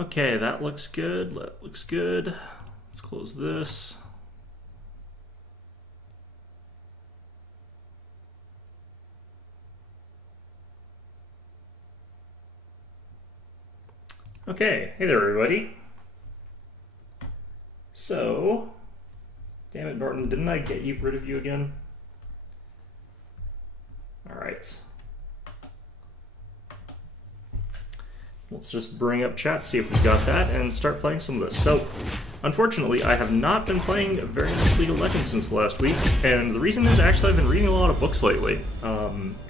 Okay, that looks good. That looks good. Let's close this. Okay, hey there, everybody. So, damn it, Norton, didn't I get rid of you again? Alright. Let's just bring up chat, see if we've got that, and start playing some of this. So, unfortunately, I have not been playing very much League of Legends since last week, and the reason is actually I've been reading a lot of books lately,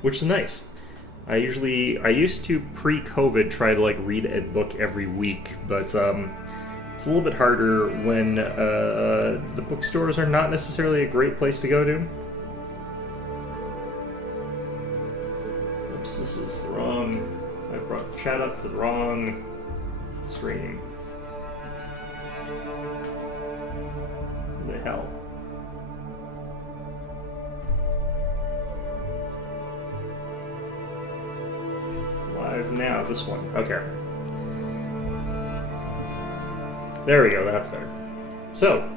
which is nice. I used to, pre-COVID, try to read a book every week, but it's a little bit harder when the bookstores are not necessarily a great place to go to. Oops, this is the wrong... I brought the chat up for the wrong stream. What the hell? Live now, this one. Okay. There we go, that's better. So,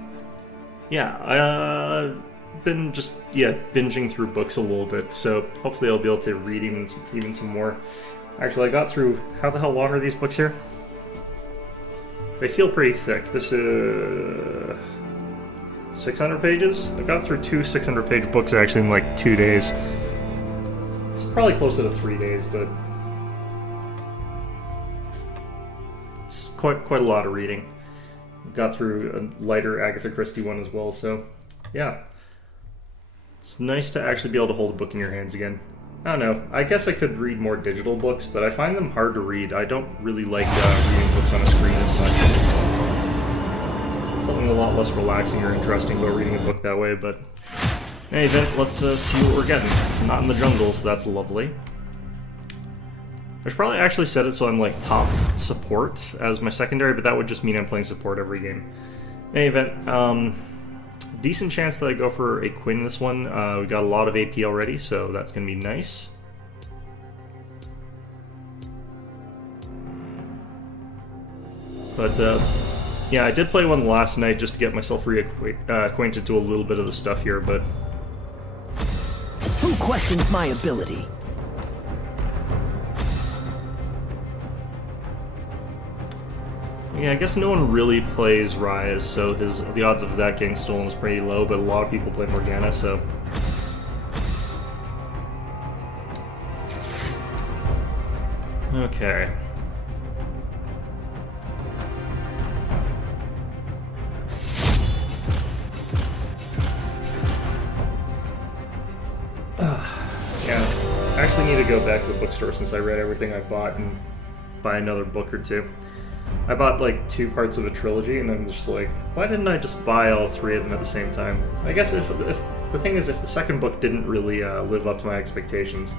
yeah, I've been just, binging through books a little bit, so hopefully I'll be able to read even some more. Actually, I got through... How the hell long are these books here? They feel pretty thick. This is... 600 pages? I got through two 600-page books actually in 2 days. It's probably closer to 3 days, but... It's quite a lot of reading. Got through a lighter Agatha Christie one as well, so... Yeah. It's nice to actually be able to hold a book in your hands again. I don't know. I guess I could read more digital books, but I find them hard to read. I don't really like reading books on a screen as much. Something a lot less relaxing or interesting about reading a book that way, but... In any event, let's see what we're getting. Not in the jungle, so that's lovely. I should probably actually set it so I'm top support as my secondary, but that would just mean I'm playing support every game. In any event, decent chance that I go for a Quinn this one. We got a lot of AP already, so that's going to be nice. But, yeah, I did play one last night just to get myself reacquainted to a little bit of the stuff here, but... Who questions my ability? Yeah, I guess no one really plays Ryze, so the odds of that getting stolen is pretty low, but a lot of people play Morgana, so... Okay. Yeah, I actually need to go back to the bookstore since I read everything I bought and buy another book or two. I bought 2 parts of a trilogy, and I'm just why didn't I just buy all 3 of them at the same time? I guess if the thing is, if the second book didn't really live up to my expectations,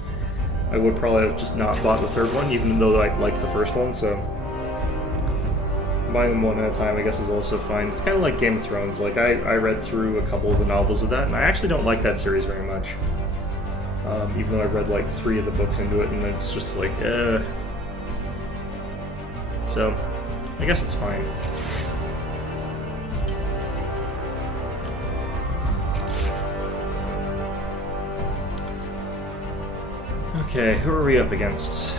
I would probably have just not bought the third one, even though I liked the first one, so... Buying them one at a time, I guess, is also fine. It's kind of like Game of Thrones. I read through a couple of the novels of that, and I actually don't like that series very much. Even though I've read 3 of the books into it, and it's just So... I guess it's fine. Okay, who are we up against?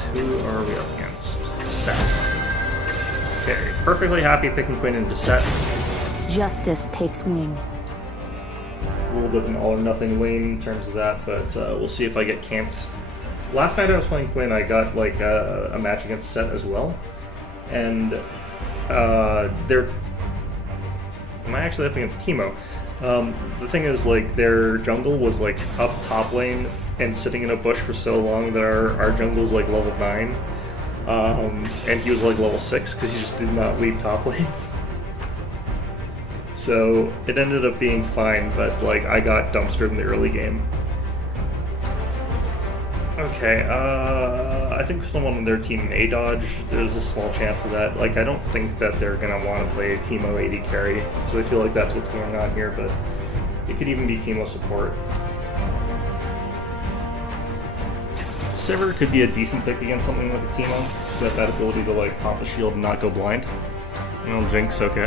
Set. Okay, perfectly happy picking Quinn into Set. Justice takes wing. A little bit of an all-or-nothing lane in terms of that, but we'll see if I get camped. Last night I was playing Quinn, I got a match against Set as well. And... Am I actually up against Teemo? The thing is, their jungle was, up top lane and sitting in a bush for so long that our jungle's, level 9. And he was, level 6 because he just did not leave top lane. So, it ended up being fine, but, I got dumpstered in the early game. Okay, I think someone on their team may dodge. There's a small chance of that. I don't think that they're going to want to play Teemo AD carry, so I feel like that's what's going on here, but it could even be Teemo support. Sivir could be a decent pick against something like a Teemo, because that ability to like pop the shield and not go blind. No, Jinx, okay.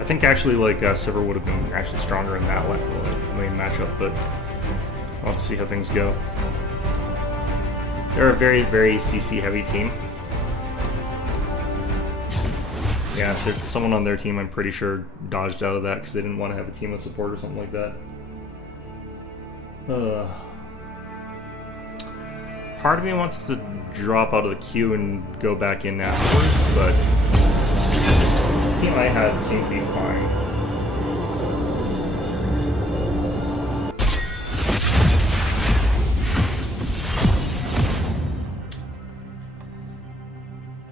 I think actually like Sivir would have been actually stronger in that lane matchup, but we'll have to see how things go. They're a very, very CC heavy team. Yeah, someone on their team I'm pretty sure dodged out of that because they didn't want to have a team of support or something like that. Part of me wants to drop out of the queue and go back in afterwards, but the team I had seemed to be fine.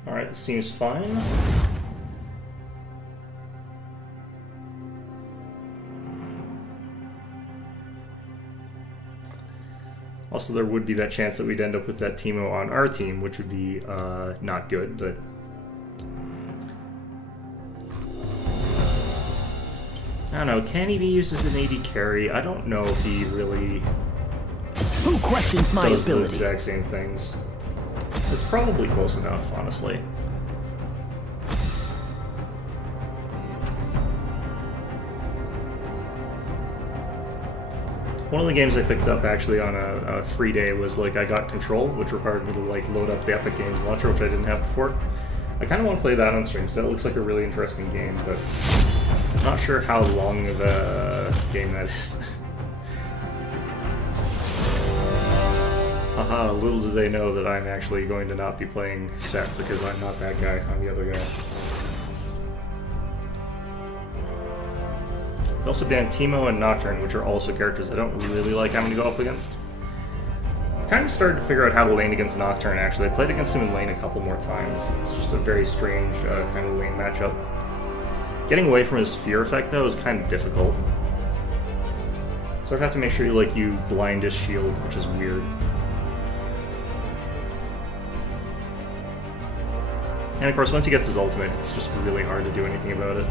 Alright, this seems fine. Also, there would be that chance that we'd end up with that Teemo on our team, which would be not good, but... I don't know, can he be used as an AD carry? I don't know if he really Who questions my does the ability? exact same things. It's probably close enough, honestly. One of the games I picked up actually on a free day was like I got Control, which required me to like load up the Epic Games launcher, which I didn't have before. I kind of want to play that on stream, so that looks like a really interesting game, but I'm not sure how long of a game that is. Haha, little do they know that I'm actually going to not be playing Seth because I'm not that guy, I'm the other guy. We also banned Teemo and Nocturne, which are also characters I don't really like having to go up against. I've kind of started to figure out how to lane against Nocturne, actually. I played against him in lane a couple more times. It's just a very strange kind of lane matchup. Getting away from his fear effect, though, is kind of difficult. So I'd have to make sure you blind his shield, which is weird. And of course, once he gets his ultimate, it's just really hard to do anything about it.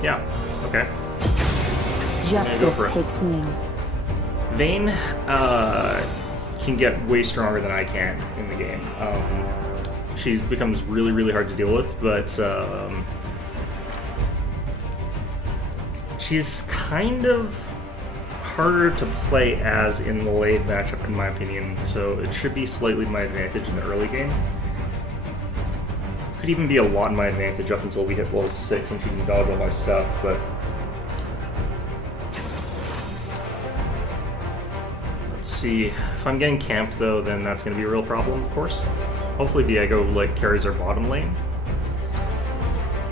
Yeah, okay. Justice takes wing. Vayne can get way stronger than I can in the game. She becomes really, really hard to deal with, but she's kind of harder to play as in the late matchup, in my opinion, so it should be slightly to my advantage in the early game. Could even be a lot in my advantage up until we hit level 6 and she can dodge all my stuff, but... Let's see. If I'm getting camped, though, then that's going to be a real problem, of course. Hopefully Viego, carries our bottom lane.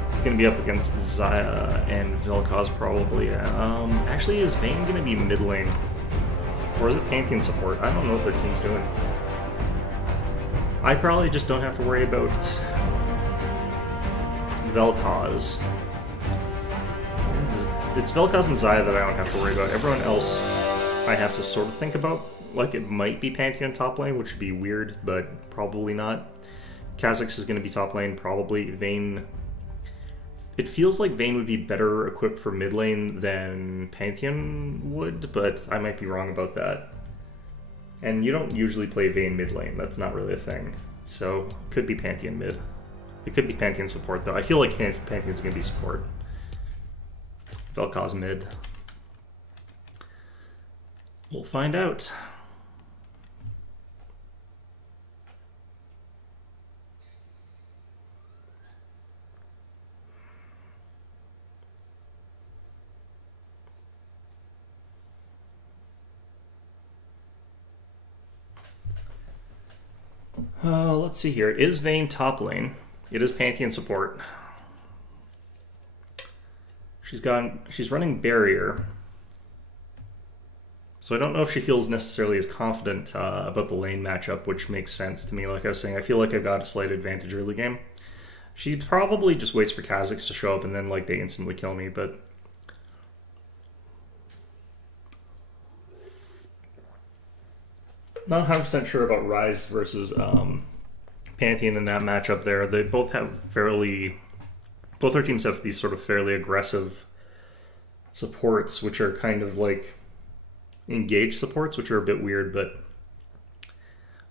It's going to be up against Xayah and Vel'Koz, probably. Actually, is Vayne going to be mid lane? Or is it Pantheon support? I don't know what their team's doing. I probably just don't have to worry about Vel'Koz. It's Vel'Koz and Xayah that I don't have to worry about. Everyone else I have to sort of think about. Like, it might be Pantheon top lane, which would be weird, but probably not. Kha'Zix is going to be top lane, probably. Vayne... It feels like Vayne would be better equipped for mid lane than Pantheon would, but I might be wrong about that. And you don't usually play Vayne mid lane, that's not really a thing. So, could be Pantheon mid. It could be Pantheon support, though. I feel like Pantheon's going to be support. Vel'Koz mid. We'll find out. Let's see here. Is Vayne top lane? It is Pantheon support. She's running barrier. So I don't know if she feels necessarily as confident about the lane matchup, which makes sense to me. Like I was saying, I feel like I've got a slight advantage early game. She probably just waits for Kha'Zix to show up and then they instantly kill me, but... Not 100% sure about Ryze versus Pantheon in that matchup there. They both have fairly both our teams have these sort of fairly aggressive supports, which are kind of like engaged supports, which are a bit weird, but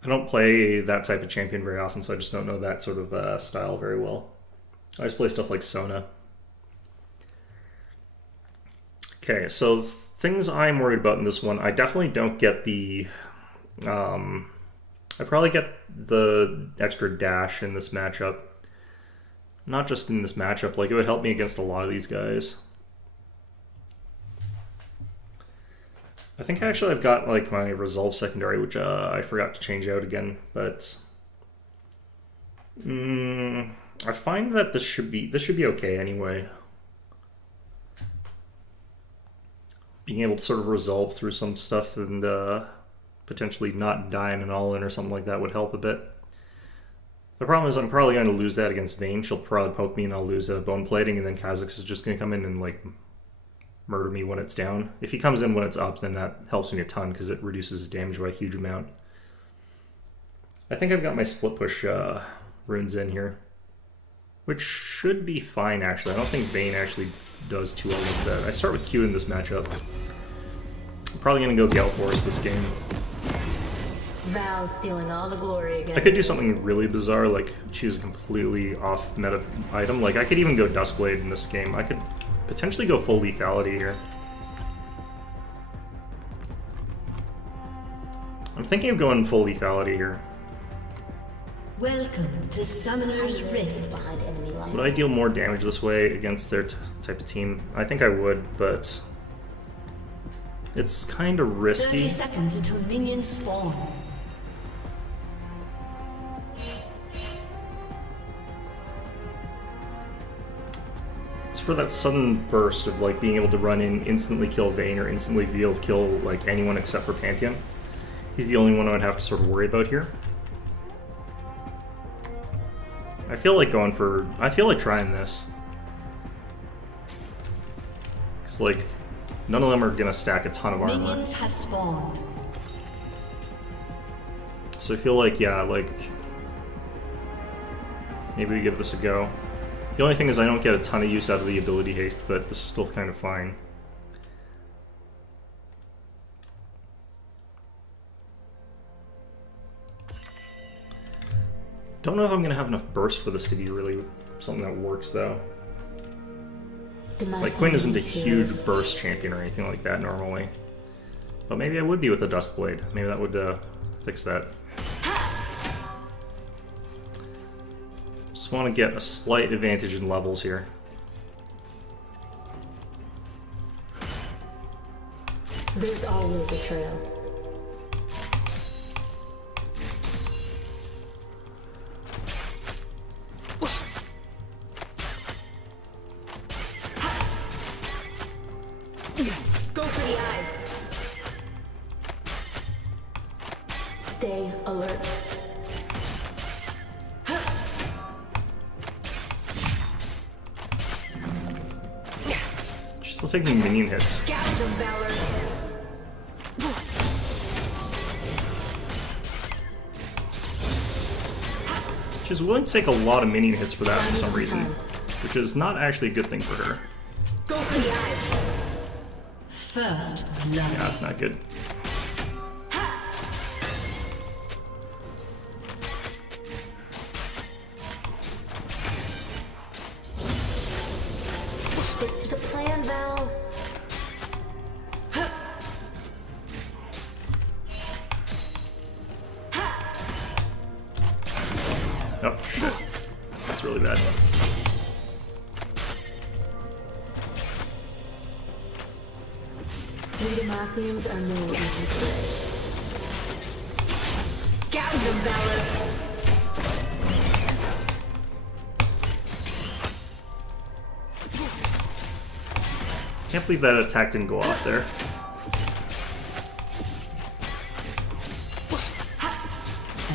I don't play that type of champion very often, so I just don't know that sort of style very well. I just play stuff like Sona. Okay, so things I'm worried about in this one, I definitely don't get the... I probably get the extra dash in this matchup. Not just in this matchup, like it would help me against a lot of these guys. I think actually I've got like my resolve secondary, which I forgot to change out again, but I find that this should be okay anyway. Being able to sort of resolve through some stuff and potentially not dying an all-in or something like that would help a bit. The problem is I'm probably going to lose that against Vayne. She'll probably poke me and I'll lose a bone plating, and then Kha'Zix is just going to come in and like murder me when it's down. If he comes in when it's up, then that helps me a ton because it reduces his damage by a huge amount. I think I've got my split push runes in here, which should be fine actually. I don't think Vayne actually does too well against that. I start with Q in this matchup. I'm probably going to go Gale Force this game. Val stealing all the glory again. I could do something really bizarre, like choose a completely off meta item. Like I could even go Duskblade in this game. I could potentially go full lethality here. I'm thinking of going full lethality here. Welcome to Summoner's Rift. Behind enemy lines. Would I deal more damage this way against their type of team? I think I would, but it's kind of 30 risky. seconds until minions spawn. It's for that sudden burst of like being able to run in, instantly kill Vayne, or instantly be able to kill like anyone except for Pantheon. He's the only one I would have to sort of worry about here. I feel like trying this. Because, like, none of them are going to stack a ton of armor. Minions have spawned. So I feel like, yeah, like, maybe we give this a go. The only thing is I don't get a ton of use out of the ability haste, but this is still kind of fine. Don't know if I'm going to have enough burst for this to be really something that works, though. Like, Quinn isn't a huge burst champion or anything like that normally. But maybe I would be with a Duskblade. Maybe that would fix that. Just want to get a slight advantage in levels here. There's always a trail. Go for the eyes. Stay alert. She's still taking minion hits. Gouge of Valor. She's willing to take a lot of minion hits for that for some reason, which is not actually a good thing for her. Go for the eyes. First blood. Yeah, that's not good. Stick to the plan, Val. Oh, shit. That's really bad. We Demacians are no easy prey. Gouge of Valor. Can't believe that attack didn't go off there.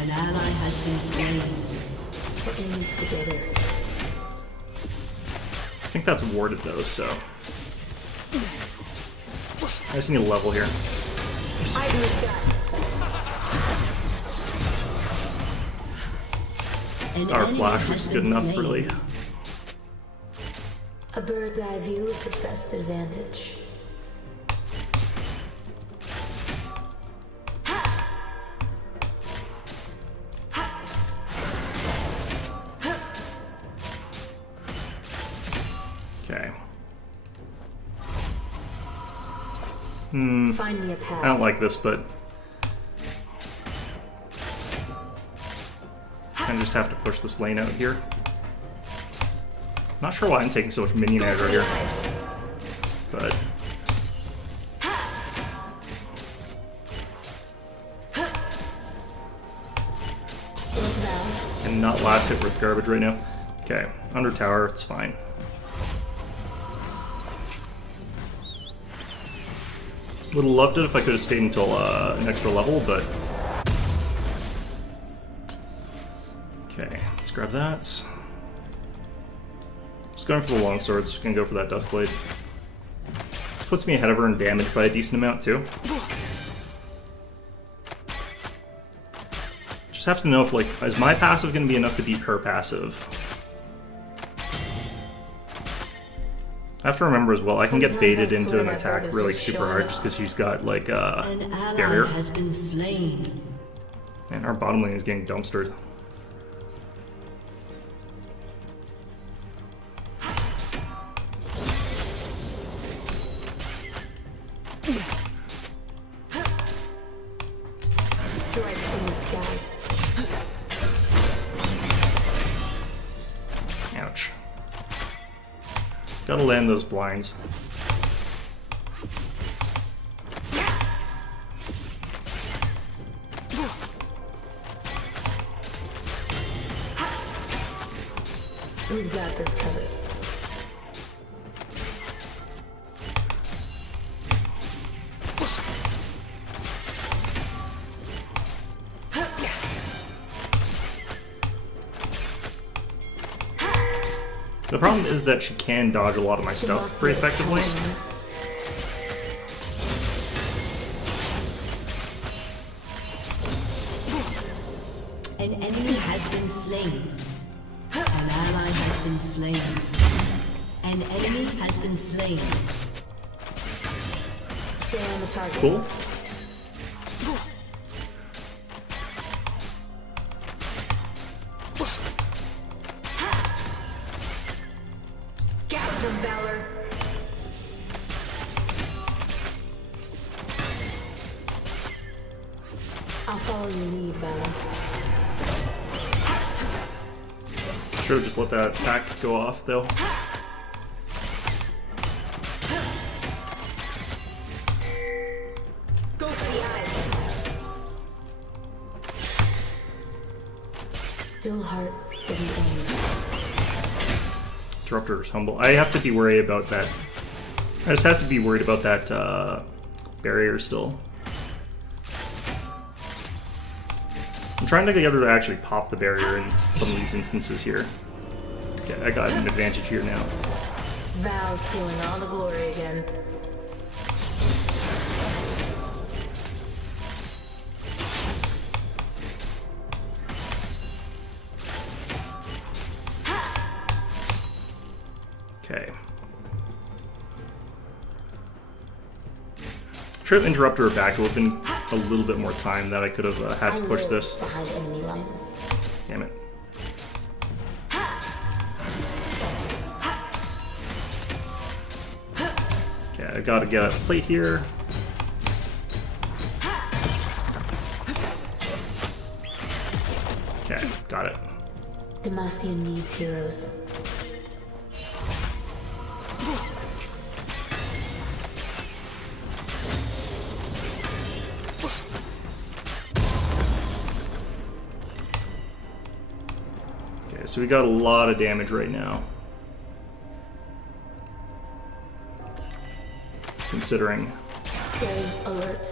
An ally has been slain. We're in this together. I think that's warded though, so. I just need a level here. I do that. An Our enemy flash has was been good enough, slain. really. A bird's eye view is the best advantage. Okay. Find me a I path. don't like this, but I just have to push this lane out here. Not sure why I'm taking so much minion aggro here, but and not last hit worth garbage right now. Okay, under tower, it's fine. Would have loved it if I could have stayed until an extra level, but okay, let's grab that. Just going for the long swords. Gonna go for that Duskblade. This puts me ahead of her in damage by a decent amount too. Just have to know if, like, is my passive gonna be enough to beat her passive? I have to remember as well, I can get Sometimes baited I into swear an that attack bird is really just super showing hard off. just because she's got, like, An barrier. ally has been slain. And our bottom lane is getting dumpstered. Strike from the sky. Ouch. Gotta land those blinds. We've got this covered. The problem is that she can dodge a lot of my stuff pretty effectively. An enemy has been slain. An ally has been slain. An enemy has been slain. Stay on the target. Cool. Gouts of valor. I'll follow your lead, Valor. Should have just let that attack go off though. Go for the eyes. Still heart, steady aim. Disruptor's humble. I have to be worried about that. I just have to be worried about that barrier still. I'm trying to get her to actually pop the barrier in some of these instances here. Okay, I got an advantage here now. Val stealing all the glory again. Okay. Should have interrupted her back. It would have been a little bit more time that I could have had to push live this. behind enemy lines. Damn it. Okay, I gotta get a plate here. Okay, got it. Demacian needs heroes. Okay, so we got a lot of damage right now. Considering. Stay alert.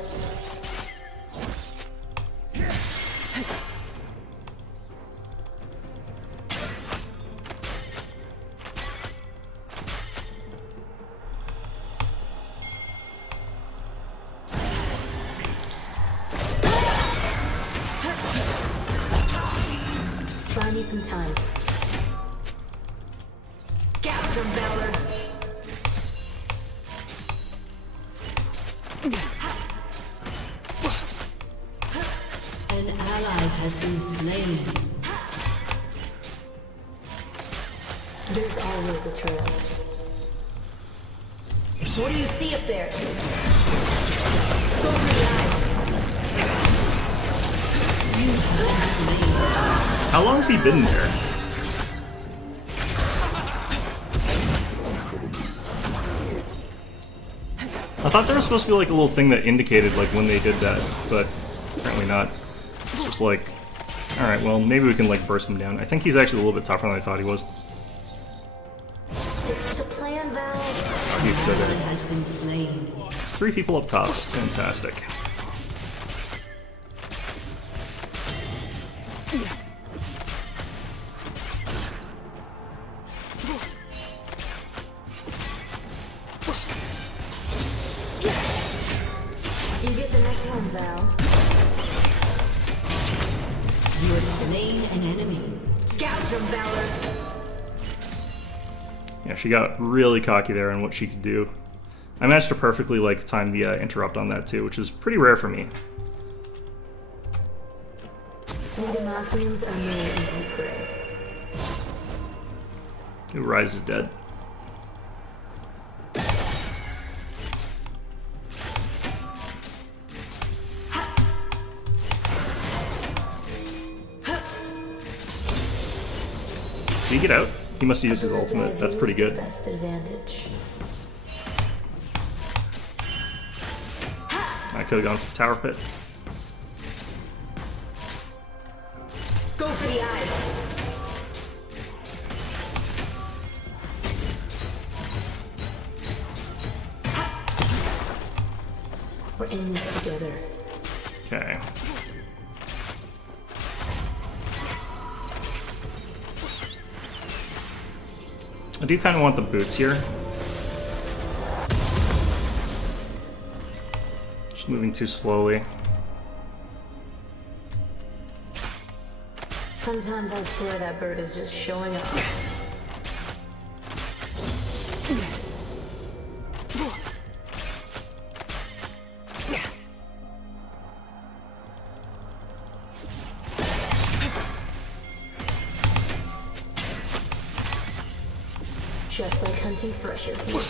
Buy me some time. Gouts of valor. has been slain. There's always a trail. What do you see up there? Go for the eye. How long has he been there? I thought there was supposed to be like a little thing that indicated like when they did that, but apparently not. It's just like, alright, well maybe we can like burst him down. I think he's actually a little bit tougher than I thought he was. Stick to the plan, Val. Oh, he's so Ally dead. has been slain. There's 3 people up top, that's fantastic. You get the next one, Val. You have slain an enemy. Gouge him, Valor. Yeah, she got really cocky there on what she could do. I managed to perfectly like time the interrupt on that too, which is pretty rare for me. We Demacians are no easy prey. Ooh, Rise is dead. Did he get out? He must have used his ultimate. That's pretty good. Best advantage. I could have gone for the tower pit. Go for the eye. We're in this together. Okay. I do kind of want the boots here. Just moving too slowly. Sometimes I swear that bird is just showing up. Just like hunting fresher meat.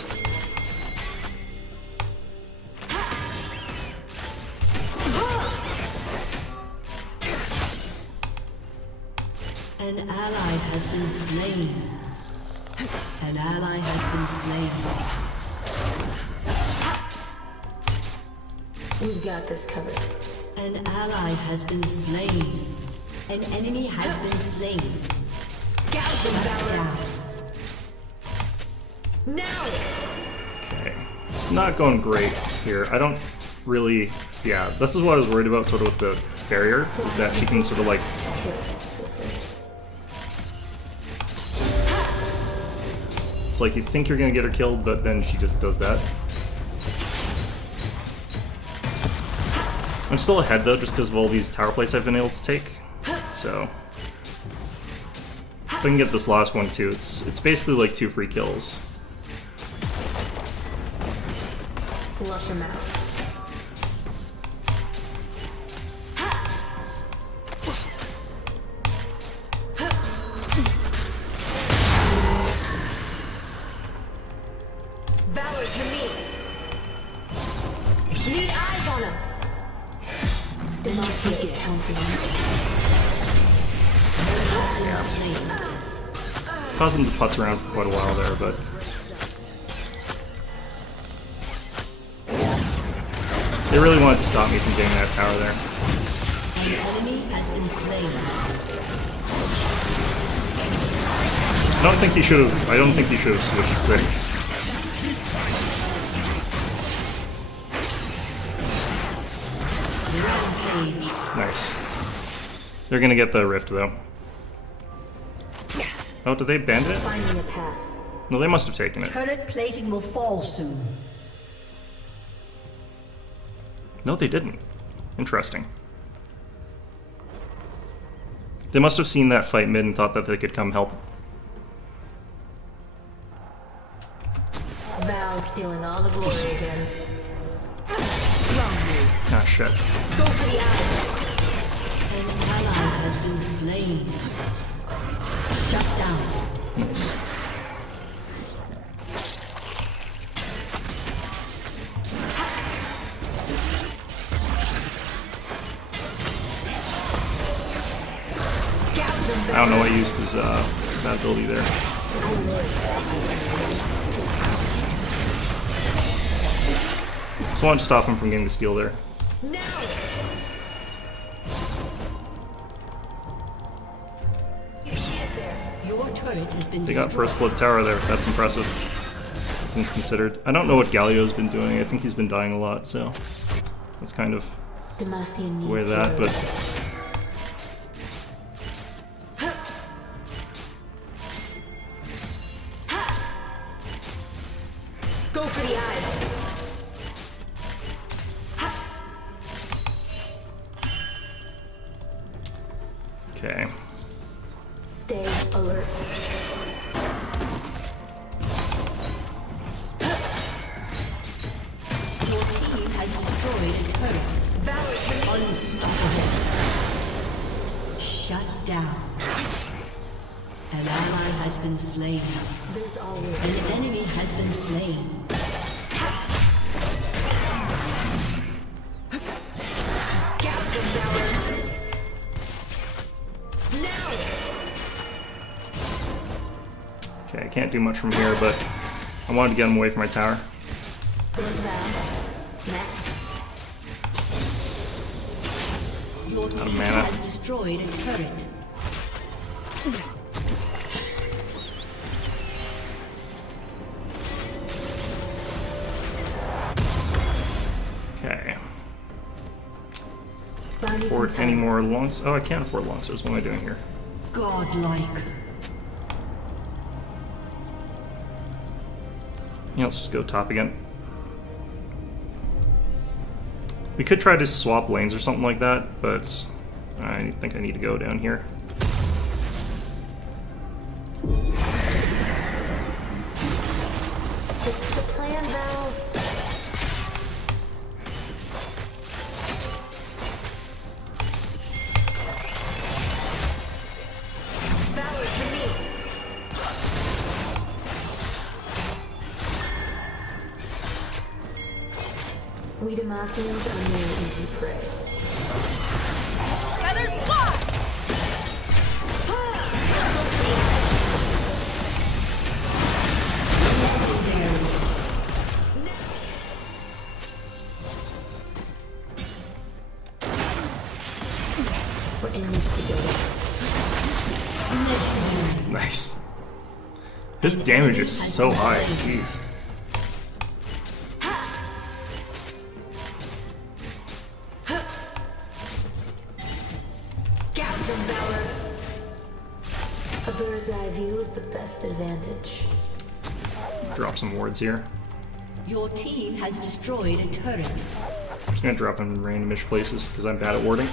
An ally has been slain. An ally has been slain. We've got this covered. An ally has been slain. An enemy has been slain. Gouge him, Valor. Down. Now! Okay. It's not going great here. I don't really... Yeah, this is what I was worried about sort of with the barrier, is that she can sort of like... It's like you think you're gonna get her killed, but then she just does that. I'm still ahead though, just because of all these tower plates I've been able to take. So... If I can get this last one too, it's basically like 2 free kills. Flush him out. Valor to me. Need eyes on him. Demacia is counting on Caused them to putz around for quite a while there, but... They really wanted to stop me from getting that tower there. An enemy has been slain. I don't think he should have switched quick. Rampage. Nice. They're gonna get the rift though. Oh, did they abandon it? finding a path. No, they must have taken it. Turret plating will fall soon. No, they didn't. Interesting. They must have seen that fight mid and thought that they could come help. Val stealing all the glory again. Ah, shit. Go for the eye. An ally has been slain. Shut down. Nice. I don't know what I used his that ability there. Just wanted to stop him from getting the steal there. Your turret has been They got destroyed. first blood tower there. That's impressive. Things considered. I don't know what Galio's been doing. I think he's been dying a lot, so that's kind of Demacian the way of needs that. your- But Go for the eye. okay, Stay alert. Your team has destroyed a turret. Unstoppable. Shut down. An ally has been slain. There's always An enemy has been slain. okay, I can't do much from here, but I wanted to get him away from my tower. snap. Your team mana. has destroyed a turret. Okay. Find me some Afford any time. more longs? Oh, I can't afford longswords. What am I doing here? Godlike. Yeah, let's just go top again. We could try to swap lanes or something like that, but I think I need to go down here. Stick to the plan, Val. Valor to me. We Demacians are no easy prey. Feathers fly! We're in this together. Nice. His damage is so high. Jeez. Captain Valor. A bird's eye view is the best advantage. Drop some wards here. Your team has destroyed a turret. Just gonna drop them in randomish places because I'm bad at warding.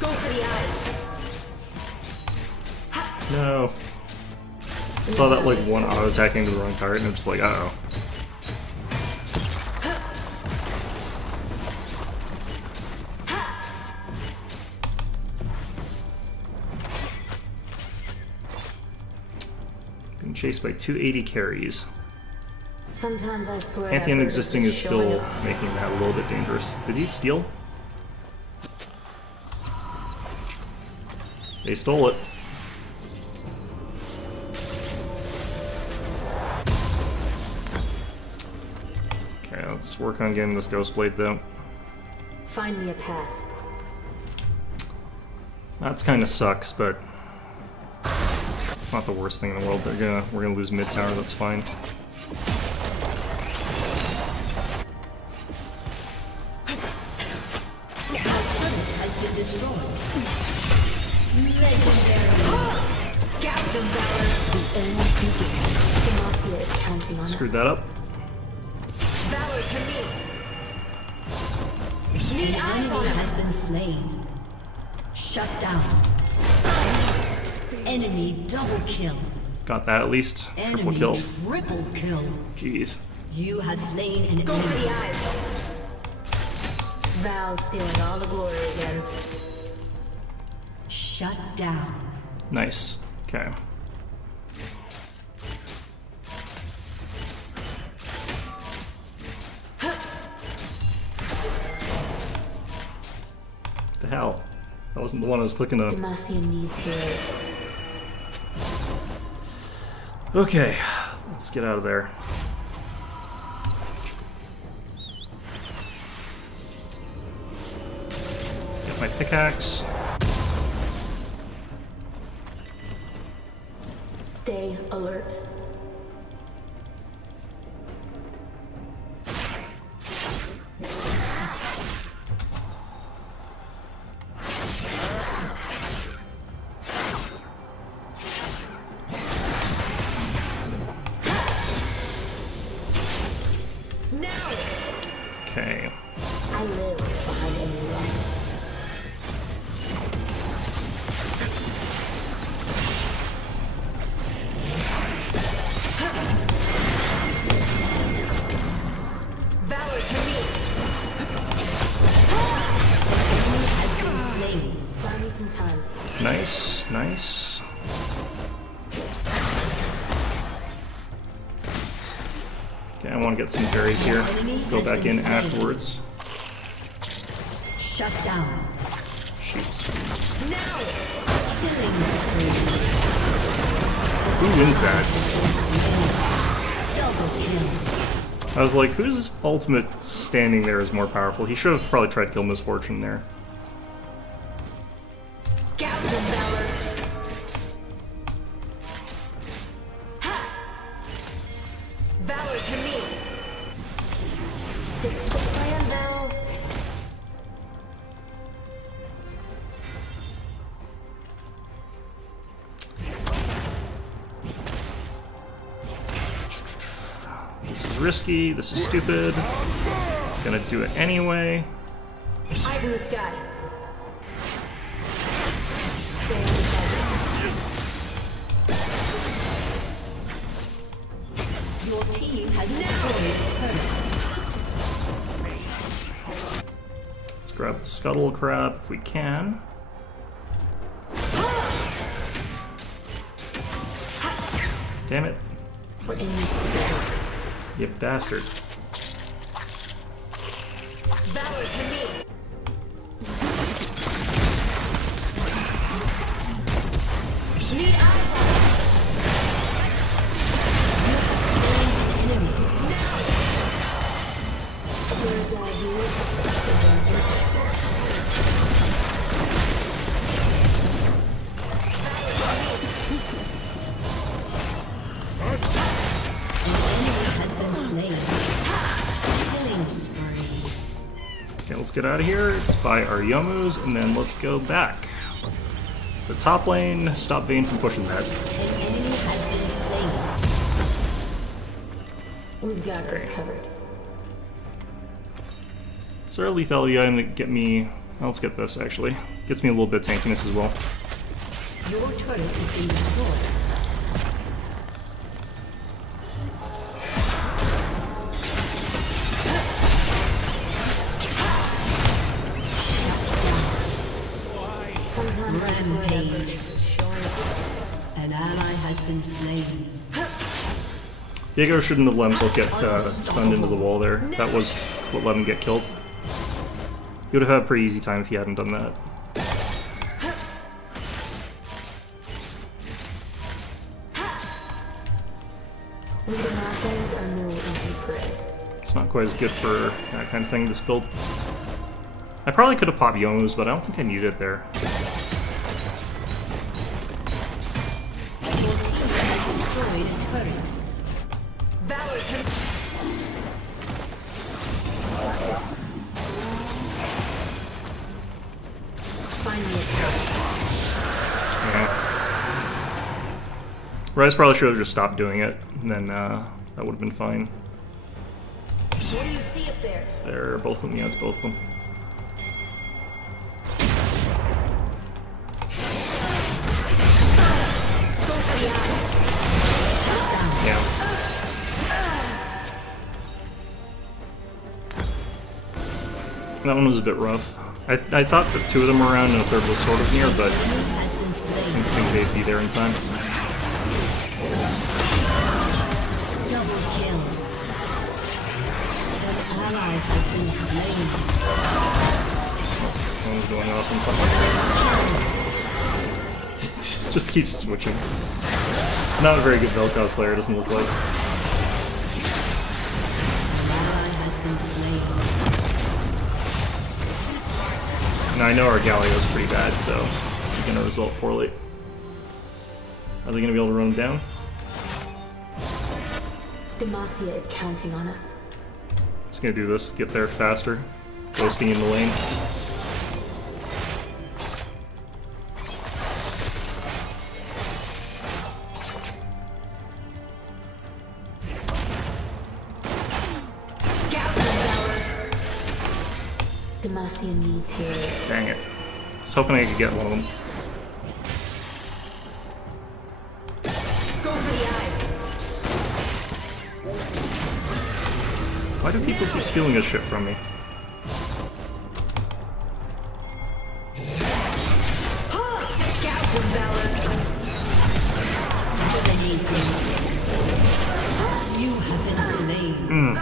Go for the eye. No. Saw that like one auto attacking to the wrong target and I'm just like, uh oh. Being chased by 280 carries. Sometimes I swear. Pantheon that bird existing just is still showing off. making that a little bit dangerous. Did he steal? They stole it. Okay, let's work on getting this Ghost Blade though. Find me a path. That's kind of sucks, but it's not the worst thing in the world. We're gonna lose mid tower. That's fine. Your turret has been destroyed. Legendary. Captain Valor. The end begins. Demacia is counting on Screwed us. that up. Valor to me. An enemy has been slain. Shut down. Enemy double kill. Got that at least. Triple Enemy kill. triple kill. Jeez. You have slain an Go for enemy. the eye. Val's stealing all the glory again. Shut down. Nice. Okay. The hell? That wasn't the one I was clicking on. Demacia needs heroes. Okay, let's get out of there. Get my pickaxe. Stay alert. Okay. I live behind enemy lines. Valor to me. Has been slain. Buy me some time. Nice, nice. Okay, I want to get some berries here. Go back in afterwards. Shut down. Shoot. Killing spree. Who wins that? Double kill. I was like, whose ultimate standing there is more powerful? He should have probably tried to kill Misfortune there. Gouge of Valor. Valor to me. Stick to the plan, Val. This is risky, this is stupid. Gonna do it anyway. Eyes in the sky. Stay on the target. Your team has destroyed a turret. Let's grab the Scuttle Crab if we can. Damn it, We're in this together. you bastard. Valor to me. Need eyes. Bird's eye view. Has been slain. Killing spree. Okay, let's get out of here. Let's buy our Yomus, and then let's go back. The top lane, stop Vayne from pushing that. An enemy has been slain. We've got this covered. Is there a lethality item that get me... well, let's get this, actually. Gets me a little bit of tankiness as well. Your turret is being destroyed. Sometimes I swear that Rampage. bird is showing up. An ally has been slain. Diego shouldn't have let himself get stunned into the wall there. That was what let him get killed. He would have had a pretty easy time if he hadn't done that. Muffins are no easy prey. It's not quite as good for that kind of thing, this build. I probably could have popped Yomus, but I don't think I needed it there. Your team has destroyed a turret. Valor to find me a spot. Yeah. Ryze probably should have just stopped doing it, and then that would have been fine. What do you see up there? There, both of them, yeah, it's both of them. Go for the eye. Yeah. That one was a bit rough. I thought that two of them were around and a third was sort of near, but Has been I slain. didn't think they'd be there in time. Double kill. An ally has been slain. One's going off and something. Just keeps switching. It's not a very good Vel'Koz player, it doesn't look like. An ally has been slain. Now I know our Galio's pretty bad, so it's gonna result poorly. Are they gonna be able to run him down? Demacia is counting on us. Just gonna do this, get there faster. Ghosting in the lane. Demacia needs heroes. Dang it. I was hoping I could get one of them. Go for the eye. Why do people keep stealing this shit from me? Dominating. You have been slain.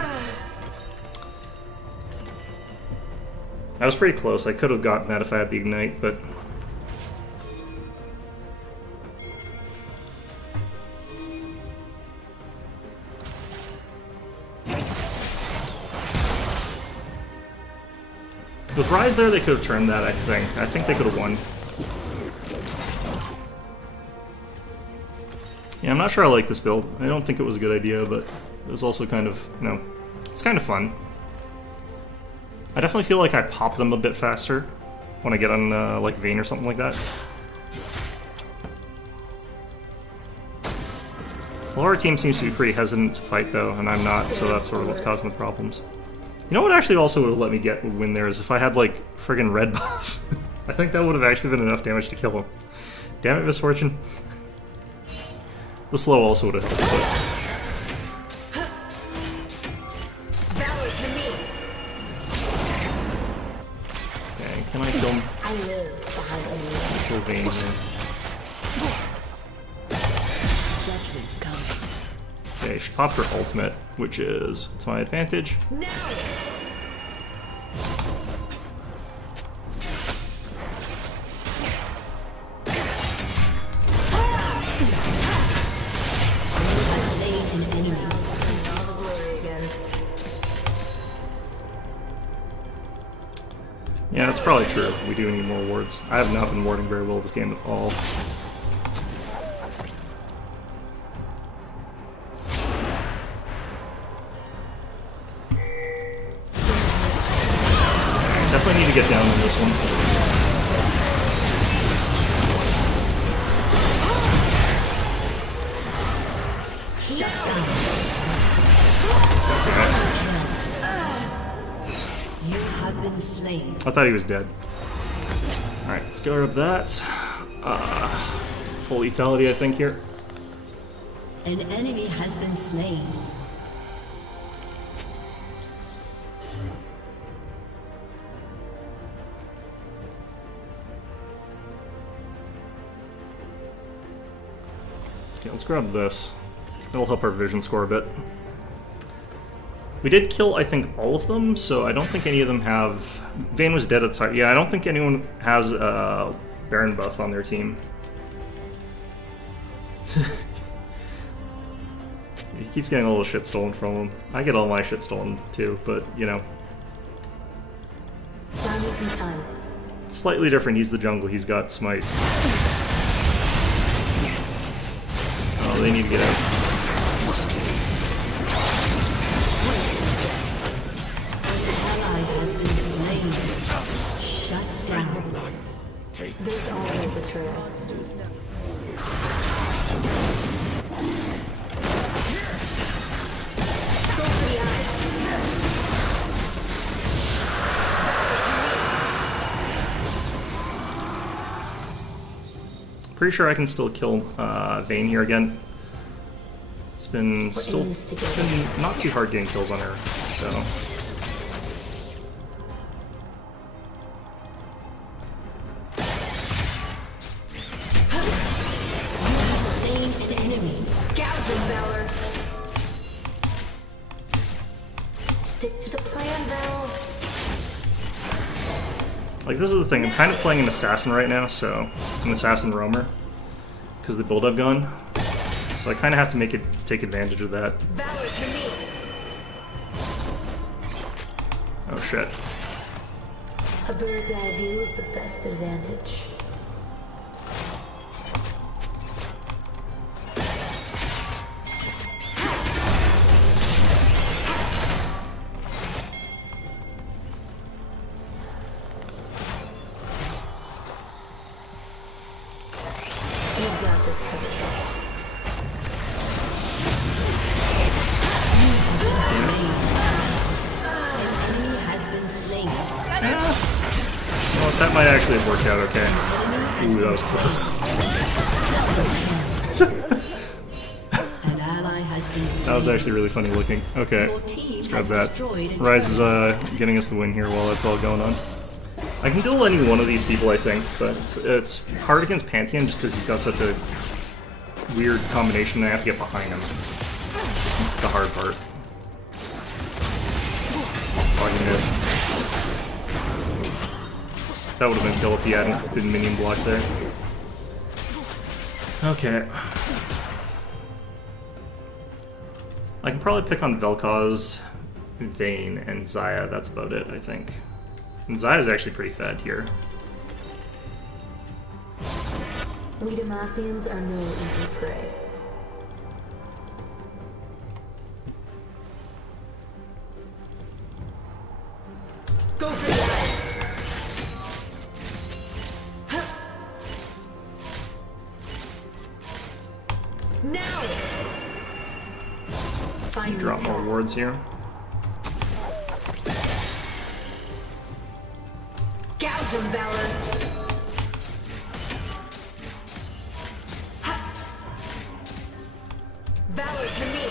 I was pretty close. I could have gotten that if I had the Ignite, but... With Rise there, they could have turned that, I think. I think they could have won. Yeah, I'm not sure I like this build. I don't think it was a good idea, but it was also kind of, you know, it's kind of fun. I definitely feel like I pop them a bit faster when I get on, like, Vayne or something like that. Well, our team seems to be pretty hesitant to fight, though, and I'm not, so that's sort of what's causing the problems. You know what actually also would have let me get a win there is if I had, like, friggin' red buff. I think that would have actually been enough damage to kill him. Damn it, Misfortune. The slow also would have helped, but... Valor to me. Okay, can I kill him? I live behind enemy. Kill Vayne here. Judgment's coming. Okay, she popped her ultimate, which is to my advantage. Now. Slain an enemy. All the glory again. Yeah, that's probably true. We do need more wards. I have not been warding very well this game at all. Definitely need to get down on this one. Okay. You have been slain. I thought he was dead. Alright, let's go up that. Full lethality, I think, here. An enemy has been slain. Okay, let's grab this. That'll help our vision score a bit. We did kill, I think, all of them, so I don't think any of them have... Vayne was dead at the start. Yeah, I don't think anyone has a Baron buff on their team. He keeps getting all the shit stolen from him. I get all my shit stolen too, but, you know. Buy me some time. Slightly different, he's the jungle, he's got smite. Oh, they need to get out. Ally has been slain. Shut down. There's always a trail. Go for the eye. Pretty sure I can still kill Vayne here again. It's been not too hard getting kills on her, so Like, this is the thing, I'm kind of playing an assassin right now, so an assassin roamer, because of the build I've gone. So I kind of have to take advantage of that. Valor to me. Oh shit. A bird's eye view is the best advantage. You've got this covered. Enemy has been slain. Well, that might actually have worked out okay. Ooh, that was close. An ally has been slain. That was actually really funny looking. Okay, Your team let's grab has that. destroyed a Rise is getting us the win here while that's all going on. I can duel any one of these people, I think, but it's hard against Pantheon just because he's got such a weird combination and I have to get behind him. It's the hard part. Oh, he missed. That would have been kill if he hadn't been minion blocked there. Okay. I can probably pick on Vel'Koz, Vayne, and Xayah. That's about it, I think. And Xayah's actually pretty fed here. We Demacians are no easy prey. Go for that! Now! Find Drop more wards here. Gouge him, Valor! Valor to me!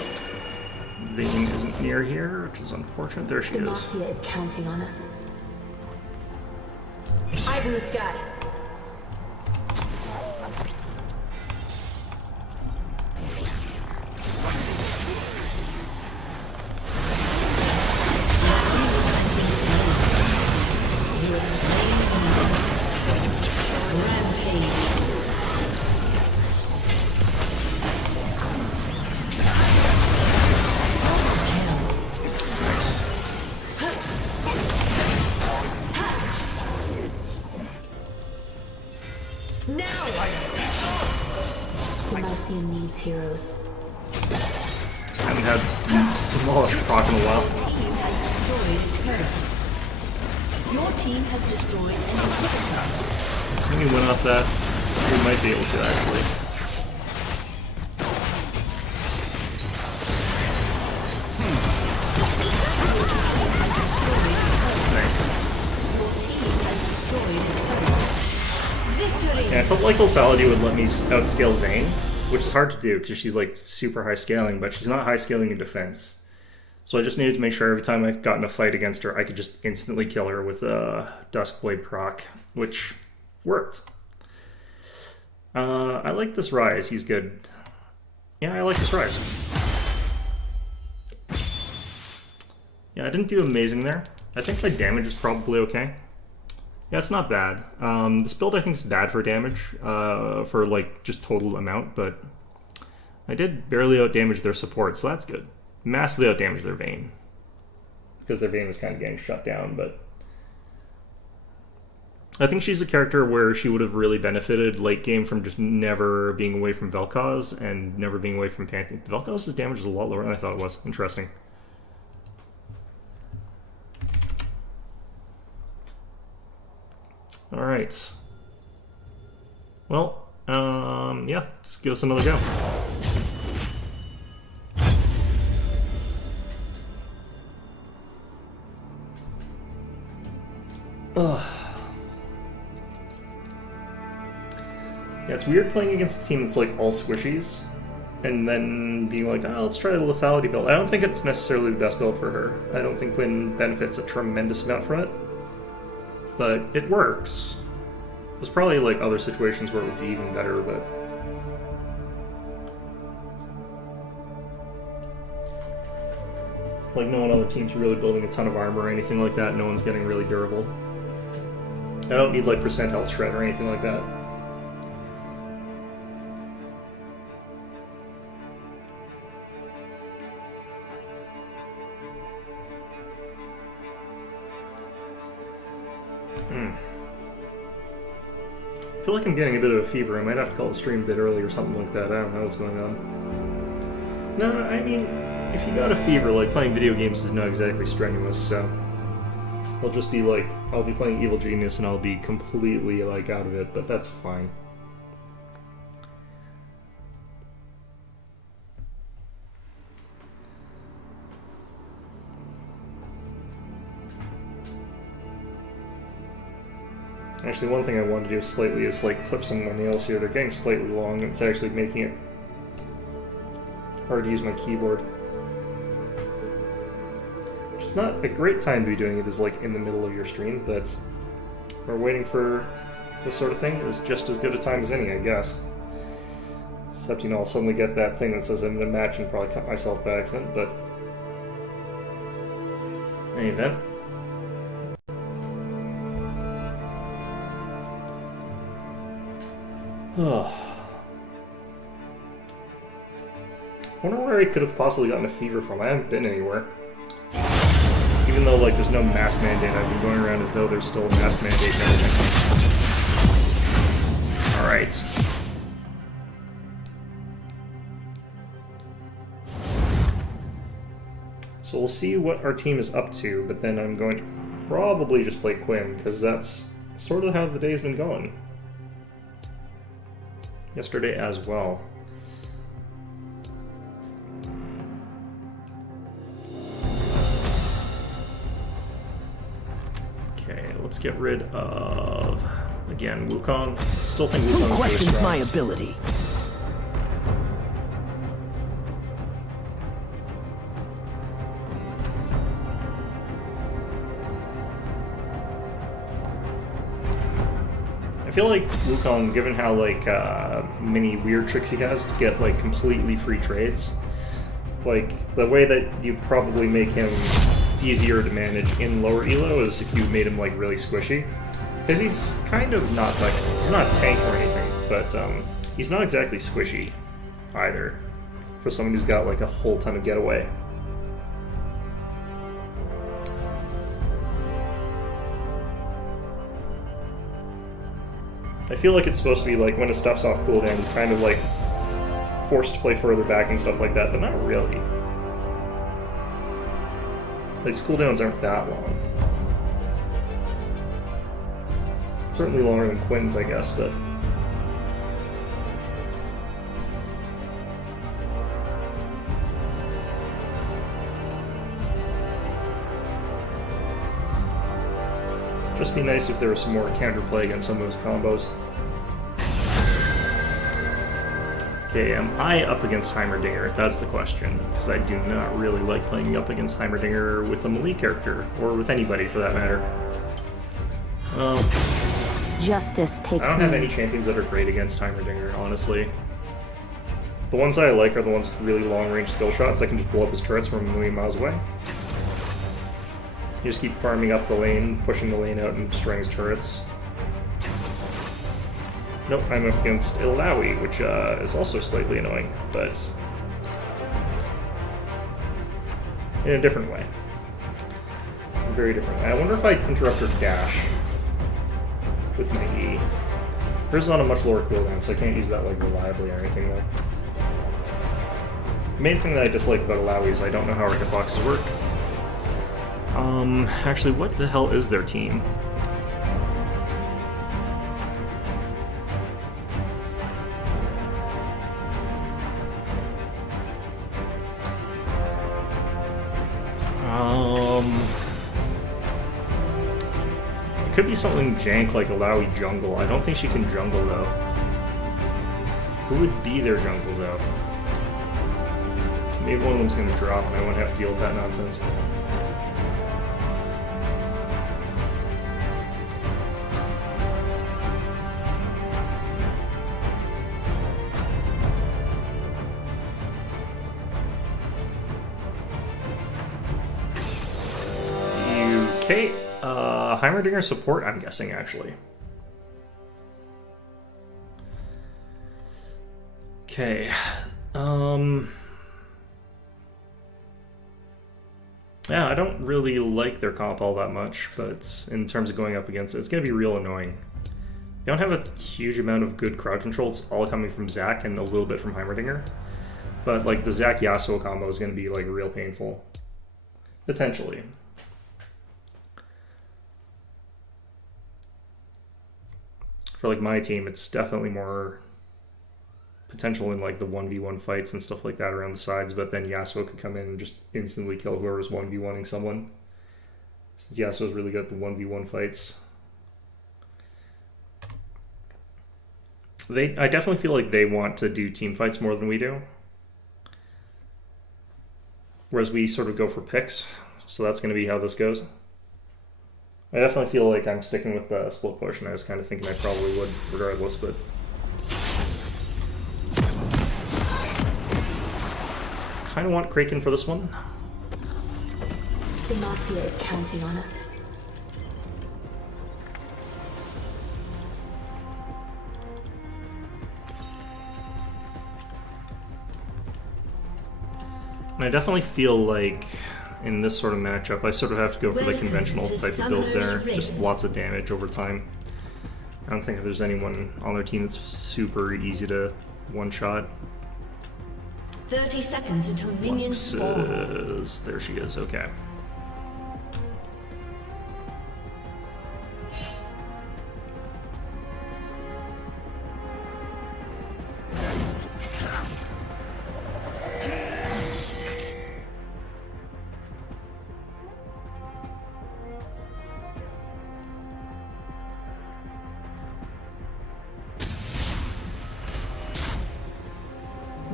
Vayne isn't near here, which is unfortunate. There she is. Demacia is counting on us. Eyes in the sky. Nice. Now! Demacia needs heroes. Haven't had Demolished proc in a while. Team has destroyed a turret. Your team has destroyed an inhibitor. Can we win off that? We might be able to, actually. Nice. Your team has destroyed a turret. Victory! Yeah, I felt like Lethality would let me outscale Vayne, which is hard to do because she's like super high scaling, but she's not high scaling in defense. So I just needed to make sure every time I got in a fight against her, I could just instantly kill her with a Duskblade proc, which worked. I like this Rise, he's good. Yeah, I like this Rise. Yeah, I didn't do amazing there. I think my damage is probably okay. Yeah, it's not bad. This build I think is bad for damage, for like just total amount, but I did barely outdamage their support, so that's good. Massively outdamage their Vayne, because their Vayne was kind of getting shut down, but I think she's a character where she would have really benefited late game from just never being away from Vel'Koz and never being away from Pantheon. Vel'Koz's damage is a lot lower than I thought it was. Interesting. Alright. Well, yeah, let's give us another go. Ugh. Yeah, it's weird playing against a team that's like all squishies, and then being like, oh, let's try the lethality build. I don't think it's necessarily the best build for her. I don't think Quinn benefits a tremendous amount from it, but it works. There's probably like other situations where it would be even better, but like no one on the team's really building a ton of armor or anything like that. No one's getting really durable. I don't need like percent health shred or anything like that. I feel like I'm getting a bit of a fever. I might have to call the stream a bit early or something like that. I don't know what's going on. No, I mean, if you got a fever, like, playing video games is not exactly strenuous, so... I'll just be like, I'll be playing Evil Genius and I'll be completely, like, out of it, but that's fine. Actually, one thing I want to do slightly is, like, clip some of my nails here. They're getting slightly long, and it's actually making it hard to use my keyboard. Which is not a great time to be doing it, is, like, in the middle of your stream, but we're waiting for this sort of thing is just as good a time as any, I guess. Except, you know, I'll suddenly get that thing that says I'm in a match and probably cut myself by accident, but... in any event... I wonder where I could have possibly gotten a fever from. I haven't been anywhere. Even though, like, there's no mask mandate, I've been going around as though there's still a mask mandate and everything. Alright. So we'll see what our team is up to, but then I'm going to probably just play Quinn, because that's sort of how the day's been going. Yesterday as well. Okay, let's get rid of, again, Wukong. Still think Wukong is Who really questions strong. my ability? I feel like Wukong, given how like many weird tricks he has to get like completely free trades, like the way that you probably make him easier to manage in lower elo is if you made him like really squishy, because he's kind of not like, he's not a tank or anything, but he's not exactly squishy either for someone who's got like a whole ton of getaway. I feel like it's supposed to be like when his stuff's off cooldown, he's kind of like forced to play further back and stuff like that, but not really. Like, his cooldowns aren't that long. Certainly longer than Quinn's, I guess, but... just be nice if there was some more counterplay against some of his combos. Okay, am I up against Heimerdinger? That's the question, because I do not really like playing up against Heimerdinger with a melee character, or with anybody for that matter. Justice takes I don't have me. any champions that are great against Heimerdinger, honestly. The ones I like are the ones with really long-range skill shots that can just blow up his turrets from a million miles away. You just keep farming up the lane, pushing the lane out, and destroying his turrets. Nope, I'm up against Illaoi, which is also slightly annoying, but in a different way. A very different way. I wonder if I interrupt her dash with my E. Hers is on a much lower cooldown, so I can't use that like reliably or anything though. The main thing that I dislike about Illaoi is I don't know how her hitboxes work. Actually, what the hell is their team? It could be something jank like Illaoi jungle. I don't think she can jungle though. Who would be their jungle though? Maybe one of them's gonna drop and I won't have to deal with that nonsense. Okay, Heimerdinger support, I'm guessing, actually. Okay. Yeah, I don't really like their comp all that much, but in terms of going up against it, it's going to be real annoying. They don't have a huge amount of good crowd control. It's all coming from Zac and a little bit from Heimerdinger. But like the Zac Yasuo combo is going to be like real painful. Potentially. For like my team, it's definitely more potential in like the 1v1 fights and stuff like that around the sides, but then Yasuo could come in and just instantly kill whoever's 1v1ing someone. Since Yasuo's really good at the 1v1 fights. I definitely feel like they want to do team fights more than we do. Whereas we sort of go for picks, so that's going to be how this goes. I definitely feel like I'm sticking with the split push, and I was kind of thinking I probably would regardless, but... kind of want Kraken for this one. Demacia is counting on us. And I definitely feel like in this sort of matchup, I sort of have to go for the conventional type of build there. Just lots of damage over time. I don't think there's anyone on their team that's super easy to one-shot. 30 seconds until minions spawn. There she is, okay.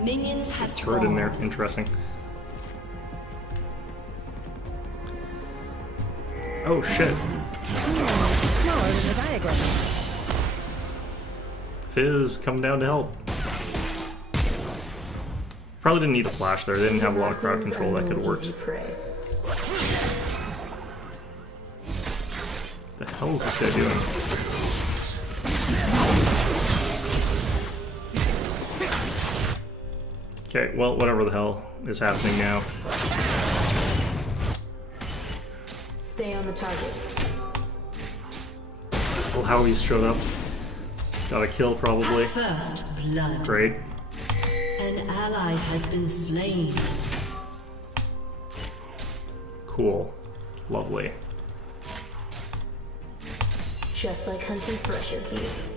Minions have Turret in there, interesting. Oh shit. Smaller than the diagram. Fizz, come down to help. Probably didn't need a flash there. They didn't have a lot of crowd control. That could have worked. The hell is this guy doing? Okay, well, whatever the hell is happening now. Stay on the target. Well, Howie's showed up. Got a kill, probably. First blood. Great. An ally has been slain. Cool. Lovely. Just like hunting fresher keys.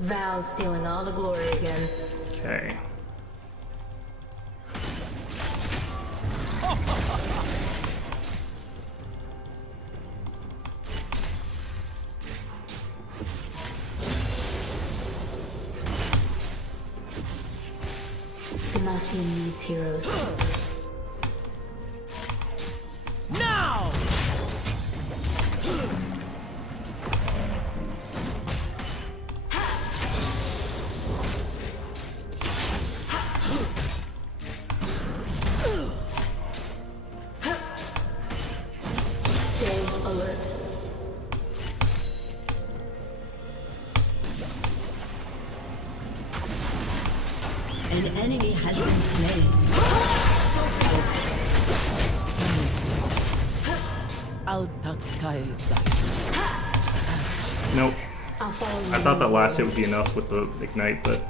Val's stealing all the glory again. Okay. Demacia needs heroes. Now! Stay alert. An enemy has been slain. Nope. I'll follow you. I thought that last hit would be enough with the ignite, but...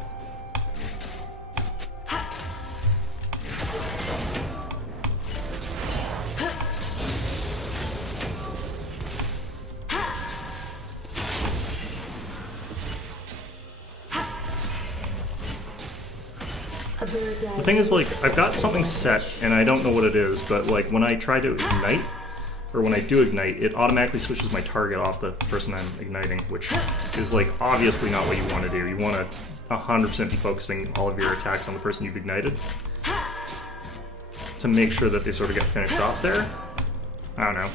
The thing is, like, I've got something set, and I don't know what it is, but, like, when I try to ignite, or when I do ignite, it automatically switches my target off the person I'm igniting, which is, like, obviously not what you want to do. You want to 100% be focusing all of your attacks on the person you've ignited to make sure that they sort of get finished off there. I don't know.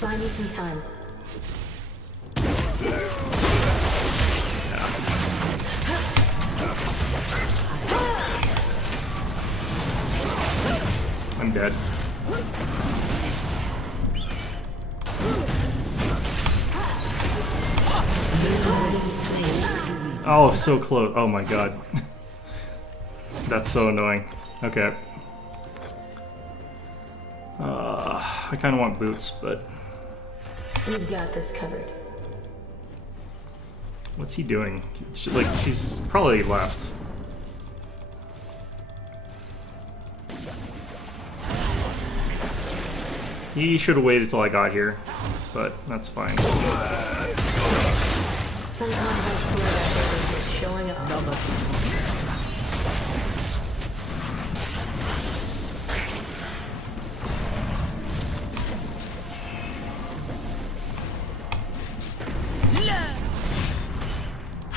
Buy me some time. I'm dead. Oh, so close. Oh my god. That's so annoying. Okay. I kind of want boots, but We've got this covered. what's he doing? Like, she's probably left. He should have waited till I got here, but that's fine. Sometimes I swear that is showing up.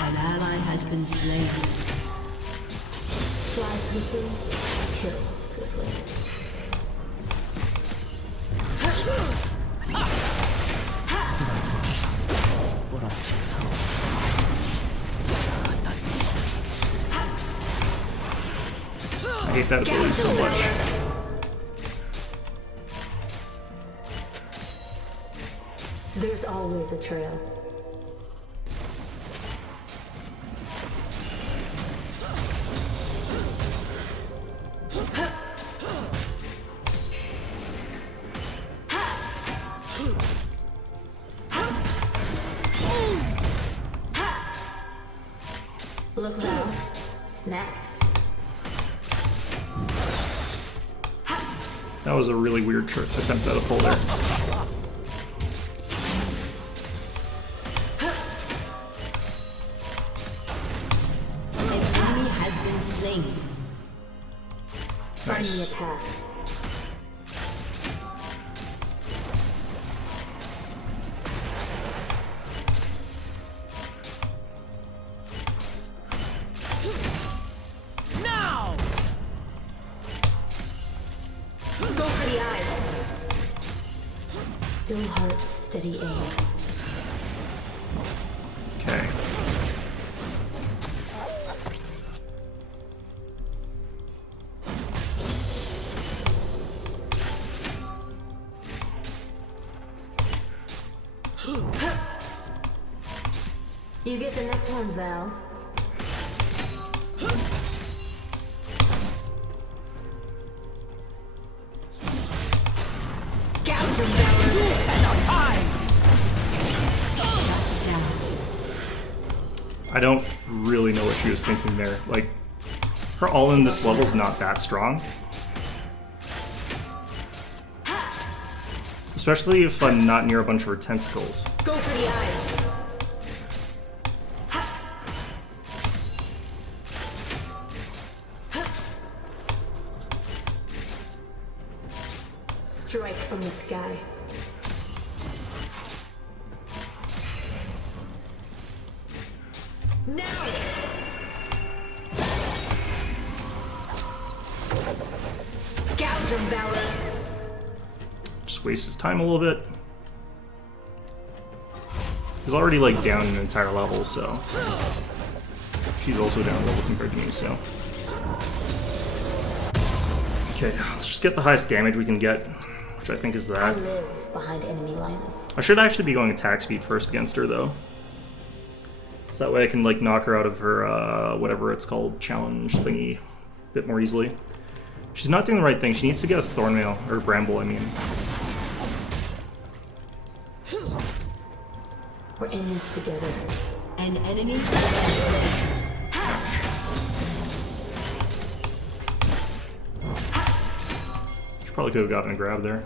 An ally has been slain. Fly swiftly, kill swiftly. I hate that ability so much. There's always a trail. Look now, snacks. That was a really weird attempt at a pull there. An enemy has been slain. Find me Nice. a path. Now! Go for the eyes. Still heart, steady aim. Okay. You get the next one, Val. Gouge him, I don't really know what she was thinking there. Like, her all in this level's not that strong. Especially if I'm not near a bunch of her tentacles. Go for the eyes. Strike from the sky. Now! Gouge him, Valor. Just waste his time a little bit. He's already like down an entire level, so she's also down a level compared to me, so. Okay, let's just get the highest damage we can get, which I think is I that. live behind enemy lines. I should actually be going attack speed first against her, though. So that way I can, like, knock her out of her, whatever it's called, challenge thingy a bit more easily. She's not doing the right thing. She needs to get a Thornmail, or Bramble, I mean. We're in this together. An enemy has been slain. She probably could have gotten a grab there.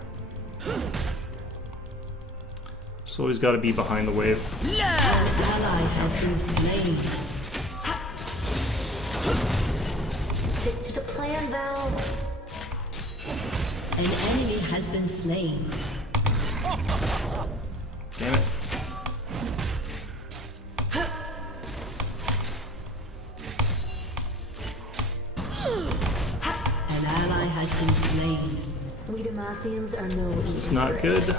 Just always got to be behind the wave. An ally has been slain. Stick to the plan, Val. An enemy has been slain. Damn it. An ally has been slain. We Demacians are no easy It's not prey. good.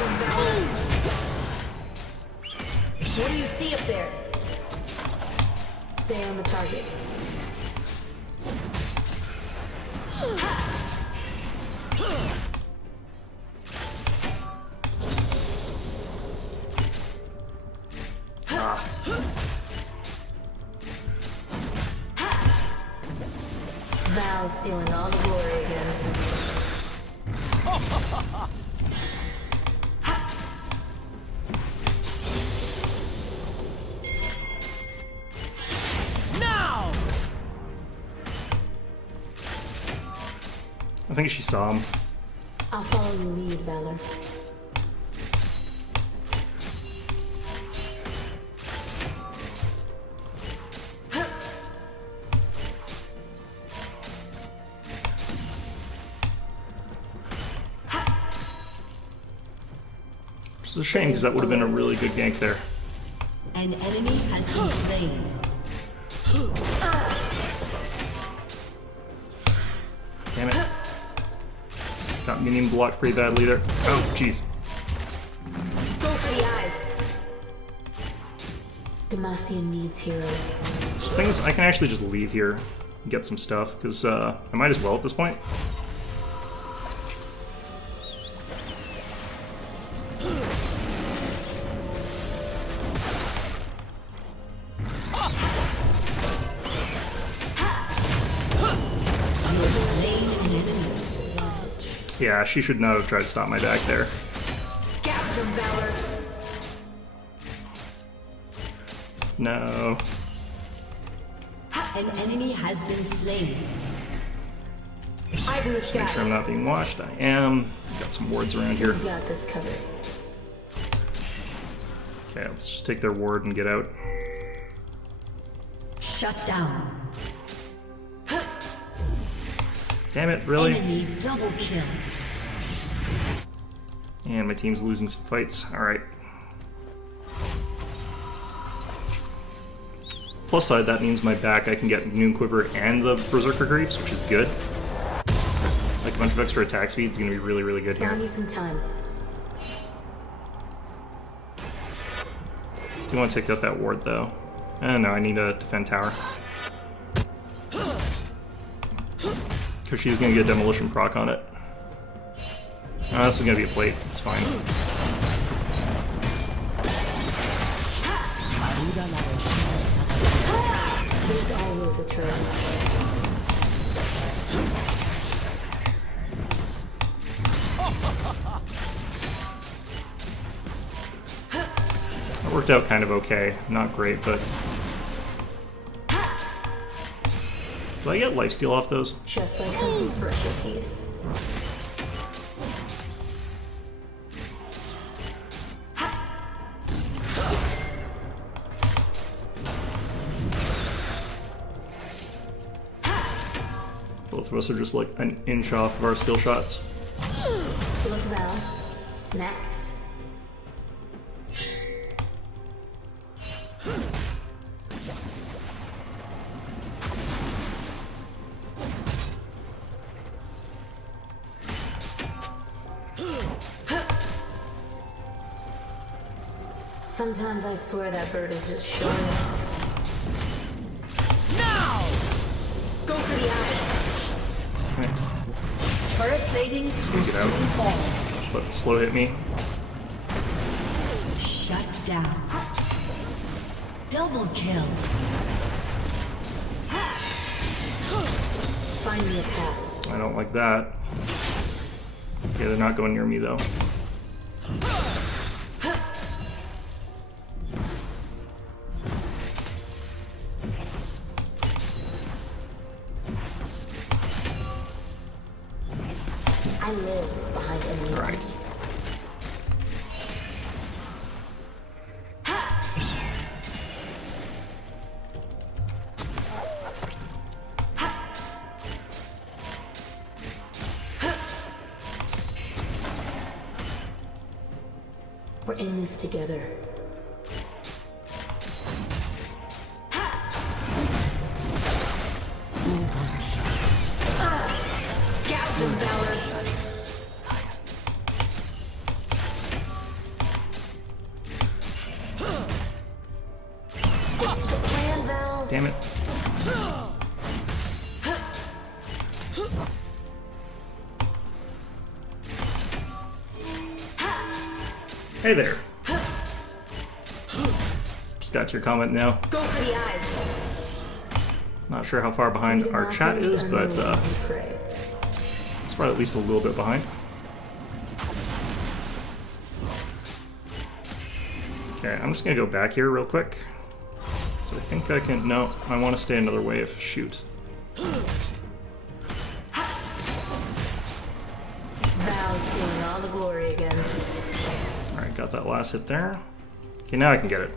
Captain Valor. What do you see up there? Stay on the target. Val's stealing all the glory again. Now! I think she saw him. I'll follow your lead, Valor. Which is a shame because that would have been a really good gank there. An enemy has been slain. Damn it. Got me blocked pretty badly there. Oh, jeez. Go for the eyes. Demacia needs heroes. The thing is, I can actually just leave here and get some stuff, because I might as well at this point. Yeah, she should not have tried to stop my back there. Captain Valor. No. An enemy has been slain. Eyes in the Make sky. sure I'm not being watched. I am. Got some wards around here. We got this covered. Okay, let's just take their ward and get out. Shut down. Damn it, really? Enemy double kill. And my team's losing some fights. Alright. Plus side, that means my back I can get Noon Quiver and the Berserker Greaves, which is good. Like a bunch of extra attack speed is going to be really, really good here. Buy me some time. Do want to take out that ward though. No, I need to defend tower. Because she's going to get demolition proc on it. Oh, this is going to be a plate. It's fine. There's always a trail. It worked out kind of okay. Not great, but... Do I get lifesteal off those? Just like hunting for a showpiece. Both of us are just like an inch off of our skill shots. Look, Val. Snacks. Sometimes I swear that bird is just showing up. Now! Go for the eye. Thanks. Turret plating will gonna get out. soon fall. Let the slow hit me. Shut down. Double kill. Find me a path. I don't like that. Okay, they're not going near me though. I live behind enemy Alright. lines. We're in this together. Captain Valor. Damn it. Hey there. Just got your comment now. Go for the eyes. Not sure how far behind our chat is, but it's probably at least a little bit behind. Okay, I'm just gonna go back here real quick. So I think I can, no, I want to stay another wave. Shoot. Val's stealing all the glory again. Alright, got that last hit there. Okay, now I can get it.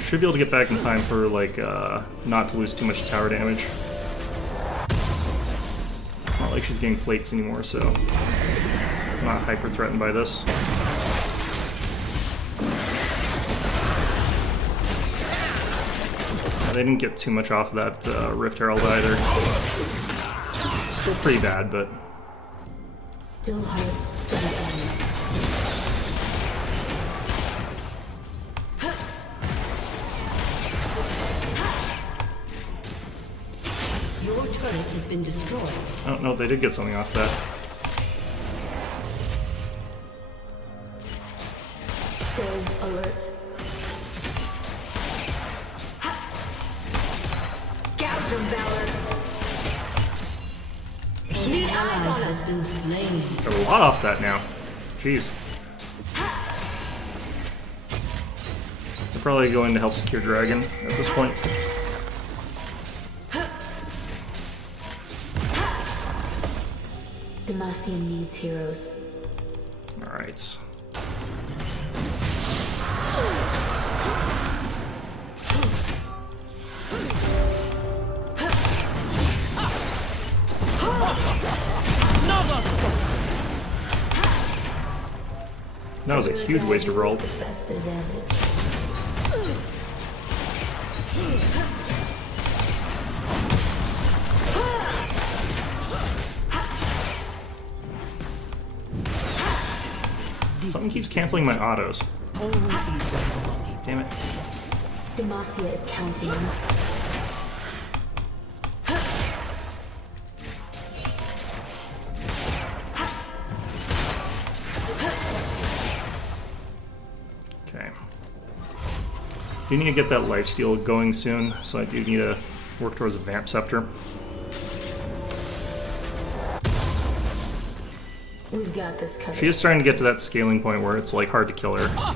Should be able to get back in time for, like, not to lose too much tower damage. It's not like she's getting plates anymore, so I'm not hyper threatened by this. They didn't get too much off of that Rift Herald either. Still pretty bad, but Still hard, still end. Your turret has been destroyed. oh no, they did get something off that. Still alert. Gouge him, Valor. Need eyes Ally on has us. been slain. Got a lot off that now. Jeez. They're probably going to help secure Dragon at this point. Demacia needs heroes. Alright. That was a huge waste of roll. The best advantage. Something keeps canceling my autos. Damn it. Demacia is counting on us. Okay. Do need to get that lifesteal going soon, so I do need to work towards a Vamp Scepter. We've got this covered. She is starting to get to that scaling point where it's like hard to kill her.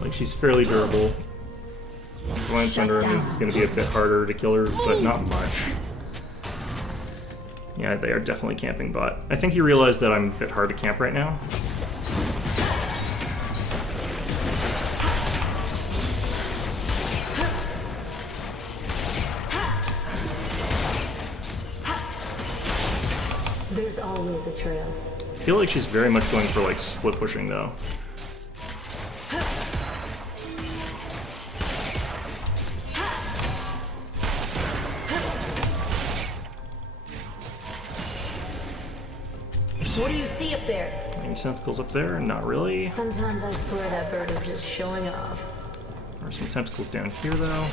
Like she's fairly durable. Glance under her means it's going to be a bit harder to kill her, but not much. Yeah, they are definitely camping bot. I think you realize that I'm a bit hard to camp right now. There's always a trail. I feel like she's very much going for like split pushing though. What do you see up there? Any tentacles up there? Not really. Sometimes I swear that bird is just showing off. There's some tentacles down here though.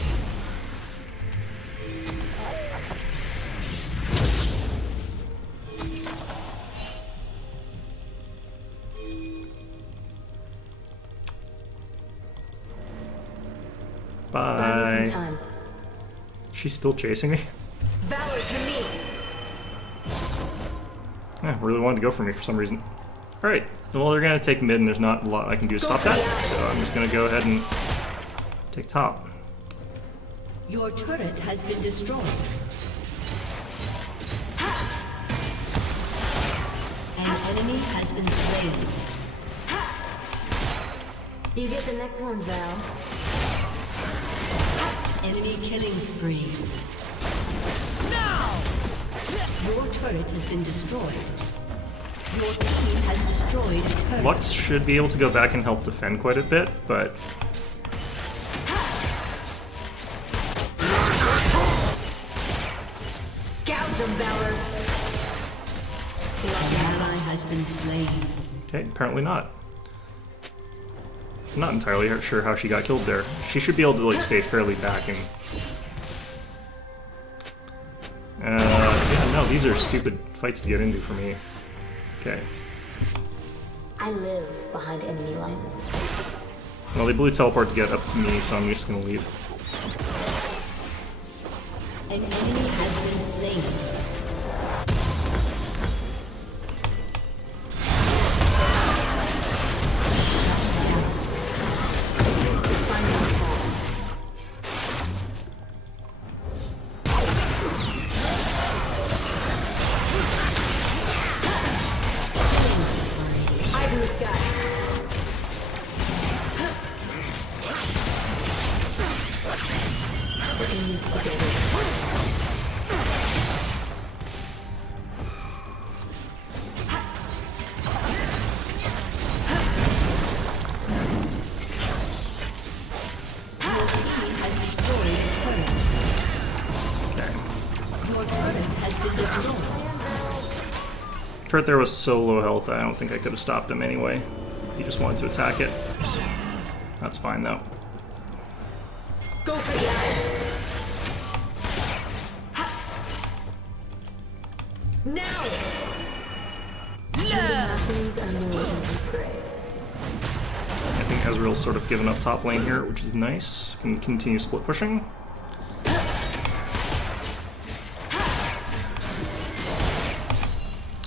Buy me Bye. some time. She's still chasing me? Valor to me. Yeah, really wanted to go for me for some reason. Alright, well they're gonna take mid and there's not a lot I can do to stop that, so I'm just gonna go ahead and take top. Your turret has been destroyed. An enemy has been slain. You get the next one, Val. Enemy killing spree. Now! Your turret has been destroyed. Your team has destroyed a turret. Lux should be able to go back and help defend quite a bit, but Gouge him, Valor. An ally has been slain. okay, apparently not. I'm not entirely sure how she got killed there. She should be able to like stay fairly back and... yeah, no, these are stupid fights to get into for me. Okay. I live behind enemy lines. Well, they blew teleport to get up to me, so I'm just gonna leave. An enemy has been slain. Eyes in the sky. Putting these together. Your team has destroyed a turret. Okay. Your turret has been destroyed. Turret there was so low health, I don't think I could have stopped him anyway. He just wanted to attack it. That's fine though. Go for the eye. Now! Nothing's are more easy prey. I think Ezreal's sort of given up top lane here, which is nice. Can continue split pushing.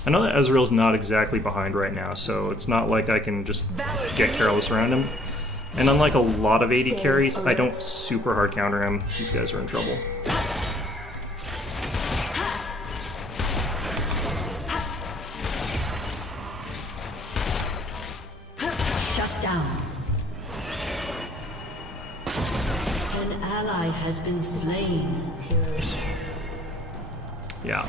I know that Ezreal's not exactly behind right now, so it's not like I can just get careless around him. And unlike a lot of AD carries, I don't super hard counter him. These guys are in trouble. Shut down. An ally has been slain. Heroes. Yeah.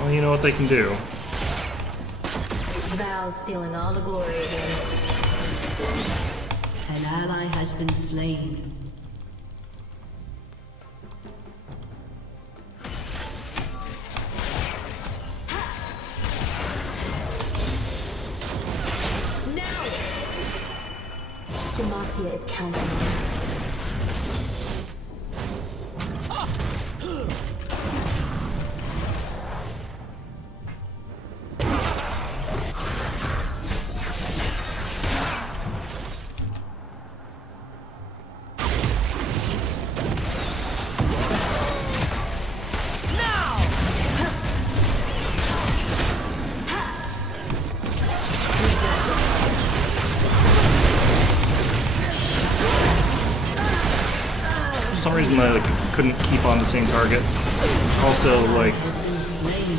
Well, you know what they can do. Val stealing all the glory again. An ally has been slain. Now! Demacia is counting on us. For some reason I couldn't keep on the same target. Also, like, Has been slain.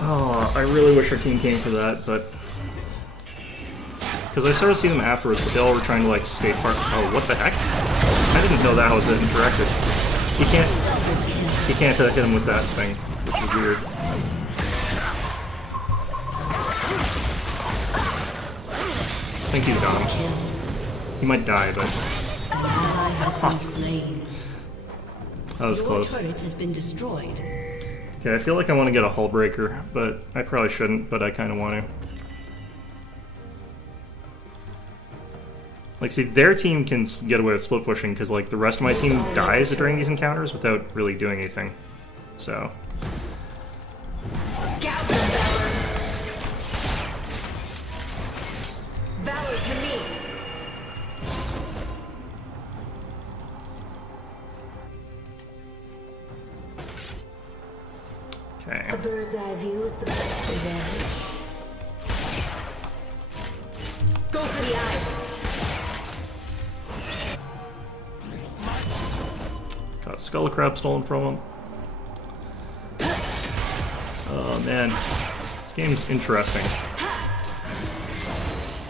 oh, I really wish our team came for that, but... Because I sort of see them afterwards, but they all were trying to, like, stay part... Oh, what the heck? I didn't know that was interacted. He can't hit him with that thing, which is weird. I think he's got him. He might die, but An ally has been slain. that was Your close. turret has been destroyed. Okay, I feel like I want to get a hull breaker, but I probably shouldn't, but I kind of want to. Like, see, their team can get away with split pushing because, like, the rest of my team dies during these encounters without really doing anything. So, Gouge them, Valor! Valor to me! okay. A bird's eye view is the best advantage. Go for the eyes! Got Skull Crab stolen from him. Oh man, this game's interesting.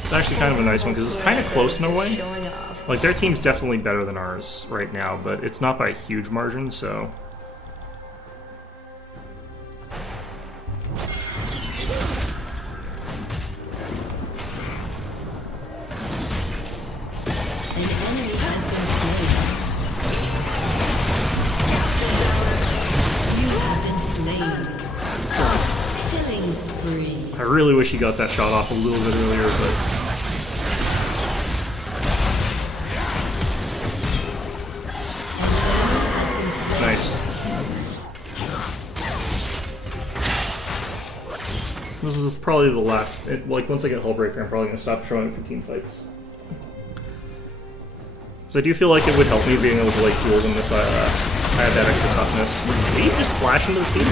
It's actually kind of a nice one because it's kind of close in a way. Showing off. Like, their team's definitely better than ours right now, but it's not by a huge margin, so... An enemy has been slain. I really wish he got that shot off a little bit earlier, but... Nice. This is probably the last... like, once I get Hullbreaker, I'm probably going to stop showing it for team fights. So I do feel like it would help me being able to, like, heal them if I had that extra toughness. Did he just flash into the team?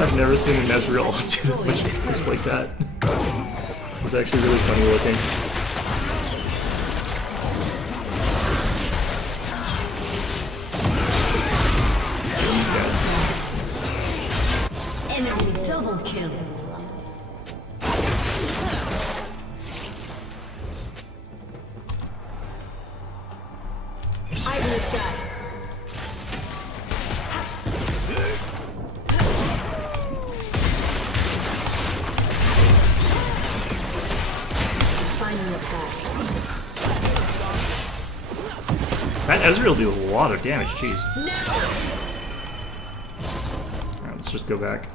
I've never seen an Ezreal do that much damage like that. It's actually really funny looking. Enemy double kill. Eye in the sky. Finding the path. That Ezreal deals a lot of damage, jeez. Alright, let's just go back.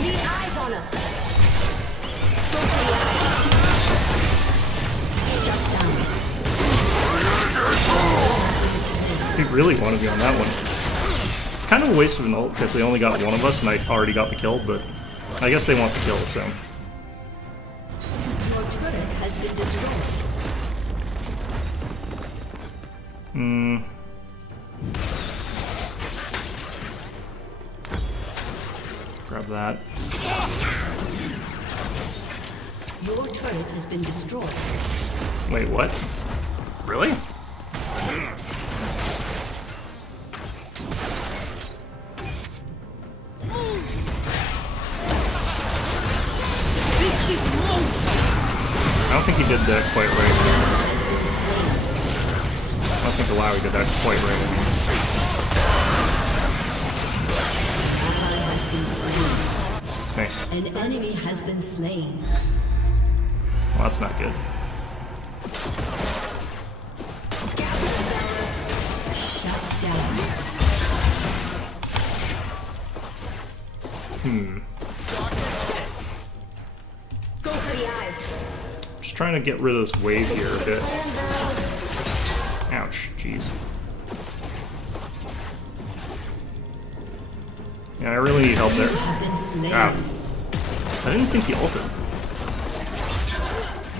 Need eyes on us. He really wanted me on that one. It's kind of a waste of an ult because they only got one of us and I already got the kill, but I guess they want the kill, so. Your turret has been destroyed. Grab that. Your turret has been destroyed. Wait, what? Really? I don't think he did that quite right. I don't think Alawi did that quite right. Nice. An enemy has been slain. Well, that's not good. Shut down. Go for the eyes. Just trying to get rid of this wave here a bit. Ouch, jeez. Yeah, I really need help there. Have been slain. Ow. I didn't think he ulted.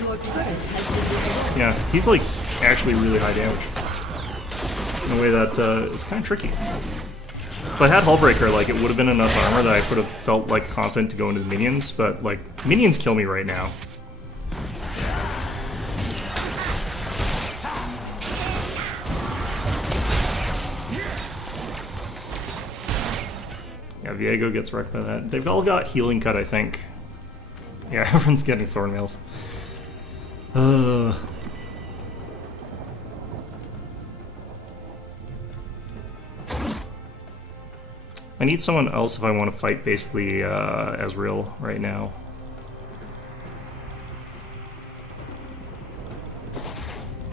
Your turret has been destroyed. Yeah, he's like actually really high damage. In a way that is kind of tricky. If I had Hullbreaker, like, it would have been enough armor that I would have felt like confident to go into the minions, but like, minions kill me right now. Yeah, Viego gets wrecked by that. They've all got healing cut, I think. Yeah, everyone's getting Thornmails. I need someone else if I want to fight basically Ezreal right now.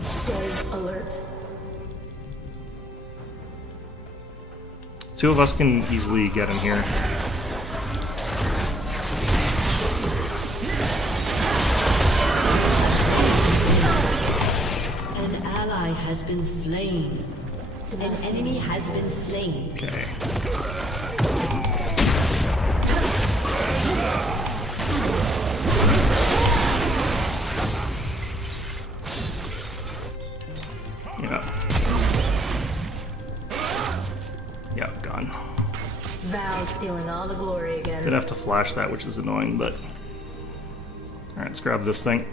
Stay alert. Two of us can easily get in here. An ally has been slain. An enemy has been slain. Okay. Yeah. Yeah, gone. Val's stealing all the glory again. Did have to flash that, which is annoying, but... Alright, let's grab this thing.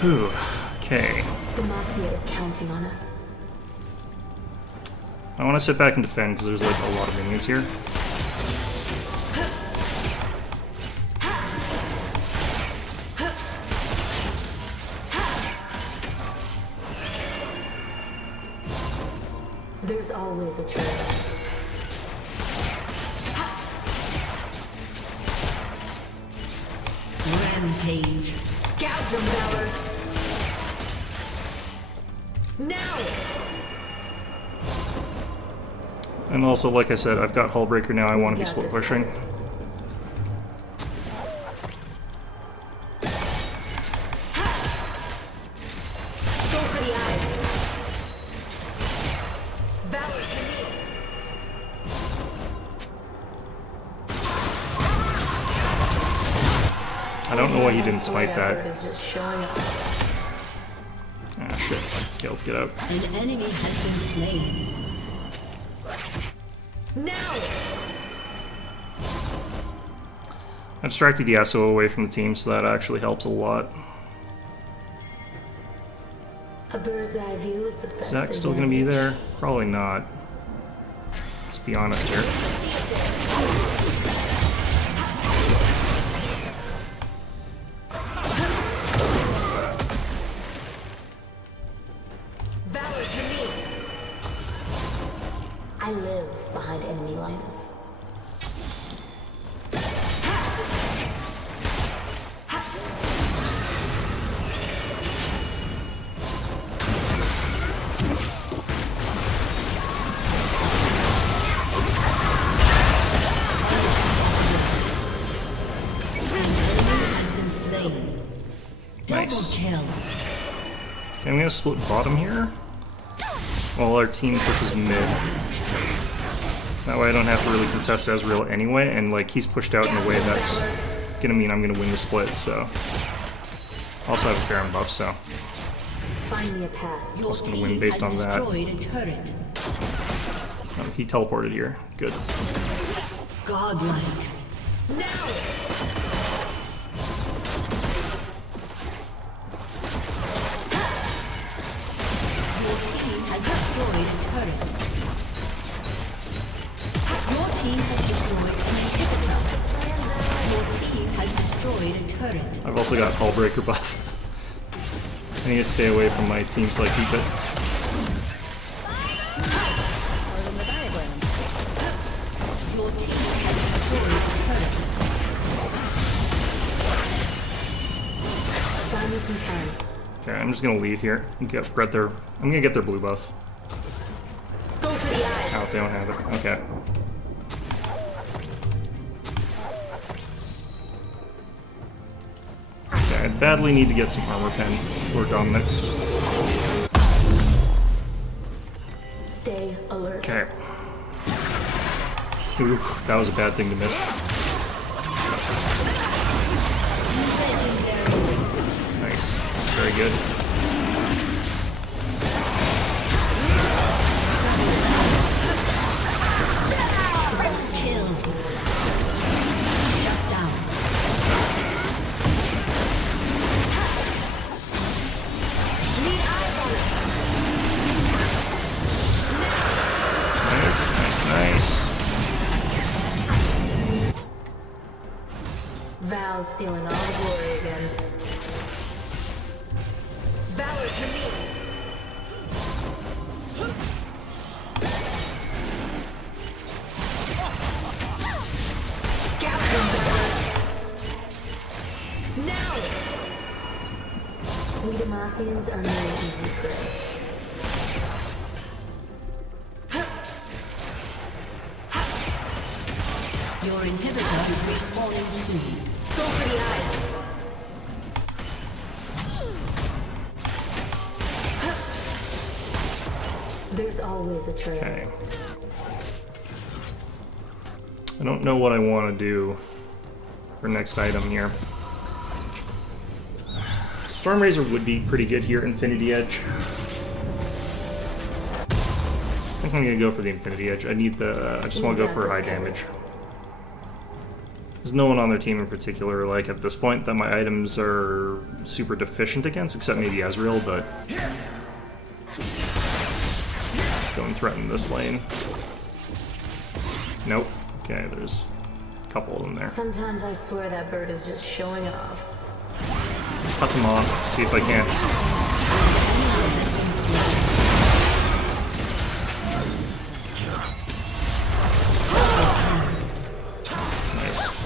Whew. Okay. Demacia is counting on us. I want to sit back and defend because there's like a lot of minions here. There's always a trail. Rampage. Gouge him, Valor! Now! And also, like I said, I've got Hullbreaker now. I want to be split pushing. Go for the eyes! Valor to me! I don't know why he didn't smite that. Is just showing up. Ah, shit. Okay, let's get out. An enemy has been slain. Now! I distracted Yasuo away from the team, so that actually helps a lot. A bird's eye view is the best. Is Zach still gonna be there? Probably not. Let's be honest here. Valor to me! I live behind enemy lines. Has been slain. Nice. Double kill. Okay, I'm gonna split bottom here while our team pushes mid. That way I don't have to really contest Ezreal anyway, and like he's pushed out in a way that's gonna mean I'm gonna win the split, so. Also have a Baron buff, so. Find me a path. Your Also gonna team win based has on that. destroyed a turret. Oh, he teleported here. Good. Godlike. Now! Your team has destroyed a turret. Your team has destroyed an inhibitor. Your team has destroyed a turret. I've also got Hullbreaker buff. I need to stay away from my team so I keep it. Your team has destroyed a turret. Find me some time. Okay, I'm just gonna leave here and get their. I'm gonna get their blue buff. Go for the eyes! Oh, they don't have it. Okay. Okay, I badly need to get some armor pen for Dominic's. Stay alert. Okay. Ooh, that was a bad thing to miss. Nice. Very good. Kill. Shut down. Nice, nice, nice. Val stealing all the glory again. Valor to me! Captain Valor! Now! We Demacians are no easy prey. Your inhibitor is respawning soon. Go for the eyes! There's always a trail. Okay. I don't know what I want to do for next item here. Stormrazor would be pretty good here, Infinity Edge. I think I'm gonna go for the Infinity Edge. I just want to go for high damage. There's no one on their team in particular, like, at this point, that my items are super deficient against, except maybe Ezreal, but... Let's go and threaten this lane. Nope. Okay, there's a couple of them there. Sometimes I swear that bird is just showing off. Cut them off, see if I can't. Nice.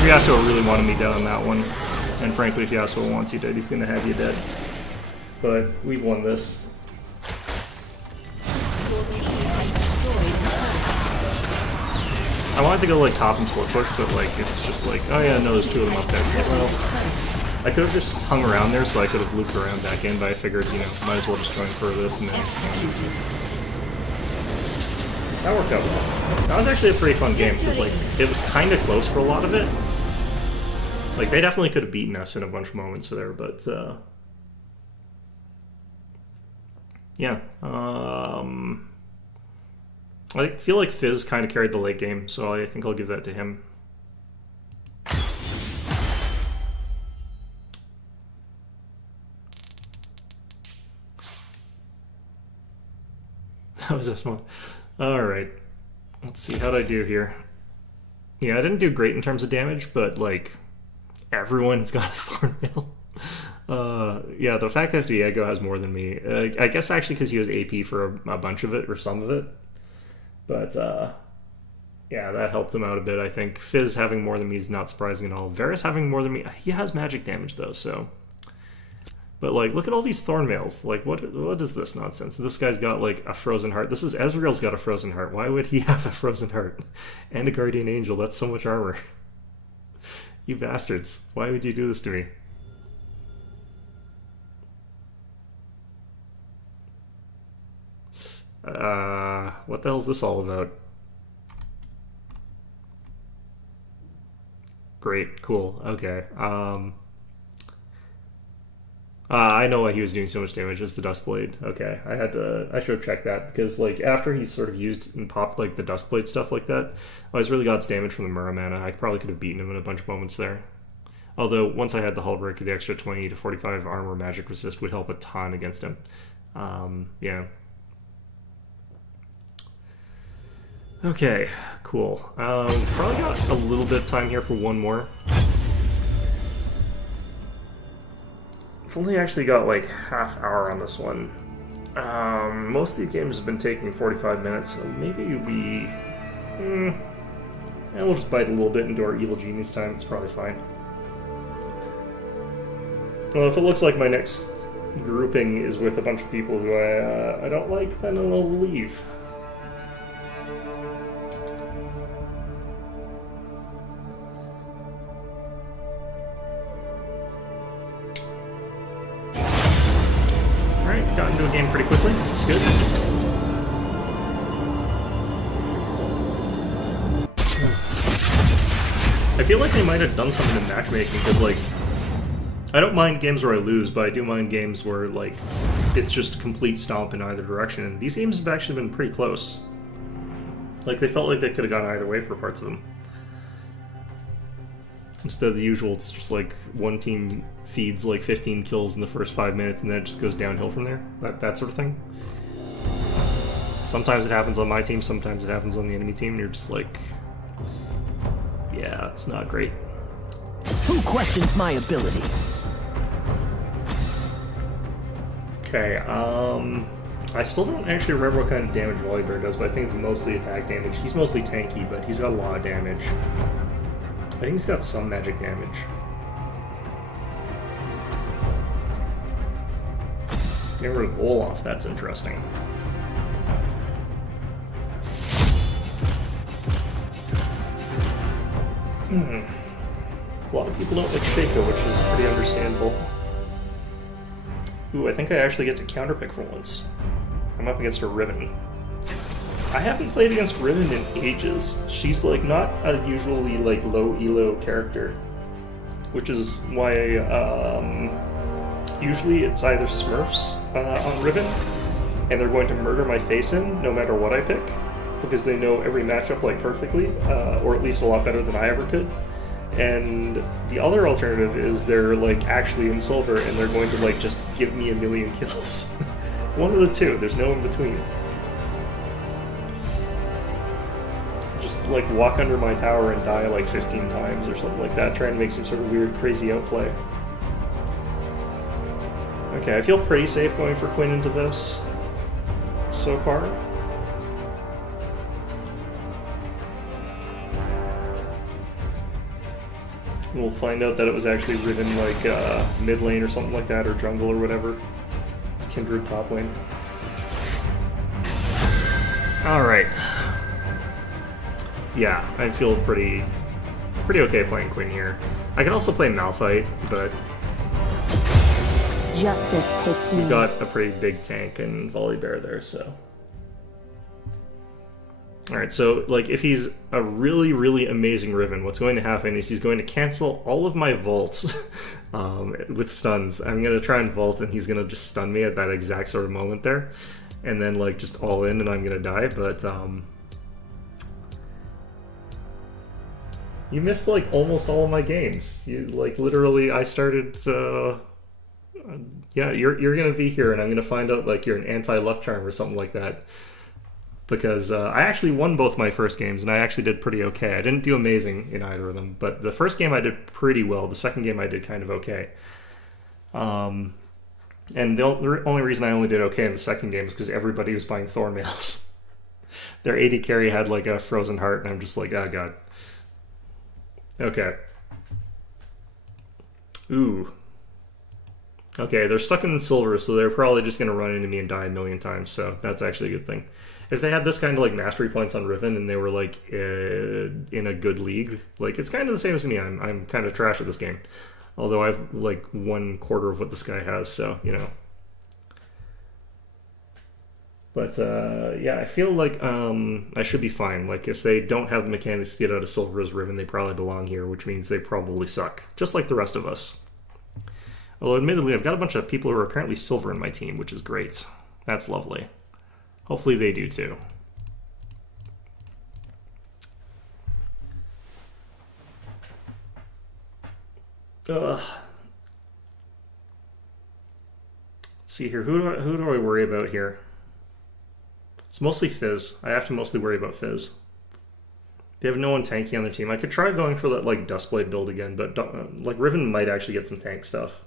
Yasuo really wanted me dead on that one. And frankly, if Yasuo wants you dead, he's gonna have you dead. But we've won this. I wanted to go like top and split push, but like it's just like, oh yeah, no, there's two of them up there. It's like, well, I could have just hung around there, so I could have looped around back in, but I figured, you know, might as well just join for this and then. That worked out well. That was actually a pretty fun game because like it was kind of close for a lot of it. Like, they definitely could have beaten us in a bunch of moments there, but, yeah. I feel like Fizz kind of carried the late game, so I think I'll give that to him. That was this one. Alright. Let's see, how'd I do here? Yeah, I didn't do great in terms of damage, but, like... Everyone's got a Thornmail. Yeah, the fact that Diego has more than me, I guess actually because he was AP for a bunch of it, or some of it. But, yeah, that helped him out a bit, I think. Fizz having more than me is not surprising at all. Varus having more than me, he has magic damage, though, so... But, like, look at all these Thornmails. Like, what is this nonsense? This guy's got, like, a Frozen Heart. This is... Ezreal's got a Frozen Heart. Why would he have a Frozen Heart? And a Guardian Angel. That's so much armor. You bastards. Why would you do this to me? What the hell's this all about? Great, cool, okay. I know why he was doing so much damage. It's the Duskblade. Okay, I should have checked that, because, like, after he sort of used and popped, like, the Duskblade stuff like that, I was really got its damage from the Muramana. I probably could have beaten him in a bunch of moments there. Although, once I had the Hullbreaker, the extra 20 to 45 armor magic resist would help a ton against him. Yeah. Okay, cool. Probably got a little bit of time here for one more. I've only actually got like half hour on this one. Most of the games have been taking 45 minutes, so maybe we... yeah, we'll just bite a little bit into our Evil Genius time, it's probably fine. Well, if it looks like my next grouping is with a bunch of people who I don't like, then I'll leave. Alright, got into a game pretty quickly. That's good. I feel like they might have done something in matchmaking, because, like, I don't mind games where I lose, but I do mind games where, like, it's just a complete stomp in either direction. And these games have actually been pretty close. Like, they felt like they could have gone either way for parts of them. Instead of the usual, it's just like one team feeds like 15 kills in the first 5 minutes and then it just goes downhill from there. That sort of thing. Sometimes it happens on my team, sometimes it happens on the enemy team, and you're just like... yeah, it's not great. Who questions my ability? Okay, I still don't actually remember what kind of damage Volibear does, but I think it's mostly attack damage. He's mostly tanky, but he's got a lot of damage. I think he's got some magic damage. Get rid of Olaf, that's interesting. A lot of people don't like Shaco, which is pretty understandable. Ooh, I think I actually get to counterpick for once. I'm up against a Riven. I haven't played against Riven in ages. She's like not a usually like low elo character, which is why usually it's either Smurfs on Riven, and they're going to murder my face in no matter what I pick, because they know every matchup like perfectly, or at least a lot better than I ever could. And the other alternative is they're like actually in silver and they're going to like just give me a million kills. One of the two, there's no in between. Just like walk under my tower and die like 15 times or something like that, trying to make some sort of weird crazy outplay. Okay, I feel pretty safe going for Quinn into this so far. We'll find out that it was actually Riven like mid lane or something like that, or jungle or whatever. It's Kindred top lane. Alright. Yeah, I feel pretty okay playing Quinn here. I could also play Malphite, but Justice takes me. we've got a pretty big tank and Volibear there, so. Alright, so like if he's a really, really amazing Riven, what's going to happen is he's going to cancel all of my vaults with stuns. I'm going to try and vault and he's going to just stun me at that exact sort of moment there. And then like just all in and I'm going to die, but you missed like almost all of my games. You like literally, I started yeah, you're going to be here and I'm going to find out like you're an anti-luck charm or something like that. Because I actually won both my first games, and I actually did pretty okay. I didn't do amazing in either of them, but the first game I did pretty well. The second game I did kind of okay. And the only reason I only did okay in the second game is because everybody was buying Thornmails. Their AD carry had like a frozen heart, and I'm just like, oh god. Okay. Ooh. Okay, they're stuck in silver, so they're probably just going to run into me and die a million times, so that's actually a good thing. If they had this kind of like mastery points on Riven and they were like in a good league, like it's kind of the same as me. I'm kind of trash at this game, although I've like 1/4 of what this guy has, so you know. But yeah, I feel like I should be fine. Like if they don't have the mechanics to get out of silver as Riven, they probably belong here, which means they probably suck, just like the rest of us. Although admittedly, I've got a bunch of people who are apparently silver in my team, which is great. That's lovely. Hopefully they do too. Ugh. Let's see here. Who do I worry about here? It's mostly Fizz. I have to mostly worry about Fizz. They have no one tanky on their team. I could try going for that like Duskblade build again, but like Riven might actually get some tank stuff.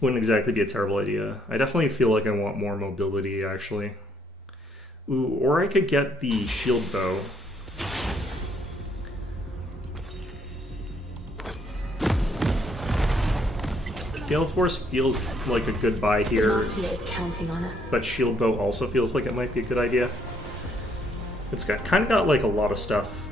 Wouldn't exactly be a terrible idea. I definitely feel like I want more mobility, actually. Ooh, or I could get the shield bow. Gale Force feels like a good buy here, Demacia is counting on us. but shield bow also feels like it might be a good idea. It's got kind of got like a lot of stuff.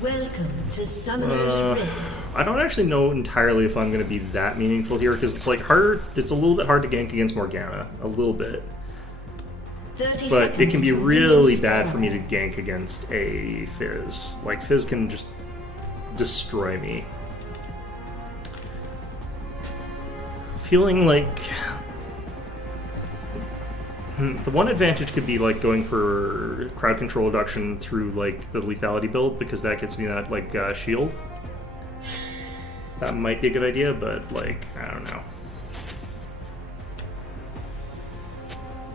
Welcome to Summoner's Rift. I don't actually know entirely if I'm going to be that meaningful here, because it's like harder. It's a little bit hard to gank against Morgana, a little bit. 30 But it can be seconds really to bad for me spawn. to gank against a Fizz. Like, Fizz can just destroy me. Feeling like... the one advantage could be, like, going for crowd control reduction through, like, the lethality build, because that gets me that, like, shield. That might be a good idea, but, like, I don't know.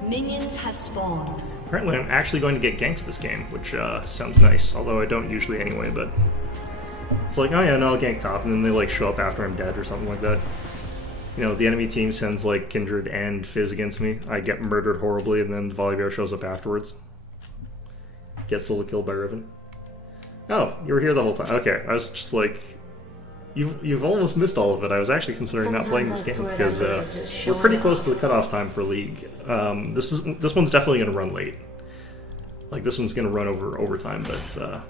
Minions have spawned. Apparently I'm actually going to get ganks this game, which sounds nice, although I don't usually anyway, but... It's like, oh yeah, no, I'll gank top, and then they like show up after I'm dead or something like that. You know, the enemy team sends like Kindred and Fizz against me, I get murdered horribly, and then Volibear shows up afterwards. Get solo killed by Riven. Oh, you were here the whole time. Okay, I was just like... You've almost missed all of it. I was actually considering not playing this game because we're pretty close to the cutoff time for League. This one's definitely going to run late. Like this one's going to run over overtime, but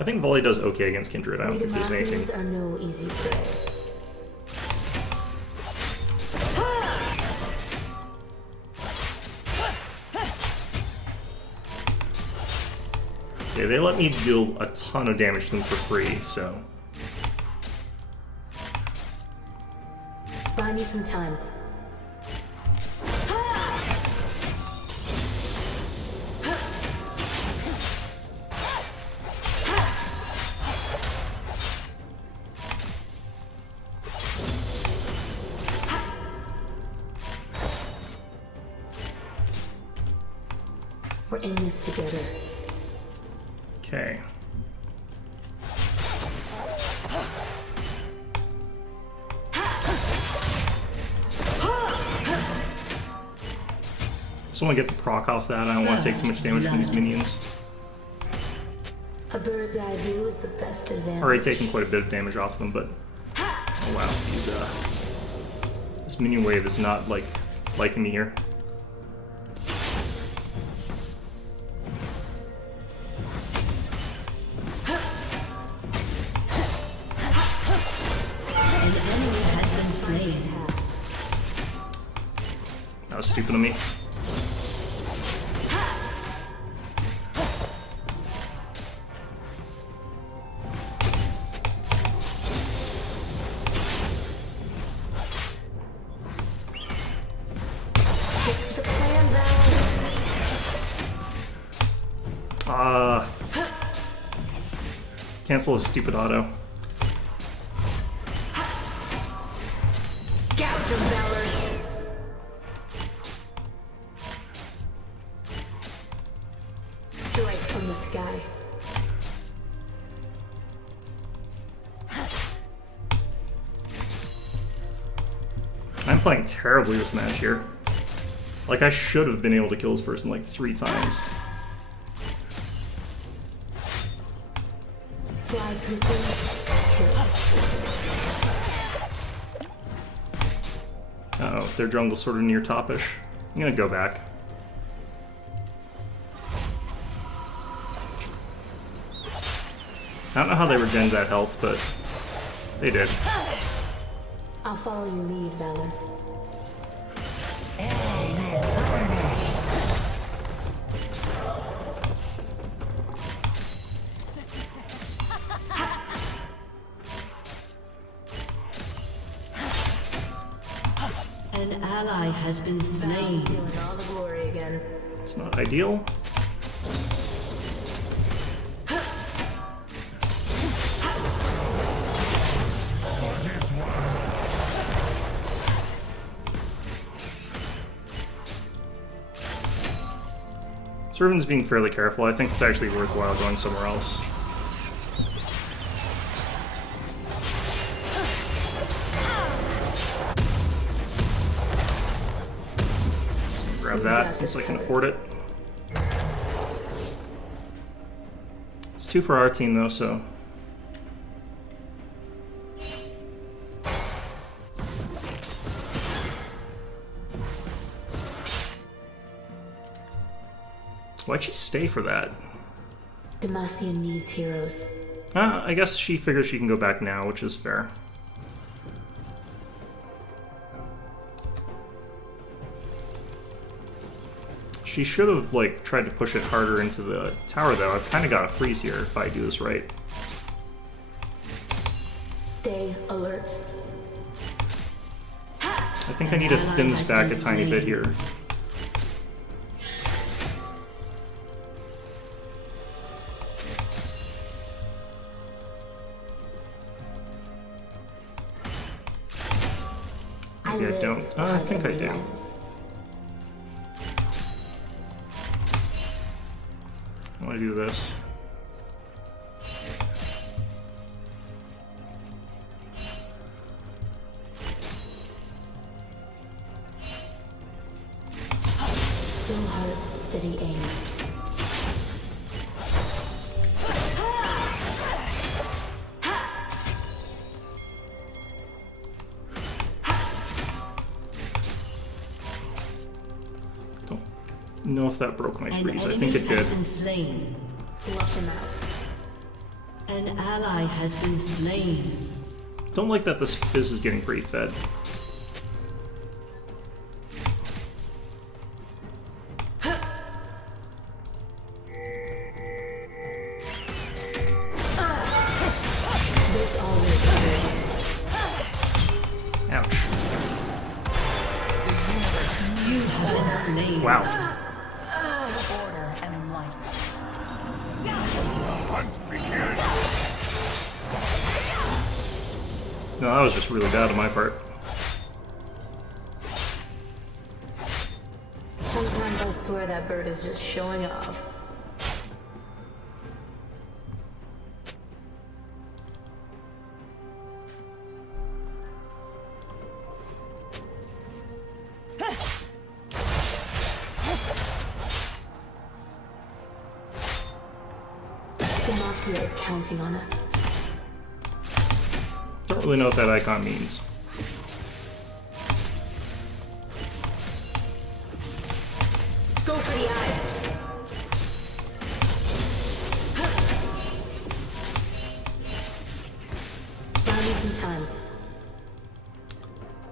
I think Volley does okay against Kindred. I don't think there's anything. Demacians are no easy prey. Okay, they let me deal a ton of damage to them for free, so... Buy me some time. We're in this together. Okay. Just want to get the proc off that. I don't want to take too much damage from these minions. A bird's eye view is the best advantage. Already taking quite a bit of damage off them, but oh wow, these this minion wave is not liking me here. An enemy has been slain. That was stupid of me. Cancel his stupid auto. Gouge of valor. Strike from the sky. I'm playing terribly this match here. Like, I should have been able to kill this person like 3 times. Flies within. Uh-oh, their jungle's sort of near topish. I'm gonna go back. I don't know how they regened that health, but they did. I'll follow your lead, Valor. An ally has been slain. Stealing all the glory again. It's not ideal. Servant's being fairly careful. I think it's actually worthwhile going somewhere else. Just grab that since I can afford it. It's 2 for our team though, so. Why'd she stay for that? Demacian needs heroes. I guess she figures she can go back now, which is fair. She should have, like, tried to push it harder into the tower, though. I've kind of got a freeze here if I do this right. Stay alert. I think I need to thin this back a tiny bit here. Maybe I don't. I think I do. I want to do this. Still heart, steady aim. Know if that broke my An freeze. I enemy think it has did. been slain. Flush him out. An ally has been slain. Don't like that this Fizz is getting pretty fed. Ouch. You have been slain. Wow. Order and light. No, that was just really bad on my part. Sometimes I swear that bird is just showing off. Demacia is counting on us. Don't really know what that icon means. Go for the eye. Buy me some time.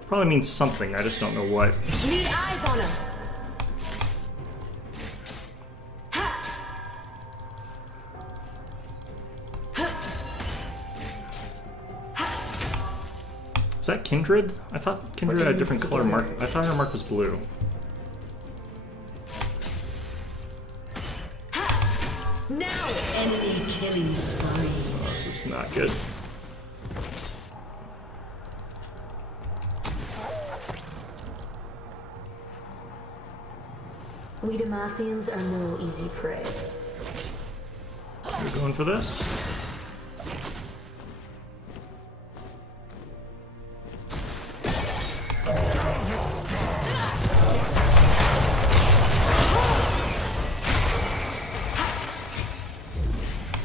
Probably means something, I just don't know what. Need eyes on him. Is that Kindred? I thought Kindred had a different color mark. I thought her mark was blue. Now! Enemy killing spree. Oh, this is not good. We Demacians are no easy prey. You're going for this?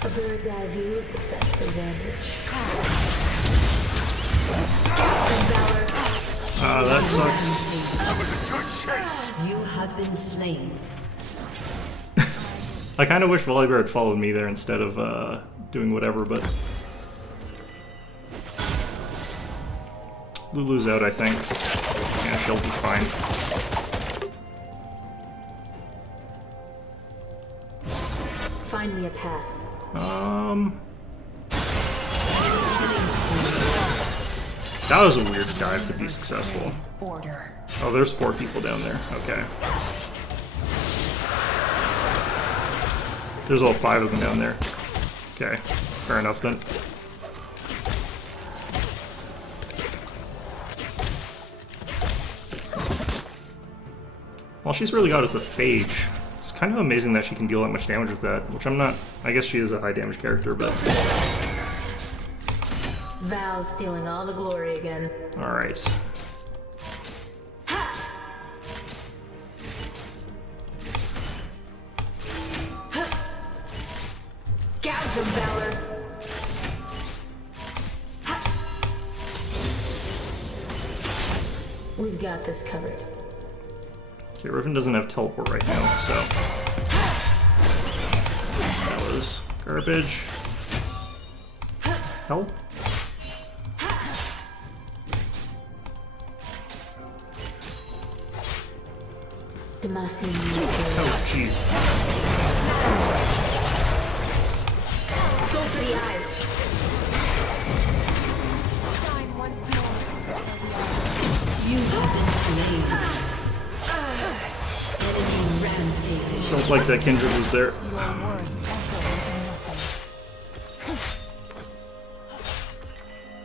A bird's eye view is the best advantage. Ah, that sucks. You have been slain. I kind of wish Volibear had followed me there instead of doing whatever, but... Lulu's out, I think. Yeah, she'll be fine. Find me a path. That was a weird dive to be successful. Order. Oh, there's 4 people down there. Okay. There's all 5 of them down there. Okay, fair enough then. All she's really got is the Phage. It's kind of amazing that she can deal that much damage with that, which I'm not... I guess she is a high damage character, but... Val's stealing all the glory again. Alright. Gouge him, Valor! We've got this covered. Okay, Riven doesn't have teleport right now, so... That was garbage. Help? Demacian. Oh, jeez. Go for the eyes. You have been slain. Enemy rampage. Don't like that Kindred was there.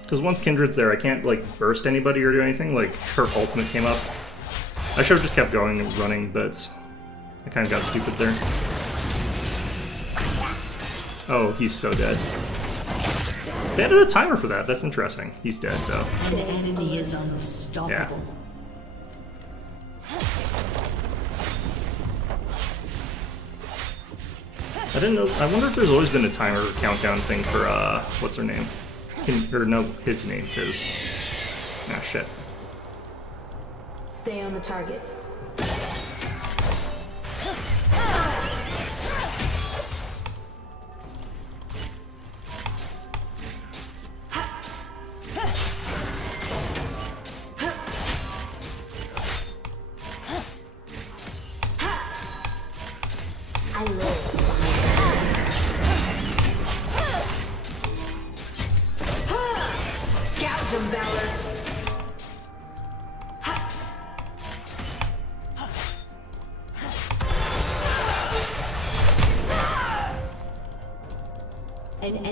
Because once Kindred's there, I can't, like, burst anybody or do anything. Like, her ultimate came up. I should have just kept going and running, but I kind of got stupid there. Oh, he's so dead. They added a timer for that. That's interesting. He's dead, though. An enemy is unstoppable. Yeah. I didn't know. I wonder if there's always been a timer countdown thing for, what's her name? Or no, his name, his. Ah, shit. Stay on the target.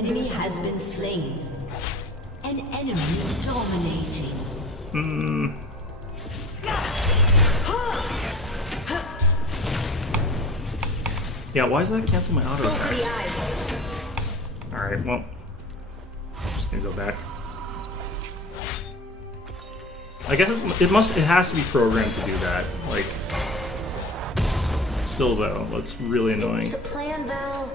enemy has been slain. An enemy dominating. Yeah, why does that cancel my auto attacks? Alright, well. Just gonna go back. I guess it has to be programmed to do that. Like, still though, that's really annoying. The plan, Val.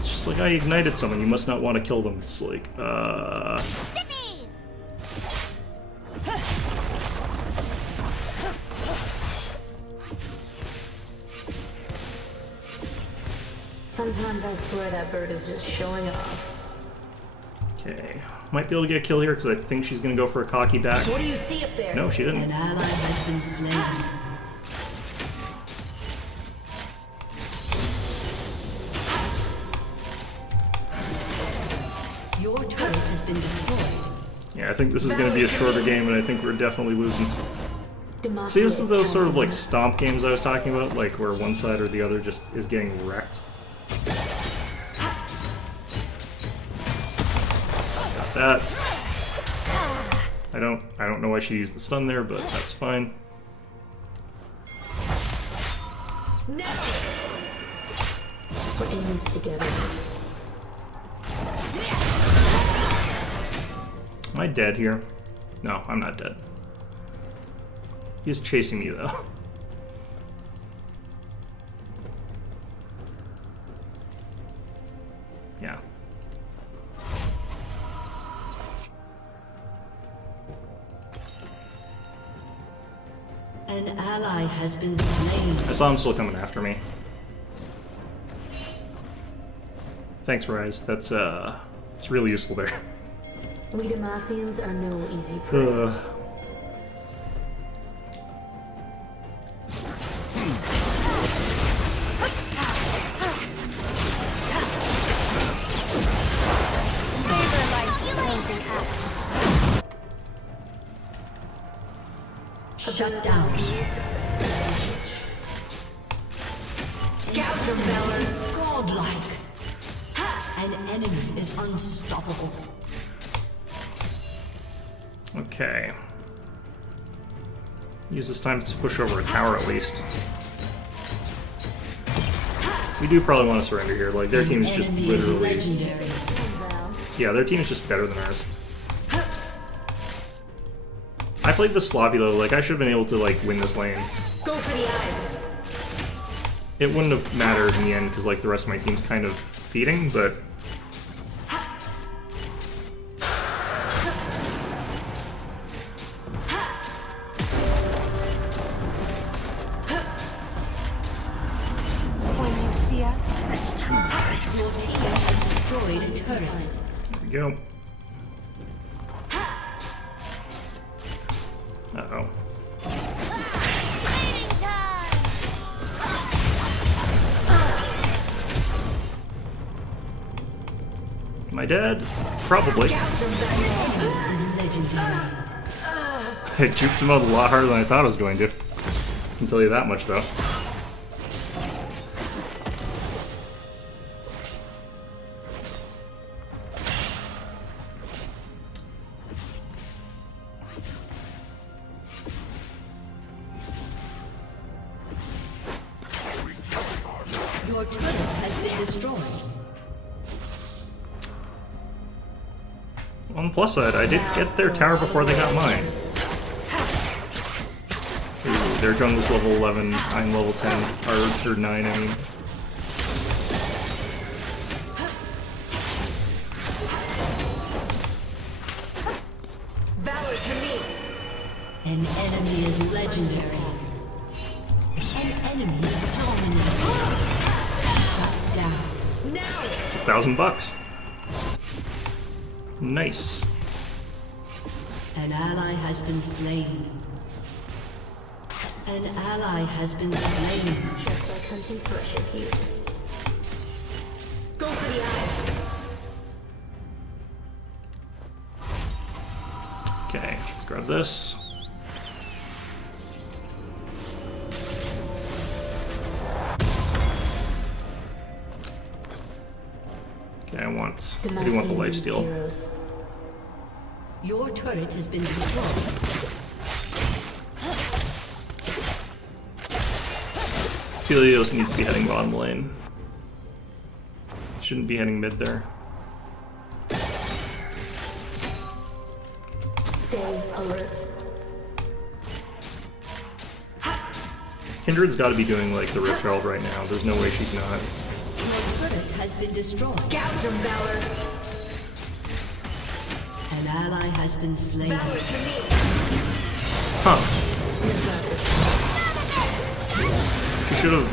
It's just like, I ignited someone, you must not want to kill them. It's like, Sometimes I swear that bird is just showing off. okay. Might be able to get a kill here because I think she's gonna go for a cocky back. What do you see up there? No, she An didn't. ally has been slain. Your turret has been destroyed. Yeah, I think this is gonna be a shorter game, and I think we're definitely losing. Demacia See, this is those sort of like counting stomp games I was talking about, like where one side or the other just is getting wrecked. Got that. I don't know why she used the stun there, but that's fine. We're in this together. Am I dead here? No, I'm not dead. He's chasing me though. Yeah. An ally has been slain. I saw him still coming after me. Thanks, Rise. That's it's really useful there. We Demacians are no easy prey. Shut down. Gouger Valor's godlike. An enemy is unstoppable. Okay. Use this time to push over a tower at least. We do probably want to surrender here. Like, their team is just Enemy is literally... legendary. Yeah, their team is just better than ours. I played the sloppy though, like I should have been able to like win this lane. Go for the eyes. It wouldn't have mattered in the end because like the rest of my team's kind of feeding, but When you see us, It's too late. Your team has destroyed a turret. there we go. Uh-oh. Am I dead? Probably. Is legendary. I juked him out a lot harder than I thought I was going to. I can tell you that much though. Your turret has been destroyed. On the plus side, I did get their tower before they got mine. Ooh, their jungle's level 11, I'm level 10, or 9, I mean. Valor to me. An enemy is legendary. An enemy is dominating. Shut down. Now. It's $1,000. Nice. An ally has been slain. An ally has been slain. Just like hunting pressure keys. Go for the eyes. Okay, let's grab this. Okay, I do want the Demacian life needs steal. heroes. Your turret has been destroyed. Helios needs to be heading bottom lane. Shouldn't be heading mid there. Stay alert. Kindred's got to be doing like the Rift Herald right now. There's no way she's not. Your turret has been destroyed. Gouge of valor. An ally has been slain. Valor to me. Huh. She should have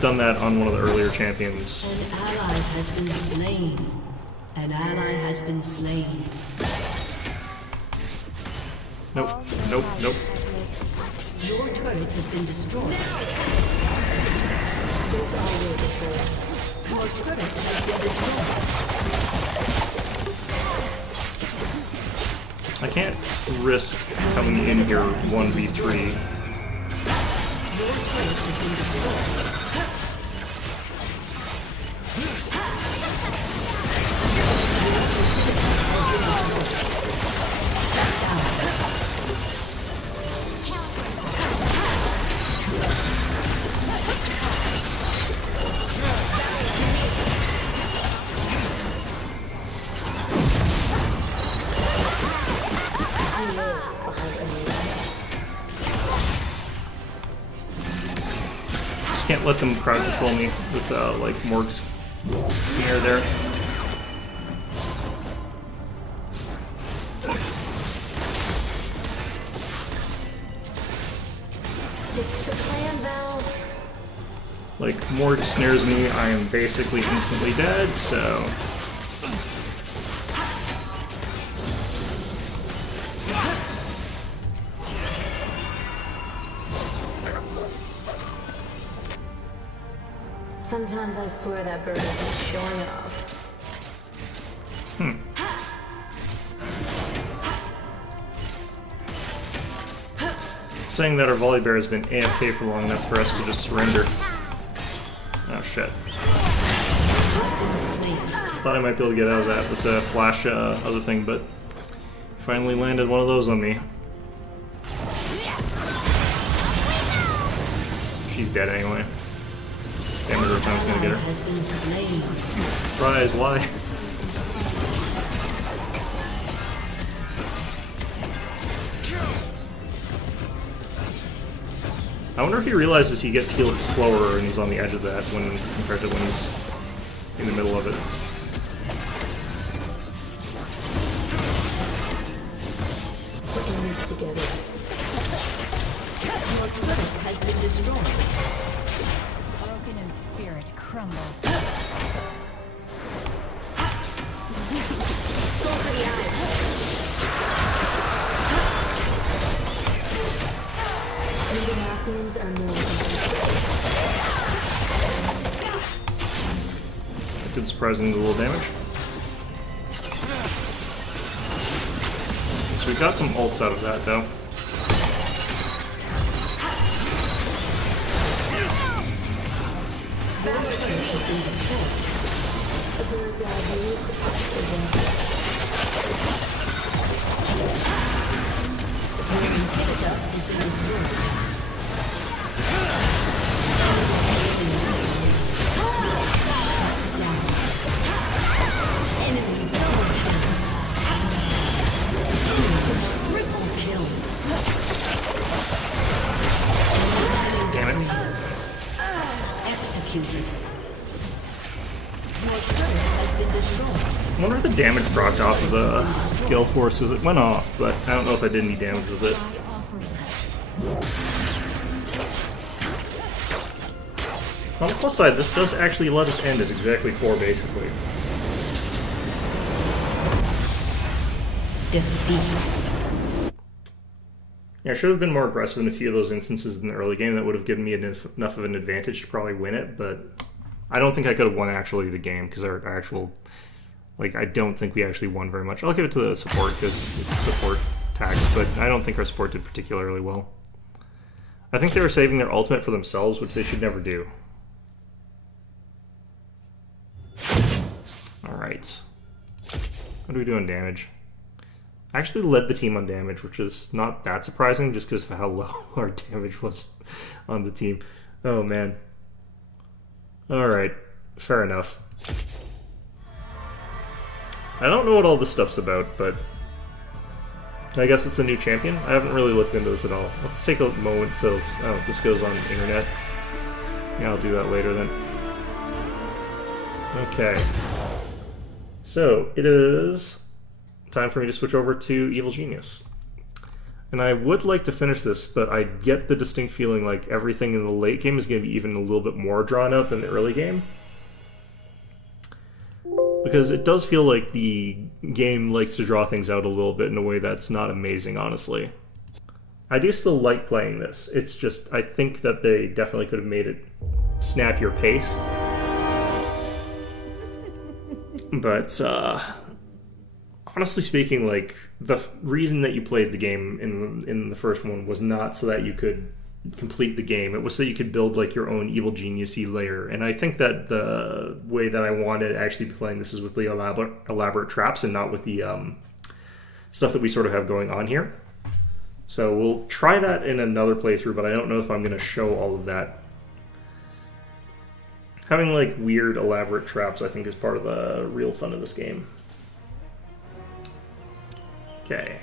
done that on one of the earlier champions. An ally has been slain. An ally has been slain. Nope, nope, nope. Your turret has been destroyed. There's always a third. Your turret has been destroyed. I can't risk coming in here 1v3. Your turret has been destroyed. Can't let them crowd control me with like Morg's snare there. Stick to the plan, Val. Like Morg snares me, I am basically instantly dead, so Sometimes I swear that bird is just showing off. saying that our Volibear has been AFK for long enough for us to just surrender. Oh shit. Thought I might be able to get out of that with the flash other thing, but finally landed one of those on me. She's dead anyway. Damage over time's gonna get her. Has been slain. Surprise, why? I wonder if he realizes he gets healed slower and he's on the edge of that when compared to when he's in the middle of it. Putting this together. Your turret has been destroyed. Broken in spirit, crumble. Go for the eyes. The Demacians are militant. Did surprisingly little damage. So we got some ults out of that though. A bird's eye view of the best Damn it. Executed. Your turret has been destroyed. I wonder if the damage dropped off of the Gale Forces. It went off, but I don't know if I did any damage with it. On the plus side, this does actually let us end at exactly 4, basically. Defeat. Yeah, I should have been more aggressive in a few of those instances in the early game. That would have given me enough of an advantage to probably win it, but I don't think I could have won actually the game, because our actual... Like, I don't think we actually won very much. I'll give it to the support, because it's support tax, but I don't think our support did particularly well. I think they were saving their ultimate for themselves, which they should never do. Alright. How do we do on damage? I actually led the team on damage, which is not that surprising just because of how low our damage was on the team. Oh man. Alright, fair enough. I don't know what all this stuff's about, but I guess it's a new champion. I haven't really looked into this at all. Let's take a moment to... Oh, this goes on the internet. Yeah, I'll do that later then. Okay. So, it is time for me to switch over to Evil Genius. And I would like to finish this, but I get the distinct feeling like everything in the late game is going to be even a little bit more drawn out than the early game. Because it does feel like the game likes to draw things out a little bit in a way that's not amazing, honestly. I do still like playing this. It's just, I think that they definitely could have made it snappier paced. But, honestly speaking, like, the reason that you played the game in the first one was not so that you could complete the game. It was so you could build, like, your own Evil Genius-y layer. And I think that the way that I wanted to actually be playing this is with the elaborate traps and not with the stuff that we sort of have going on here. So we'll try that in another playthrough, but I don't know if I'm going to show all of that. Having, like, weird, elaborate traps, I think, is part of the real fun of this game. Okay.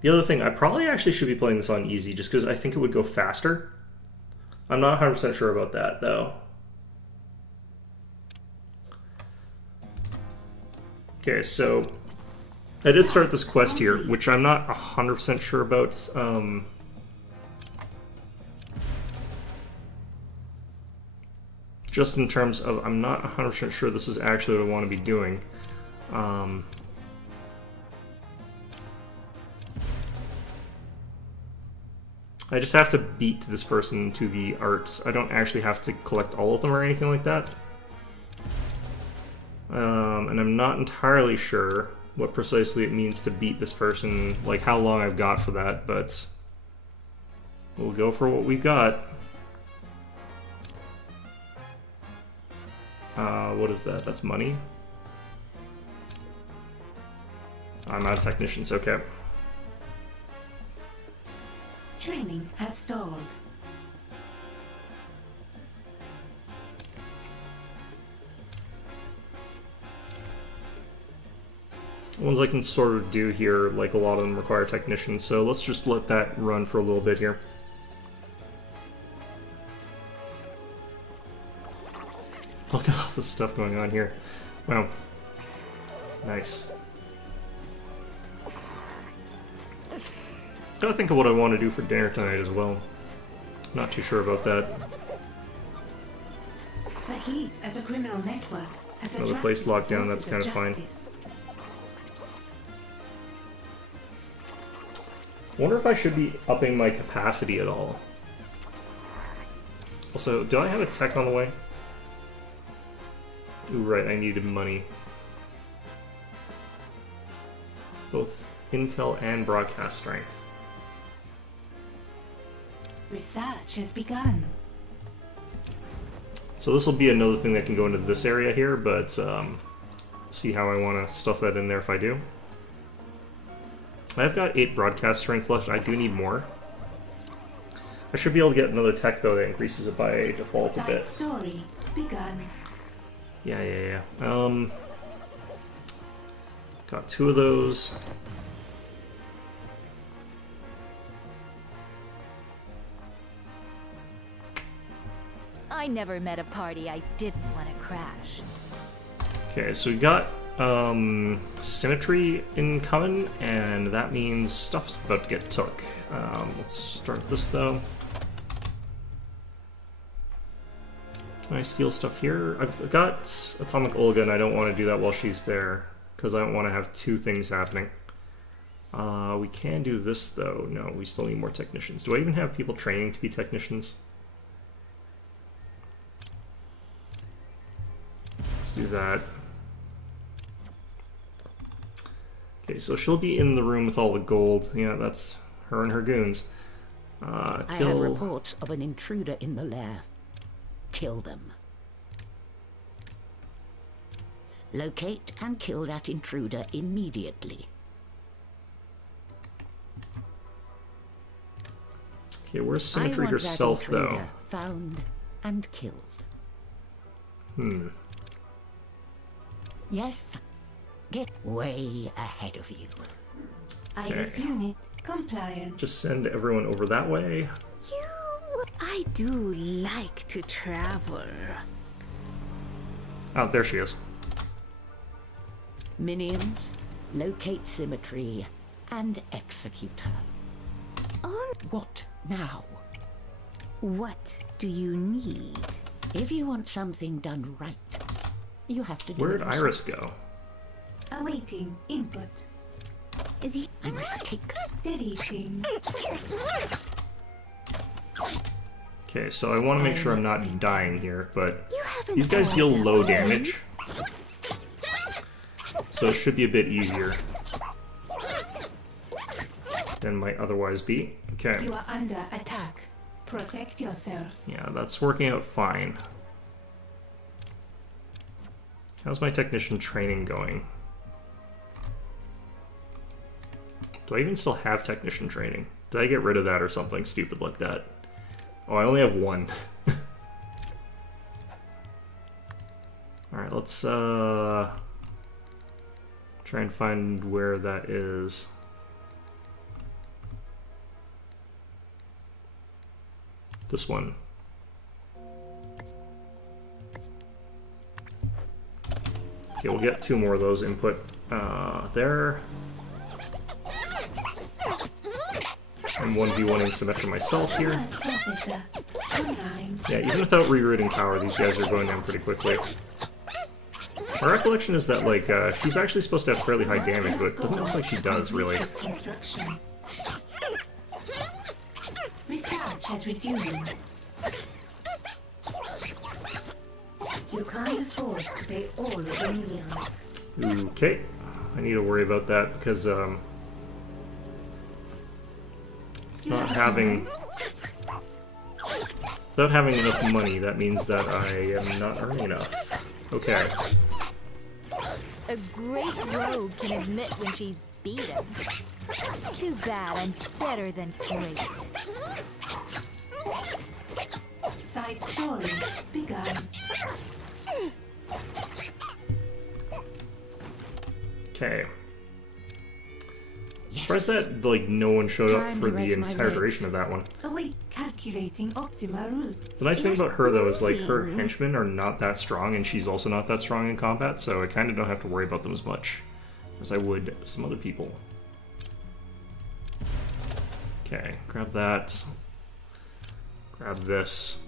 The other thing, I probably actually should be playing this on easy, just because I think it would go faster. I'm not 100% sure about that, though. Okay, so I did start this quest here, which I'm not 100% sure about. Just in terms of, I'm not 100% sure this is actually what I want to be doing. I just have to beat this person to the arts. I don't actually have to collect all of them or anything like that. And I'm not entirely sure what precisely it means to beat this person, like how long I've got for that, but we'll go for what we've got. What is that? That's money? I'm out of technicians, okay. Training has stalled. The ones I can sort of do here, like a lot of them require technicians, so let's just let that run for a little bit here. Look at all this stuff going on here. Wow. Nice. Gotta think of what I want to do for dinner tonight as well. Not too sure about that. The heat at a criminal network has Another place locked down, that's kind of fine. Wonder if I should be upping my capacity at all. Also, do I have a tech on the way? Ooh, right, I needed money. Both intel and broadcast strength. Research has begun. So this will be another thing that can go into this area here, but see how I want to stuff that in there if I do. I've got 8 broadcast strength left. I do need more. I should be able to get another tech though that increases it by default a bit. Story begun. Yeah. Got 2 of those. I never met a party I didn't want to crash. Okay, so we got symmetry incoming, and that means stuff's about to get took. Let's start this though. Can I steal stuff here? I've got Atomic Olga, and I don't want to do that while she's there, because I don't want to have 2 things happening. We can do this though. No, we still need more technicians. Do I even have people training to be technicians? Let's do that. Okay, so she'll be in the room with all the gold. Yeah, that's her and her goons. I have reports of an intruder in the lair. Kill them. Locate and kill that intruder immediately. Okay, where's I Symmetry want that herself, though? intruder found and killed. Yes, get way ahead of you. IS unit compliant. Just send everyone over that way. I do like to travel. Oh, there she is. Minions, locate Symmetry and execute her. What now? What do you need? If you want something done right, you have to do Where'd it Iris yourself. go? Awaiting input. I must take. Deleting. Okay, so I want to make sure I'm not dying here, but You haven't these guys thought deal that low through. damage. So it should be a bit easier than might otherwise be. Okay. You are under attack. Protect yourself. Yeah, that's working out fine. How's my technician training going? Do I even still have technician training? Did I get rid of that or something stupid like that? Oh, I only have one. Alright, let's try and find where that is. This one. Okay, we'll get 2 more of those input there. I'm 1v1ing Symmetra myself here. Processor online. Yeah, even without rerouting power, these guys are going down pretty quickly. My recollection is that, like, she's actually supposed to have fairly high damage, but it doesn't look like she does, really. Construction. Research has resumed. You can't afford to pay all of the millions. Okay, I need to worry about that because, not having... Without having enough money, that means that I am not earning enough. Okay. A great rogue can admit when she's beaten. Too bad I'm better than great. Side story begun. Okay. Surprised that, like, no one showed up Time for to the rest my entire legs. duration of that one. Await calculating optimal route. The nice thing about her, though, is, like, her henchmen are not that strong, and she's also not that strong in combat, so I kind of don't have to worry about them as much as I would some other people. Okay, grab that. Grab this.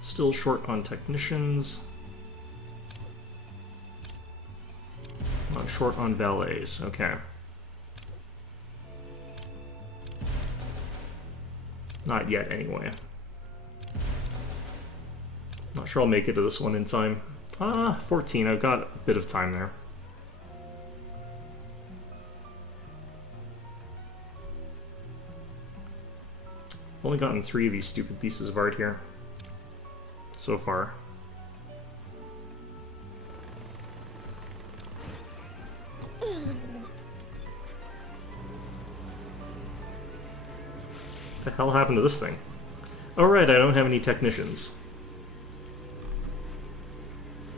Still short on technicians. Not short on valets, okay. Not yet, anyway. Not sure I'll make it to this one in time. 14, I've got a bit of time there. I've only gotten 3 of these stupid pieces of art here so far. What the hell happened to this thing? Oh right, I don't have any technicians.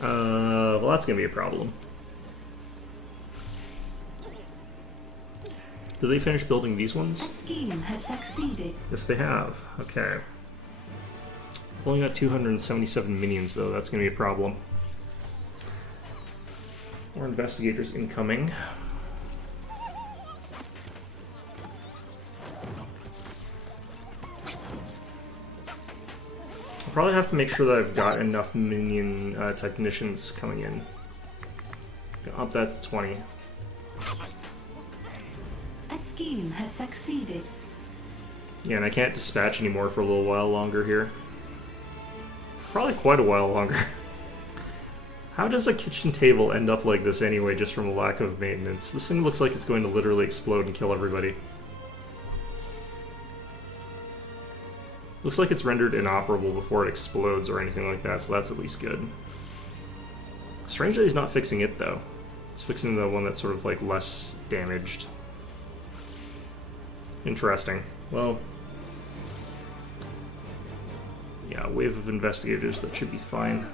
Well that's gonna be a problem. Did they finish building these A ones? scheme has succeeded. Yes, they have. Okay. Only got 277 minions, though. That's going to be a problem. More investigators incoming. I'll probably have to make sure that I've got enough minion technicians coming in. Up that to 20. A scheme has succeeded. Yeah, and I can't dispatch anymore for a little while longer here. Probably quite a while longer. How does a kitchen table end up like this anyway, just from a lack of maintenance? This thing looks like it's going to literally explode and kill everybody. Looks like it's rendered inoperable before it explodes or anything like that, so that's at least good. Strangely, he's not fixing it, though. He's fixing the one that's sort of, like, less damaged. Interesting. Well... yeah, a wave of investigators, that should be fine.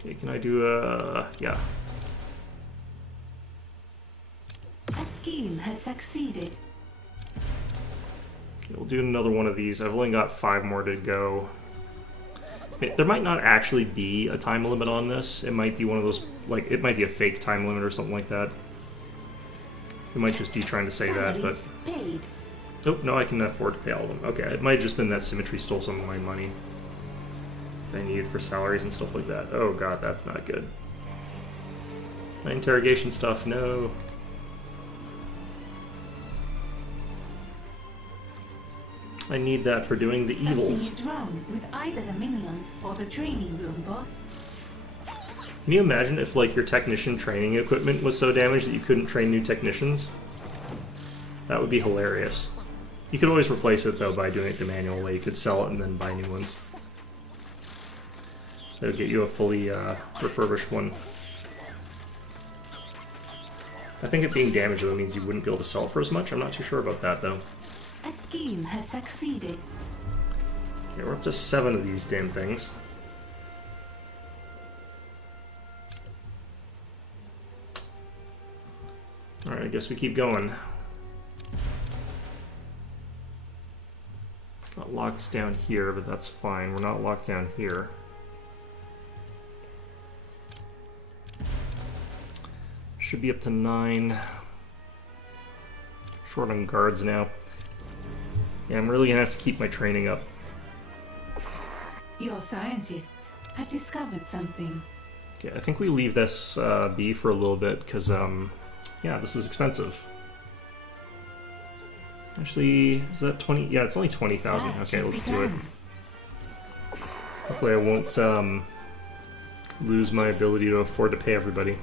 Okay, can I do a... yeah. A scheme has succeeded. We'll do another one of these. I've only got 5 more to go. There might not actually be a time limit on this. It might be one of those, like, it might be a fake time limit or something like that. It might just be trying to say that, but... paid. Oh, no, I can afford to pay all of them. Okay, it might have just been that Symmetry stole some of my money that I needed for salaries and stuff like that. Oh god, that's not good. My interrogation stuff, no. I need that for doing the evils. Something is wrong with either the minions or the training room, boss. Can you imagine if, like, your technician training equipment was so damaged that you couldn't train new technicians? That would be hilarious. You could always replace it, though, by doing it the manual way. You could sell it and then buy new ones. That would get you a fully refurbished one. I think it being damaged, though, means you wouldn't be able to sell for as much. I'm not too sure about that, though. A scheme has succeeded. Okay, we're up to 7 of these damn things. Alright, I guess we keep going. Got locked down here, but that's fine. We're not locked down here. Should be up to 9. Short on guards now. Yeah, I'm really gonna have to keep my training up. Your scientists have discovered something. Yeah, I think we leave this be for a little bit, because, yeah, this is expensive. Actually, is that 20? Yeah, it's only 20,000. Okay, let's do it. Hopefully I won't lose my ability to afford to pay everybody.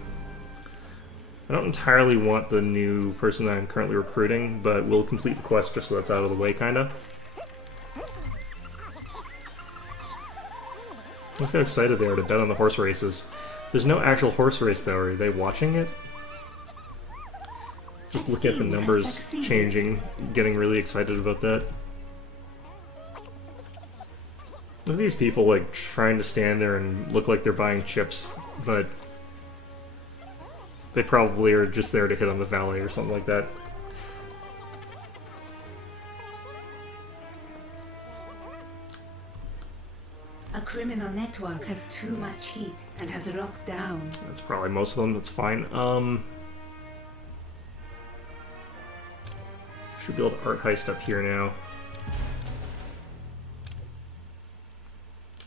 I don't entirely want the new person that I'm currently recruiting, but we'll complete the quest just so that's out of the way, kinda. Look how excited they are to bet on the horse races. There's no actual horse race, though. Are they watching it? Just look at the numbers changing, getting really excited about that. Look at these people, like, trying to stand there and look like they're buying chips, but they probably are just there to hit on the valet or something like that. A criminal network has too much heat and has locked down. That's probably most of them, that's fine. Should be able to art heist up here now.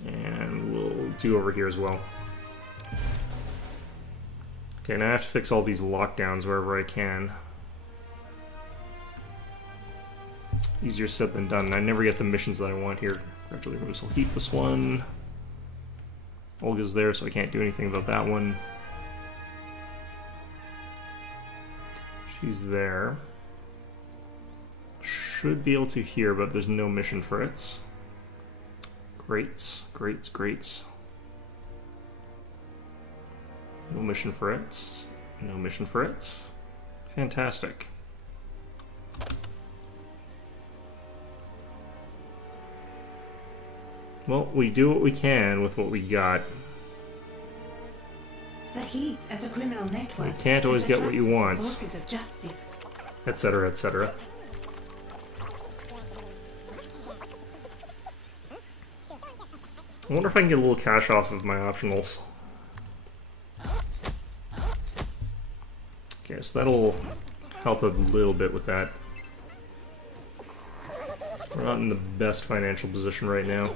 And we'll do over here as well. Okay, now I have to fix all these lockdowns wherever I can. Easier said than done. I never get the missions that I want here. Gradually removes will heat this one. Olga's there, so I can't do anything about that one. She's there. Should be able to here, but there's no mission for it. Great, great, great. No mission for it. No mission for it. Fantastic. Well, we do what we can with what we got. The heat at a criminal network. You can't always get what you want. Forces of justice. Etc., etc. I wonder if I can get a little cash off of my optionals. Okay, so that'll help a little bit with that. We're not in the best financial position right now.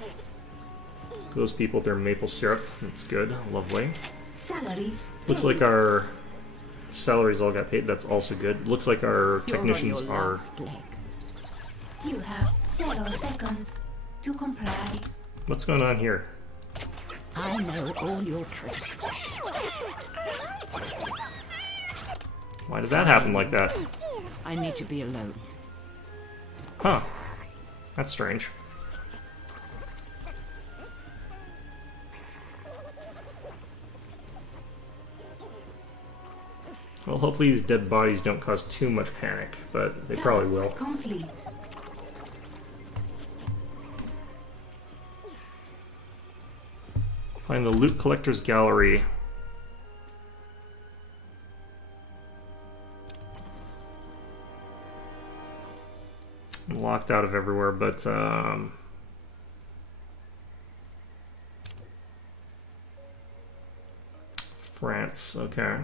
Those people with their maple syrup, that's good, lovely. Salaries. Looks like our salaries all got paid, that's also good. Looks like our technicians are... You have 0 seconds to comply. What's going on here? I know all your tricks. Why did that happen like that? I need to be alone. Huh. That's strange. Well, hopefully these dead bodies don't cause too much panic, but they probably will. Task complete. Find the Loot Collector's Gallery. I'm locked out of everywhere, but France, okay.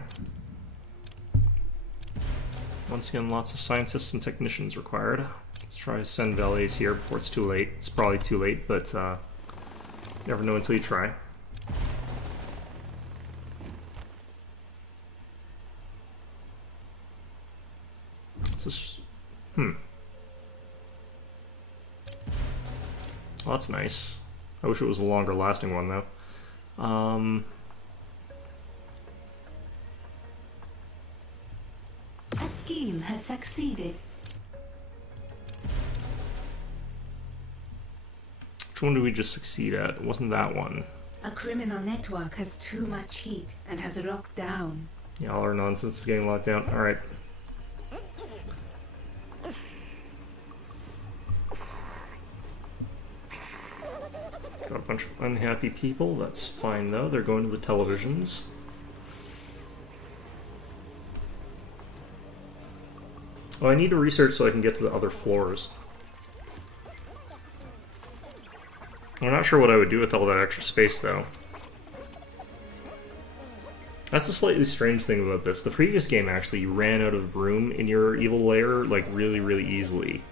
Once again, lots of scientists and technicians required. Let's try to send valets here before it's too late. It's probably too late, but never know until you try. What's this? Well, that's nice. I wish it was a longer lasting one, though. A scheme has succeeded. Which one did we just succeed at? It wasn't that one. A criminal network has too much heat and has locked down. Yeah, all our nonsense is getting locked down. Alright. Got a bunch of unhappy people. That's fine, though. They're going to the televisions. Oh, I need to research so I can get to the other floors. I'm not sure what I would do with all that extra space, though. That's a slightly strange thing about this. The previous game, actually, you ran out of room in your evil lair, like, really, really easily.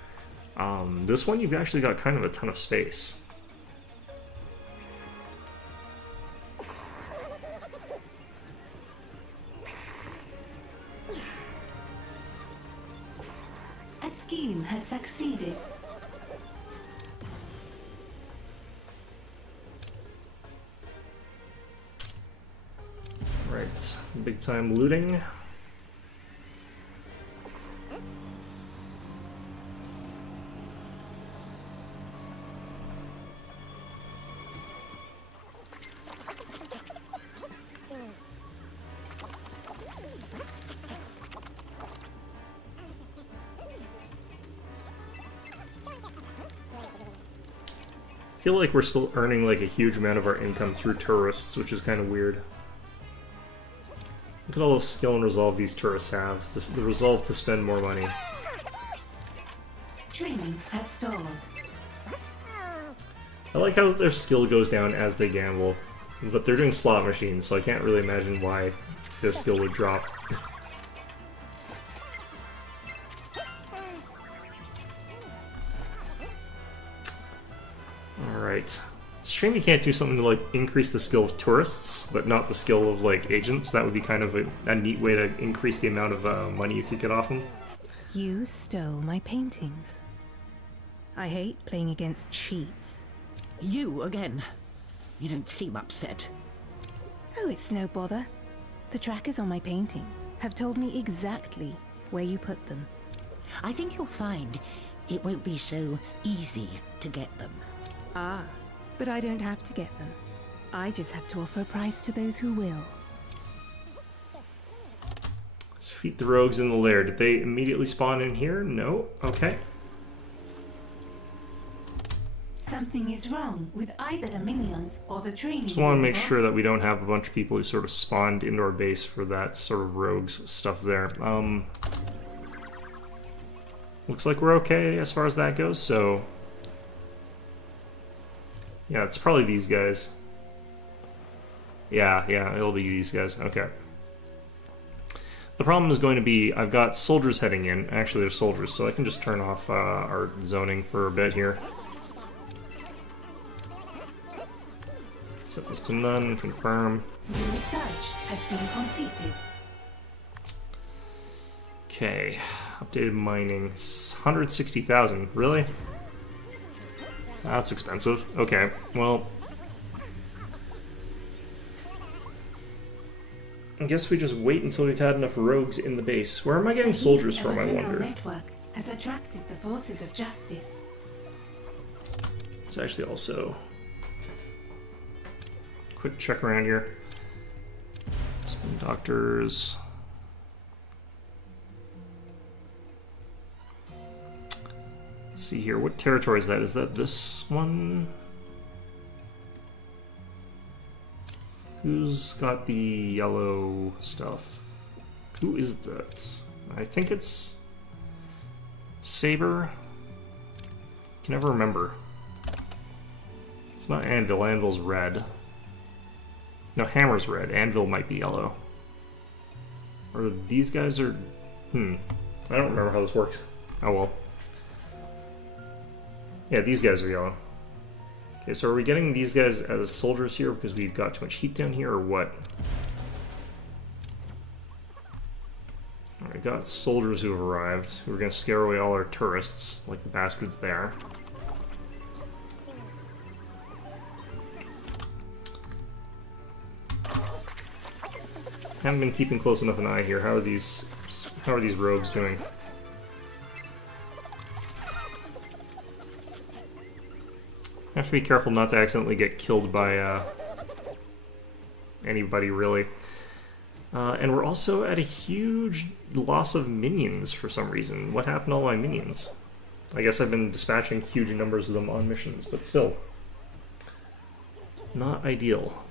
This one, you've actually got kind of a ton of space. A scheme has succeeded. Right, big time looting. I feel like we're still earning like a huge amount of our income through tourists, which is kind of weird. Look at all the skill and resolve these tourists have. The resolve to spend more money. Training has stalled. I like how their skill goes down as they gamble, but they're doing slot machines, so I can't really imagine why their skill would drop. Alright. Stream, you can't do something to like increase the skill of tourists, but not the skill of like agents. That would be kind of a neat way to increase the amount of money you could get off them. You stole my paintings. I hate playing against cheats. You again. You don't seem upset. Oh, it's no bother. The trackers on my paintings have told me exactly where you put them. I think you'll find it won't be so easy to get them. Ah, but I don't have to get them. I just have to offer a price to those who will. Defeat the rogues in the lair. Did they immediately spawn in here? No? Okay. Something is wrong with either the minions or the training. Just want to make boss. sure that we don't have a bunch of people who sort of spawned into our base for that sort of rogues stuff there. Looks like we're okay as far as that goes, so... Yeah, it's probably these guys. Yeah, it'll be these guys. Okay. The problem is going to be, I've got soldiers heading in. Actually, they're soldiers, so I can just turn off our zoning for a bit here. Set this to none, confirm. New research has been completed. Okay, updated mining. 160,000, really? That's expensive. Okay, well... I guess we just wait until we've had enough rogues in the base. Where am I getting soldiers from, I wonder? Network has attracted the forces of justice. It's actually also... Quick check around here. Spin doctors... Let's see here, what territory is that? Is that this one? Who's got the yellow stuff? Who is that? I think it's Saber. Can never remember. It's not Anvil. Anvil's red. No, Hammer's red. Anvil might be yellow. Or these guys are... I don't remember how this works. Oh well. Yeah, these guys are yellow. Okay, so are we getting these guys as soldiers here because we've got too much heat down here, or what? Alright, got soldiers who have arrived. We're gonna scare away all our tourists, like the bastards there. Haven't been keeping close enough an eye here. How are these rogues doing? I have to be careful not to accidentally get killed by anybody, really. And we're also at a huge loss of minions for some reason. What happened to all my minions? I guess I've been dispatching huge numbers of them on missions, but still. Not ideal.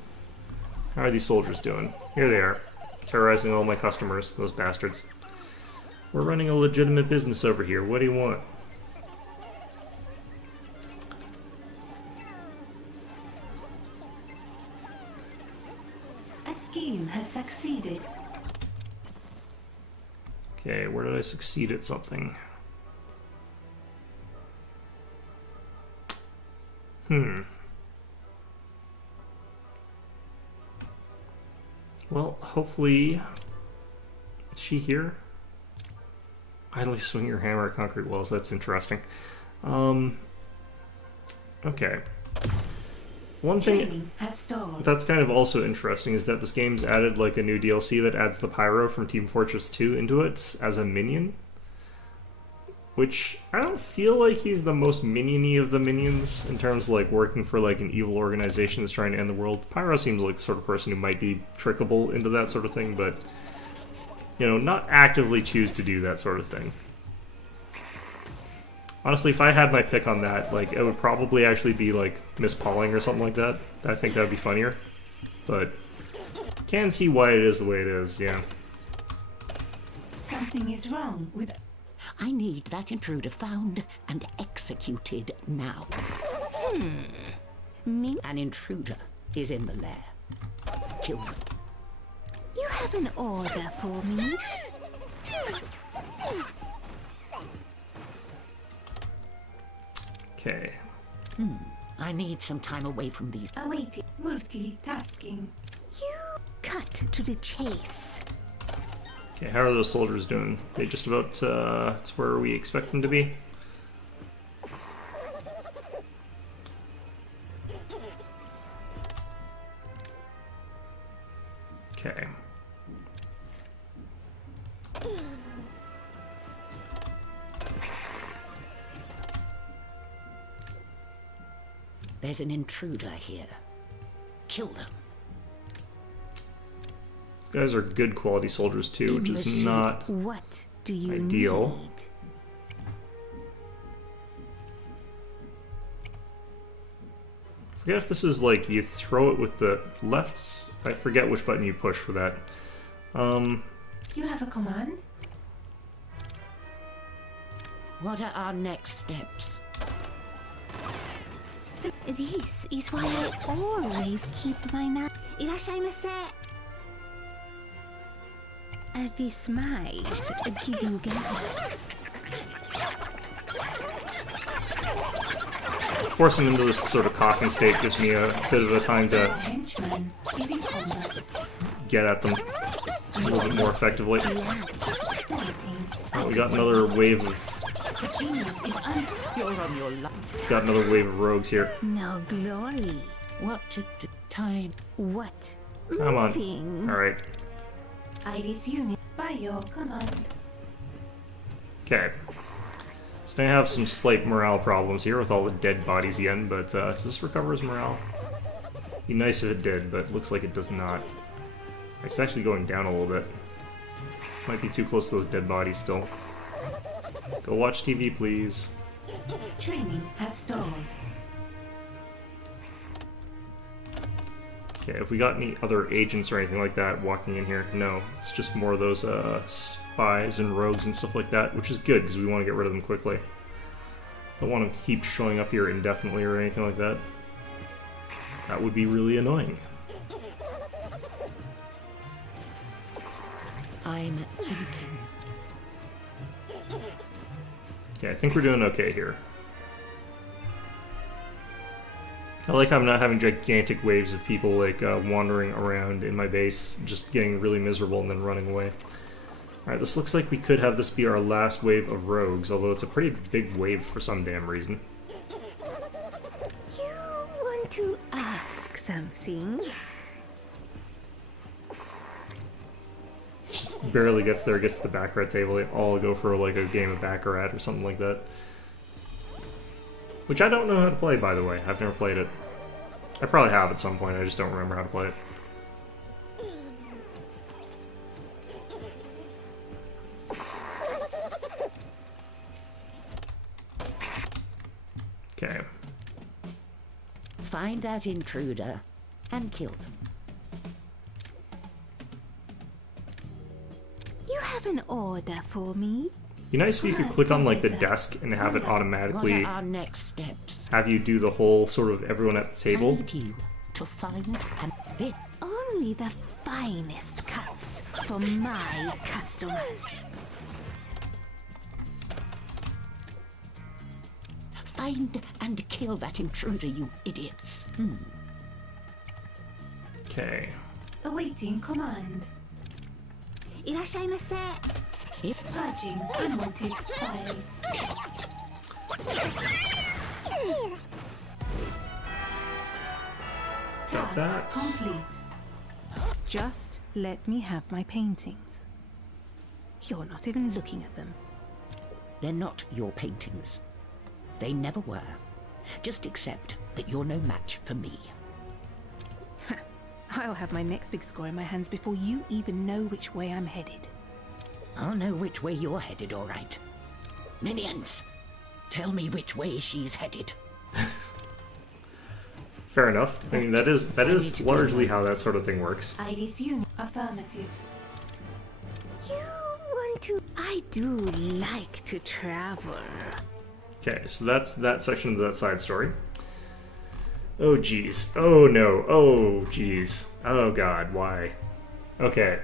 How are these soldiers doing? Here they are, terrorizing all my customers, those bastards. We're running a legitimate business over here. What do you want? Scheme has succeeded. Okay, where did I succeed at something? Well, hopefully... Is she here? Idly swing your hammer at concrete walls, that's interesting. Okay. One thing that's kind of also interesting is that this game's added like a new DLC that adds the Pyro from Team Fortress 2 into it as a minion. Which, I don't feel like he's the most minion-y of the minions in terms of like working for like an evil organization that's trying to end the world. Pyro seems like the sort of person who might be trickable into that sort of thing, but you know, not actively choose to do that sort of thing. Honestly, if I had my pick on that, like, it would probably actually be, like, Miss Pauling or something like that. I think that would be funnier. But, can see why it is the way it is, yeah. Something is wrong with... I need that intruder found and executed now. Me? An intruder is in the lair. Kill them. You have an order for me? Okay. I need some time away from these. Awaiting. Multitasking. You cut to the chase. Okay, how are those soldiers doing? They just about, it's where we expect them to be? Okay. There's an intruder here. Kill them. These guys are good quality soldiers too, which is not what do you ideal. Need? I forget if this is like you throw it with the left. I forget which button you push for that. You have a command? What are our next steps? This is why I always keep my mouth. Irashaimase. This might give you gas. Forcing them to this sort of coughing state gives me a bit of a time to get at them a little bit more effectively. Oh, we got another wave of... Got another wave of rogues here. No glory. What to do? Time. What? Come on. Moving. Alright. Iris unit by your command. Okay. So now I have some slight morale problems here with all the dead bodies again, but does this recover his morale? Be nice if it did, but looks like it does not. It's actually going down a little bit. Might be too close to those dead bodies still. Go watch TV, please. Training has stalled. Okay, if we got any other agents or anything like that walking in here, no. It's just more of those spies and rogues and stuff like that, which is good because we want to get rid of them quickly. Don't want them to keep showing up here indefinitely or anything like that. That would be really annoying. I'm thinking. Okay, I think we're doing okay here. I like how I'm not having gigantic waves of people like wandering around in my base, just getting really miserable and then running away. Alright, this looks like we could have this be our last wave of rogues, although it's a pretty big wave for some damn reason. You want to ask something? Just barely gets there, gets to the Baccarat table, they all go for like a game of Baccarat or something like that. Which I don't know how to play, by the way. I've never played it. I probably have at some point, I just don't remember how to play it. Okay. Find that intruder and kill them. You have an order for me? Be nice if you could click on like the desk and have it What automatically are our next steps? have you do the whole sort of everyone at the I table. need you to find and this. Only the finest cuts for my customers. Find and kill that intruder, you idiots. Okay. Awaiting command. いらっしゃいませ。 Purging unwanted files. Got that. Task complete. Just let me have my paintings. You're not even looking at them. They're not your paintings. They never were. Just accept that you're no match for me. I'll have my next big score in my hands before you even know which way I'm headed. I'll know which way you're headed, all right. Minions, tell me which way she's headed. Fair enough. I mean that is largely how that sort of thing works. Iris unit. Affirmative. You want to... I do like to travel. Okay, so that's that section of that side story. Oh geez. Oh no. Oh geez. Oh god, why? Okay.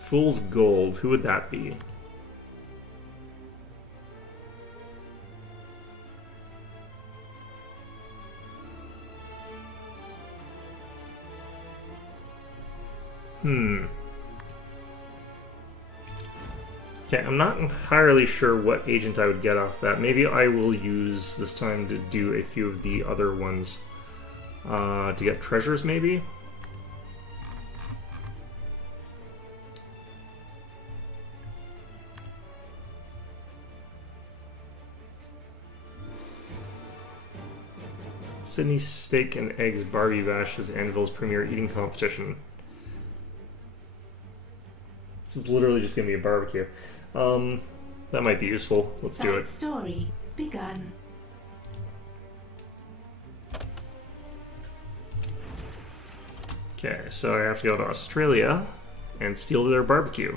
Fool's Gold, who would that be? Okay, I'm not entirely sure what agent I would get off that. Maybe I will use this time to do a few of the other ones to get treasures, maybe? Sydney Steak and Eggs Barbie Bash is Anvil's premier eating competition. This is literally just gonna be a barbecue. That might be useful. Let's do Side it. story begun. Okay, so I have to go to Australia and steal their barbecue.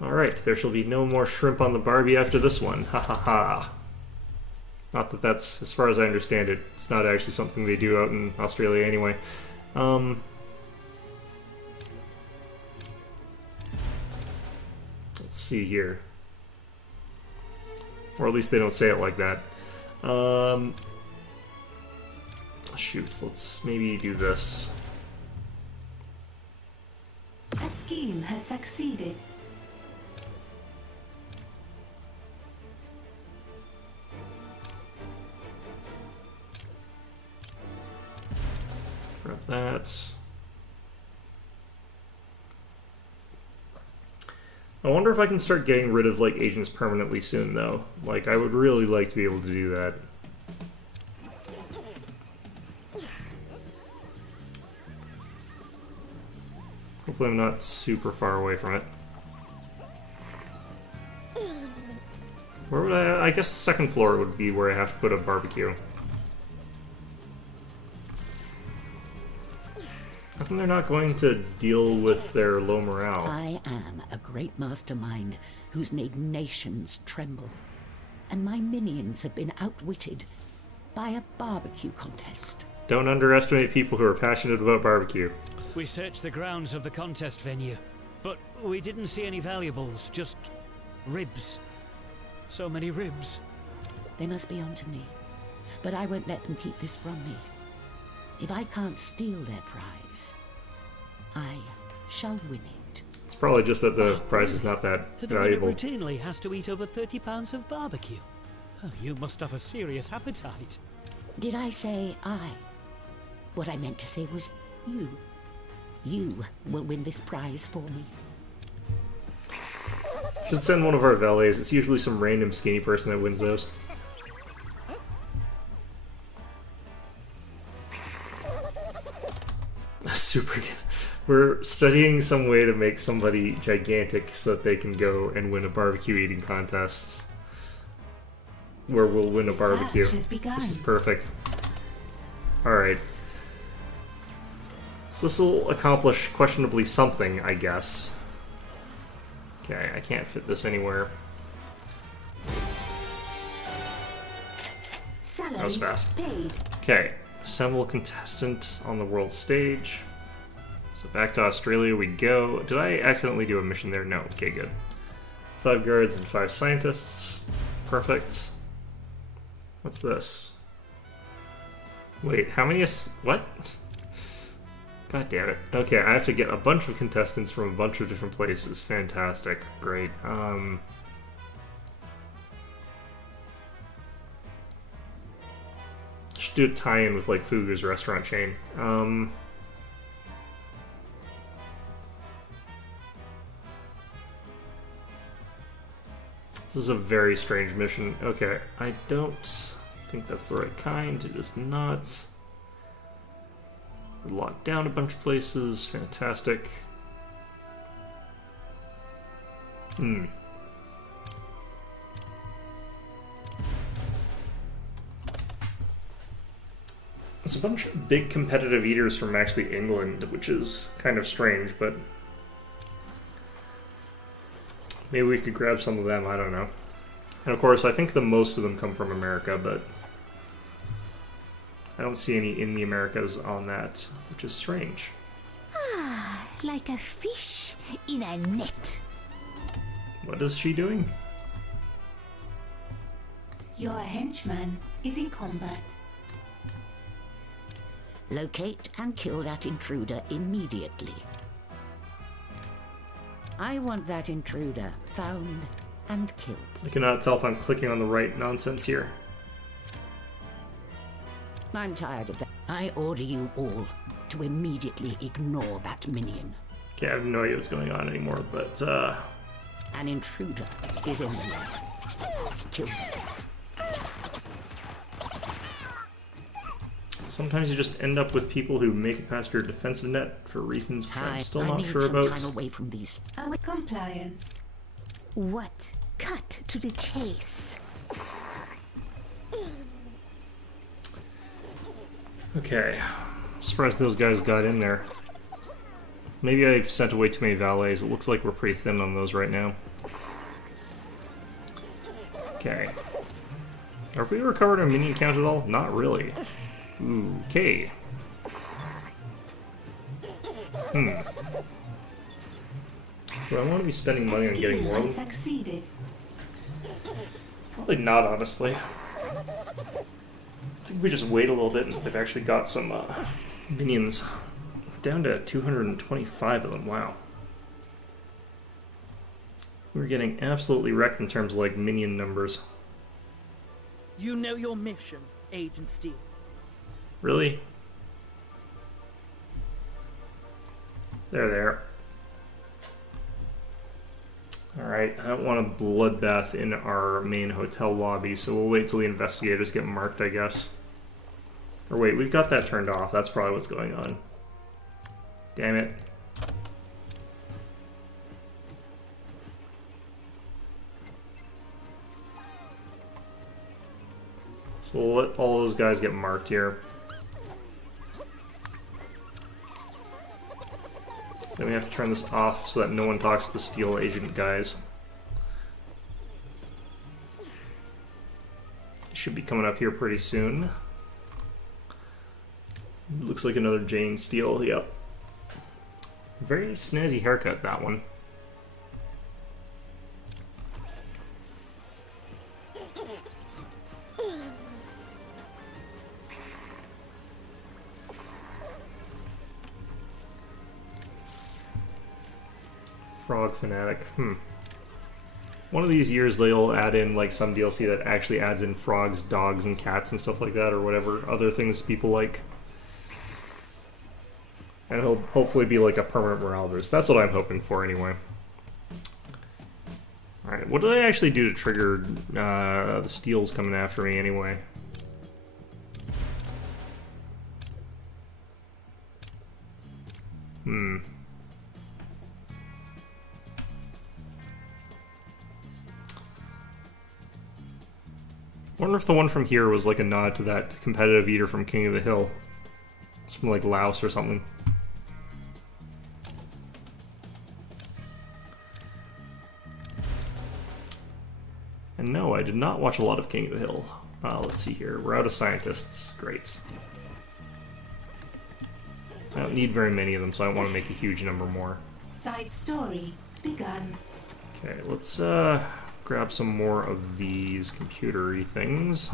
Alright, there shall be no more shrimp on the Barbie after this one. Ha ha ha. Not that that's, as far as I understand it, it's not actually something they do out in Australia anyway. Let's see here. Or at least they don't say it like that. Shoot, let's maybe do this. A scheme has succeeded. Grab that. I wonder if I can start getting rid of like agents permanently soon though. Like I would really like to be able to do that. Hopefully I'm not super far away from it. Where would I guess second floor would be where I have to put a barbecue. How come they're not going to deal with their low morale? I am a great mastermind who's made nations tremble. And my minions have been outwitted by a barbecue contest. Don't underestimate people who are passionate about barbecue. We searched the grounds of the contest venue, but we didn't see any valuables, just ribs. So many ribs. They must be onto me, but I won't let them keep this from me. If I can't steal their prize, I shall win it. It's probably just that the prize is not that The valuable. winner routinely has to eat over 30 pounds of barbecue. Oh, you must have a serious appetite. Did I say I? What I meant to say was you. You will win this prize for me. Should send one of our valets. It's usually some random skinny person that wins those. Super good. We're studying some way to make somebody gigantic so that they can go and win a barbecue eating contest. Where we'll win a barbecue. This is perfect. Alright. So this will accomplish questionably something, I guess. Okay, I can't fit this anywhere. That was fast. Okay, assemble contestant on the world stage. So back to Australia we go. Did I accidentally do a mission there? No. Okay, good. 5 guards and 5 scientists. Perfect. What's this? Wait, how many what? God damn it. Okay, I have to get a bunch of contestants from a bunch of different places. Fantastic. Great. Should do a tie-in with like Fugu's restaurant chain. This is a very strange mission. Okay, I don't think that's the right kind. It is not. We're locked down a bunch of places. Fantastic. It's a bunch of big competitive eaters from actually England, which is kind of strange, but maybe we could grab some of them, I don't know. And of course, I think the most of them come from America, but I don't see any in the Americas on that, which is strange. Ah, like a fish in a net. What is she doing? Your henchman is in combat. Locate and kill that intruder immediately. I want that intruder found and killed. I cannot tell if I'm clicking on the right nonsense here. I'm tired of that. I order you all to immediately ignore that minion. Okay, I have no idea what's going on anymore, but An intruder is in the way. Kill him. sometimes you just end up with people who make it past your defensive net for reasons which I'm still not sure some about. time away from these. Our compliance. What? Cut to the chase. Okay. Surprised those guys got in there. Maybe I've sent away too many valets. It looks like we're pretty thin on those right now. Okay. Have we recovered our minion count at all? Not really. Okay. Do I want to be spending money on getting more of them? Succeeded. Probably not, honestly. I think we just wait a little bit until they've actually got some minions. Down to 225 of them, wow. We're getting absolutely wrecked in terms of, like, minion numbers. You know your mission, Agent Steel. Really? There. Alright, I don't want a bloodbath in our main hotel lobby, so we'll wait till the investigators get marked, I guess. Or wait, we've got that turned off. That's probably what's going on. Damn it. So we'll let all those guys get marked here. Then we have to turn this off so that no one talks to the Steel Agent guys. Should be coming up here pretty soon. Looks like another Jane Steele, yep. Very snazzy haircut, that one. Frog Fanatic. One of these years they'll add in like some DLC that actually adds in frogs, dogs, and cats and stuff like that, or whatever other things people like. And he'll hopefully be like a permanent morale boost. That's what I'm hoping for anyway. Alright, what did I actually do to trigger the Steels coming after me anyway? I wonder if the one from here was like a nod to that competitive eater from King of the Hill. It's from like Laos or something. And no, I did not watch a lot of King of the Hill. Let's see here. We're out of scientists. Great. I don't need very many of them, so I don't want to make a huge number more. Side story begun. Okay, let's grab some more of these computer-y things.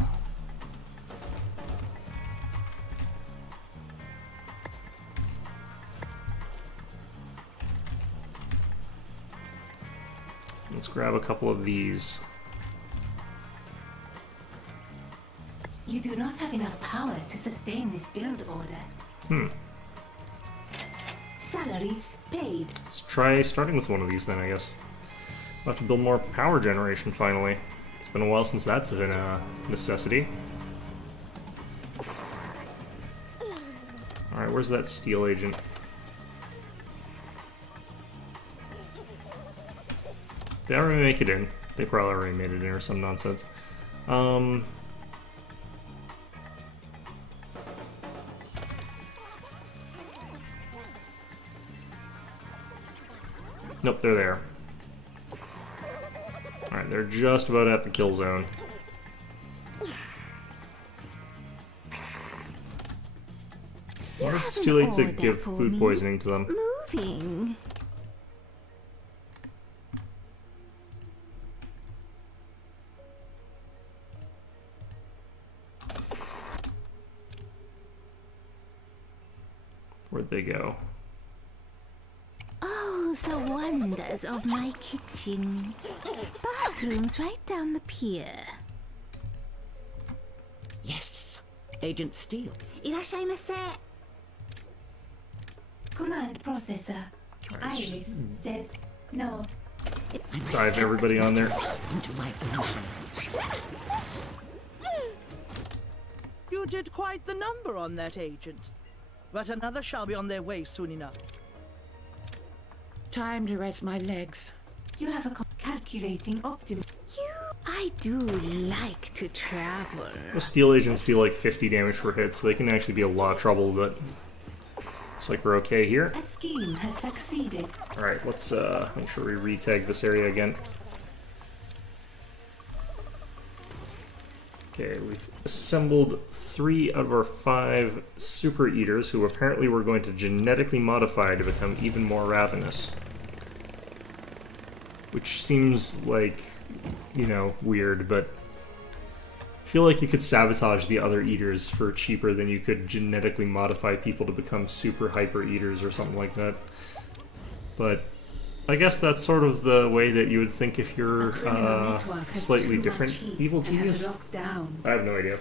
Let's grab a couple of these. You do not have enough power to sustain this build order. Salaries paid. Let's try starting with one of these then, I guess. We'll have to build more power generation finally. It's been a while since that's been a necessity. Alright, where's that Steel Agent? Did I already make it in? They probably already made it in or some nonsense. Nope, they're there. Alright, they're just about at the kill zone. I wonder if it's too late to give food poisoning to them. Moving. Where'd they go? Oh, the wonders of my kitchen. Bathrooms right down the pier. Yes, Agent Steele. いらっしゃいませ. Command processor. Iris says no. Dive everybody on there. Into my own hands. You did quite the number on that agent. But another shall be on their way soon enough. Time to rest my legs. You have a calculating optimum. I do like to travel. The Steel Agents deal like 50 damage per hit, so they can actually be a lot of trouble, but looks like we're okay here. A scheme has succeeded. Alright, let's make sure we re-tag this area again. Okay, we've assembled 3 out of our 5 Super Eaters, who apparently we're going to genetically modify to become even more ravenous. Which seems like, you know, weird, but I feel like you could sabotage the other eaters for cheaper than you could genetically modify people to become super hyper eaters or something like that. But I guess that's sort of the way that you would think if you're slightly different evil genius. I have no idea.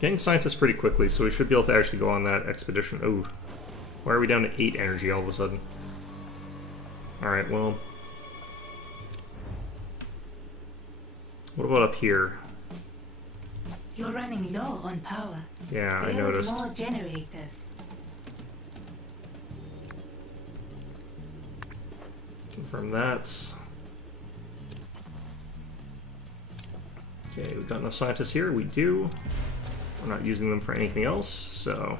Getting scientists pretty quickly, so we should be able to actually go on that expedition. Oh, why are we down to 8 energy all of a sudden? Alright, well... what about up here? You're running low on power. Yeah, I Build noticed. more generators. Confirm that. Okay, we've got enough scientists here. We do. We're not using them for anything else, so...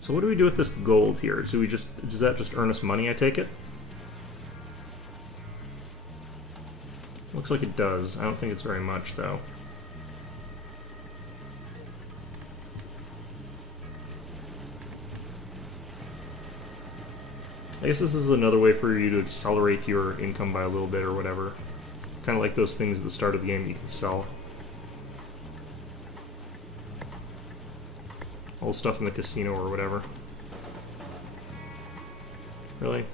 so what do we do with this gold here? Do we just... does that just earn us money, I take it? Looks like it does. I don't think it's very much, though. I guess this is another way for you to accelerate your income by a little bit or whatever. Kind of like those things at the start of the game you can sell. All the stuff in the casino or whatever. Really?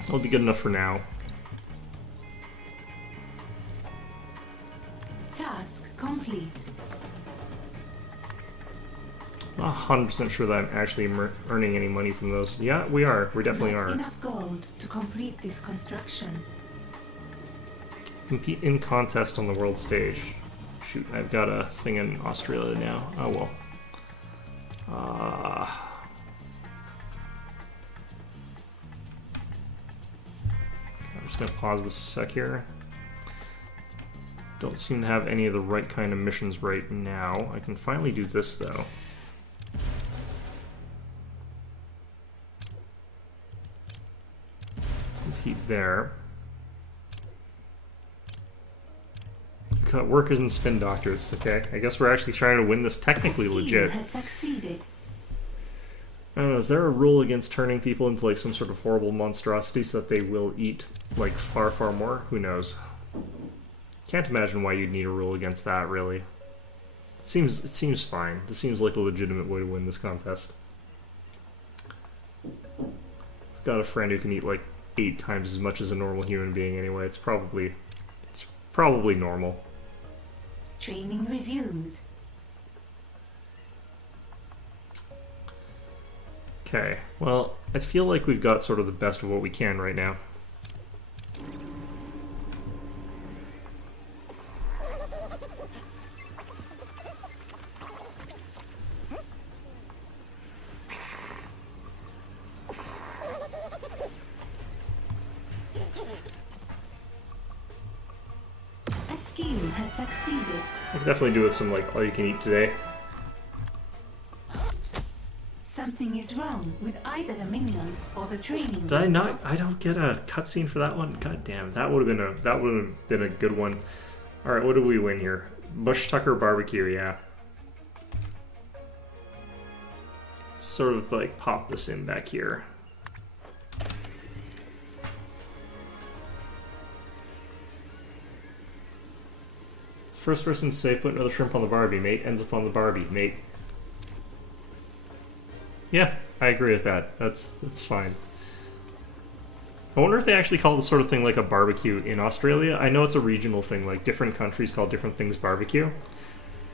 That'll be good enough for now. Task complete. Not 100% sure that I'm actually earning any money from those. Yeah, we are. We definitely Not are. enough gold to complete this construction. Compete in contest on the world stage. Shoot, I've got a thing in Australia now. Oh well. I'm just gonna pause this a sec here. Don't seem to have any of the right kind of missions right now. I can finally do this though. Compete there. Cut workers and spin doctors. Okay, I guess we're actually trying to win this technically The scheme legit. has succeeded. I don't know, is there a rule against turning people into like some sort of horrible monstrosity so that they will eat like far, far more? Who knows? Can't imagine why you'd need a rule against that, really. It seems fine. This seems like a legitimate way to win this contest. I've got a friend who can eat like 8 times as much as a normal human being anyway. It's probably normal. Training resumed. Okay, well, I feel like we've got sort of the best of what we can right now. A scheme has succeeded. I could definitely do with some like all you can eat today. Something is wrong with either the minions or the training. Did I not? robots. I don't get a cutscene for that one. God damn, that would have been a good one. All right, what do we win here? Bush Tucker barbecue, yeah. Sort of like pop this in back here. First person to say put another shrimp on the Barbie, mate, ends up on the Barbie, mate. Yeah, I agree with that. That's fine. I wonder if they actually call this sort of thing like a barbecue in Australia. I know it's a regional thing, like different countries call different things barbecue.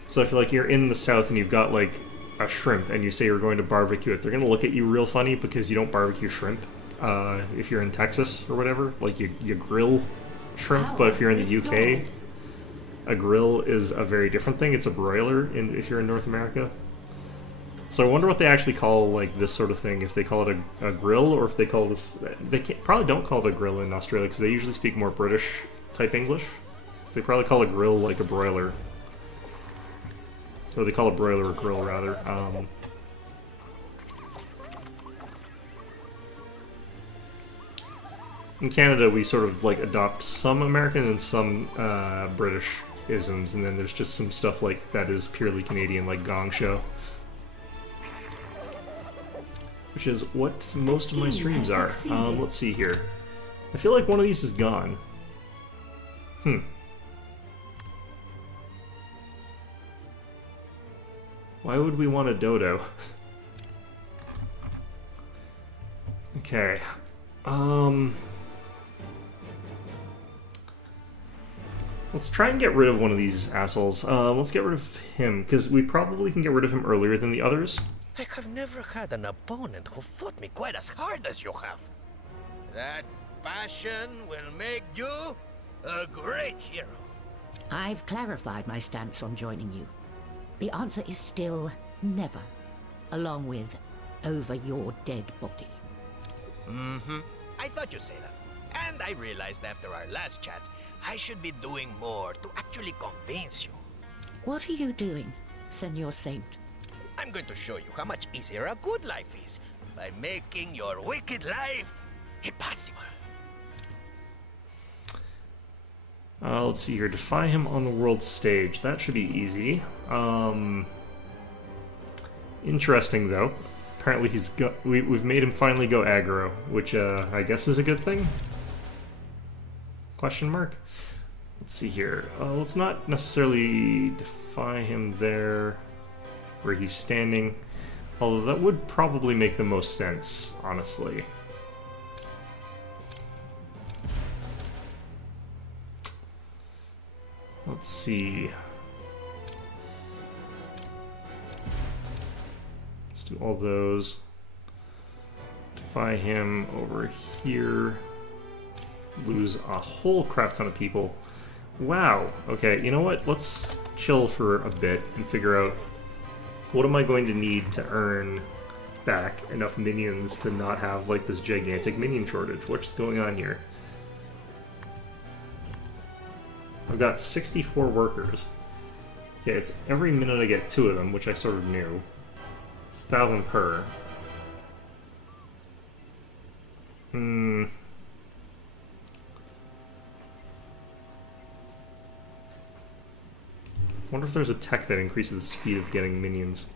So if like you're in the south and you've got like a shrimp and you say you're going to barbecue it, they're gonna look at you real funny because you don't barbecue shrimp. If you're in Texas or whatever, like you grill shrimp, but if you're in the UK, a grill is a very different thing. It's a broiler if you're in North America. So I wonder what they actually call like this sort of thing, if they call it a grill or if they call this... They probably don't call it a grill in Australia because they usually speak more British type English. So they probably call a grill like a broiler. Or they call a broiler a grill rather. In Canada we sort of like adopt some American and some British isms, and then there's just some stuff like that is purely Canadian, like Gong Show. Which is what most of my streams are. Let's see here. I feel like one of these is gone. Why would we want a dodo? Okay. Let's try and get rid of one of these assholes. Let's get rid of him, because we probably can get rid of him earlier than the others. I have never had an opponent who fought me quite as hard as you have. That passion will make you a great hero. I've clarified my stance on joining you. The answer is still never, along with over your dead body. Mm-hmm. I thought you'd say that. And I realized after our last chat, I should be doing more to actually convince you. What are you doing, Senor Saint? I'm going to show you how much easier a good life is by making your wicked life impossible. Let's see here. Defy him on the world stage. That should be easy. Interesting, though. Apparently we've made him finally go aggro, which I guess is a good thing? Question mark? Let's see here. Let's not necessarily defy him there where he's standing, although that would probably make the most sense, honestly. Let's see. Let's do all those. Defy him over here. Lose a whole crap ton of people. Wow. Okay, you know what? Let's chill for a bit and figure out what am I going to need to earn back enough minions to not have like this gigantic minion shortage. What's going on here? I've got 64 workers. Okay, it's every minute I get 2 of them, which I sort of knew. 1,000 per. Wonder if there's a tech that increases the speed of getting minions.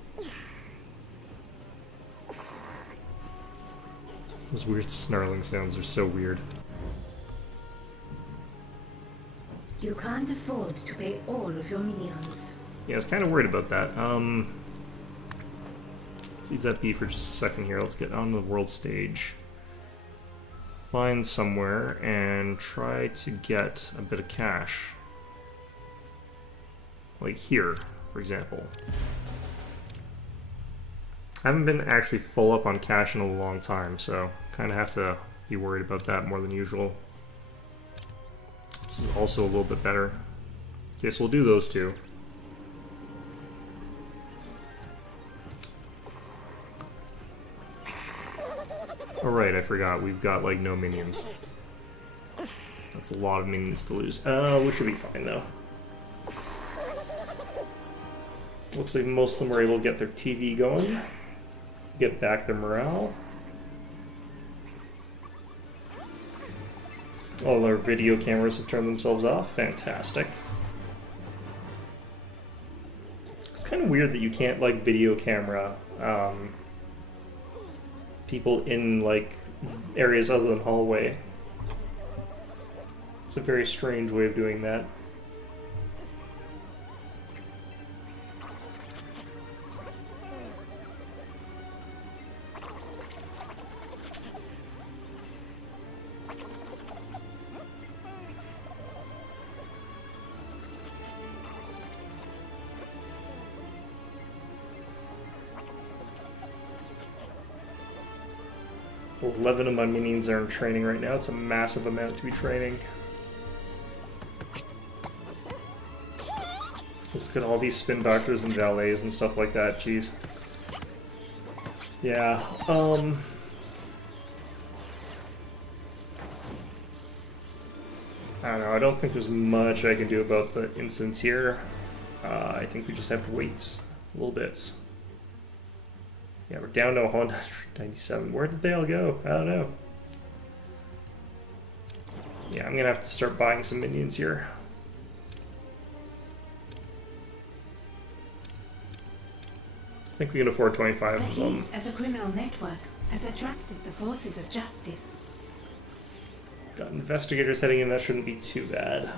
Those weird snarling sounds are so weird. You can't afford to pay all of your minions. Yeah, I was kind of worried about that. Let's leave that be for just a second here. Let's get on the world stage. Find somewhere and try to get a bit of cash. Like here, for example. I haven't been actually full up on cash in a long time, so kind of have to be worried about that more than usual. This is also a little bit better. Okay, so we'll do those two. Oh right, I forgot. We've got like no minions. That's a lot of minions to lose. We should be fine though. Looks like most of them were able to get their TV going. Get back their morale. All our video cameras have turned themselves off. Fantastic. It's kind of weird that you can't, like, video camera people in, like, areas other than hallway. It's a very strange way of doing that. Well, 11 of my minions are in training right now. It's a massive amount to be training. Look at all these spin doctors and valets and stuff like that, jeez. Yeah, I don't know, I don't think there's much I can do about the incidents here. I think we just have to wait a little bit. Yeah, we're down to 197. Where did they all go? I don't know. Yeah, I'm gonna have to start buying some minions here. I think we can afford 25 The of them. heat at a criminal network has attracted the forces of justice. Got investigators heading in, that shouldn't be too bad.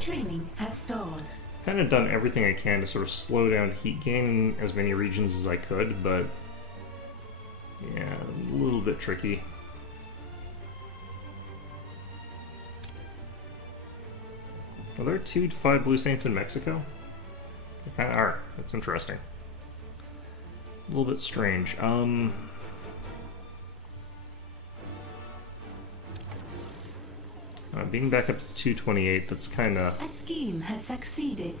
Training has stalled. Kind of done everything I can to sort of slow down heat gain in as many regions as I could, but yeah, a little bit tricky. Are there 2 to 5 Blue Saints in Mexico? There kind of are. That's interesting. A little bit strange. Being back up to 228, that's kind of A scheme has succeeded.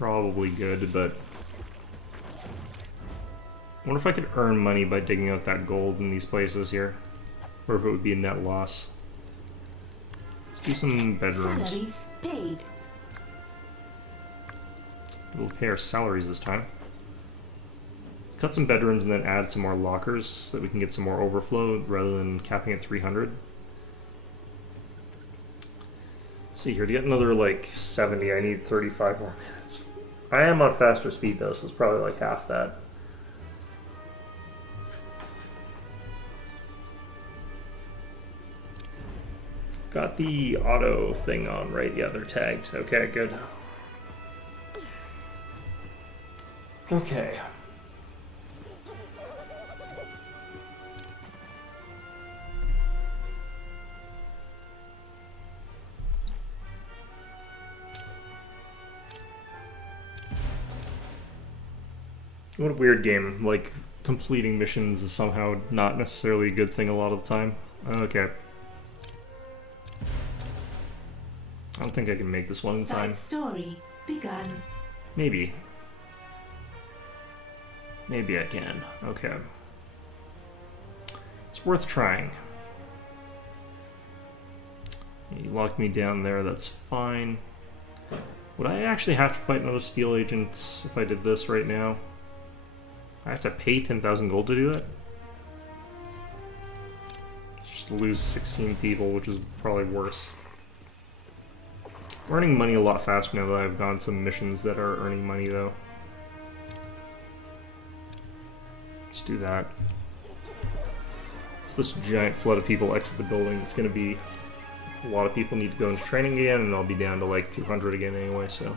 probably good, but I wonder if I could earn money by digging out that gold in these places here, or if it would be a net loss. Let's do some bedrooms. Salaries paid. We'll pay our salaries this time. Let's cut some bedrooms and then add some more lockers so that we can get some more overflow rather than capping at 300. Let's see here, to get another like 70, I need 35 more minutes. I am on faster speed though, so it's probably like half that. Got the auto thing on, right? Yeah, they're tagged. Okay, good. Okay. What a weird game. Like, completing missions is somehow not necessarily a good thing a lot of the time. Okay. I don't think I can make this one in time. Side story begun. Maybe. Maybe I can. Okay. It's worth trying. You locked me down there, that's fine. Would I actually have to fight another steel agent if I did this right now? I have to pay 10,000 gold to do it? Just lose 16 people, which is probably worse. I'm earning money a lot faster now that I've gone some missions that are earning money, though. Let's do that. It's this giant flood of people exit the building. It's going to be... a lot of people need to go into training again, and I'll be down to like 200 again anyway, so...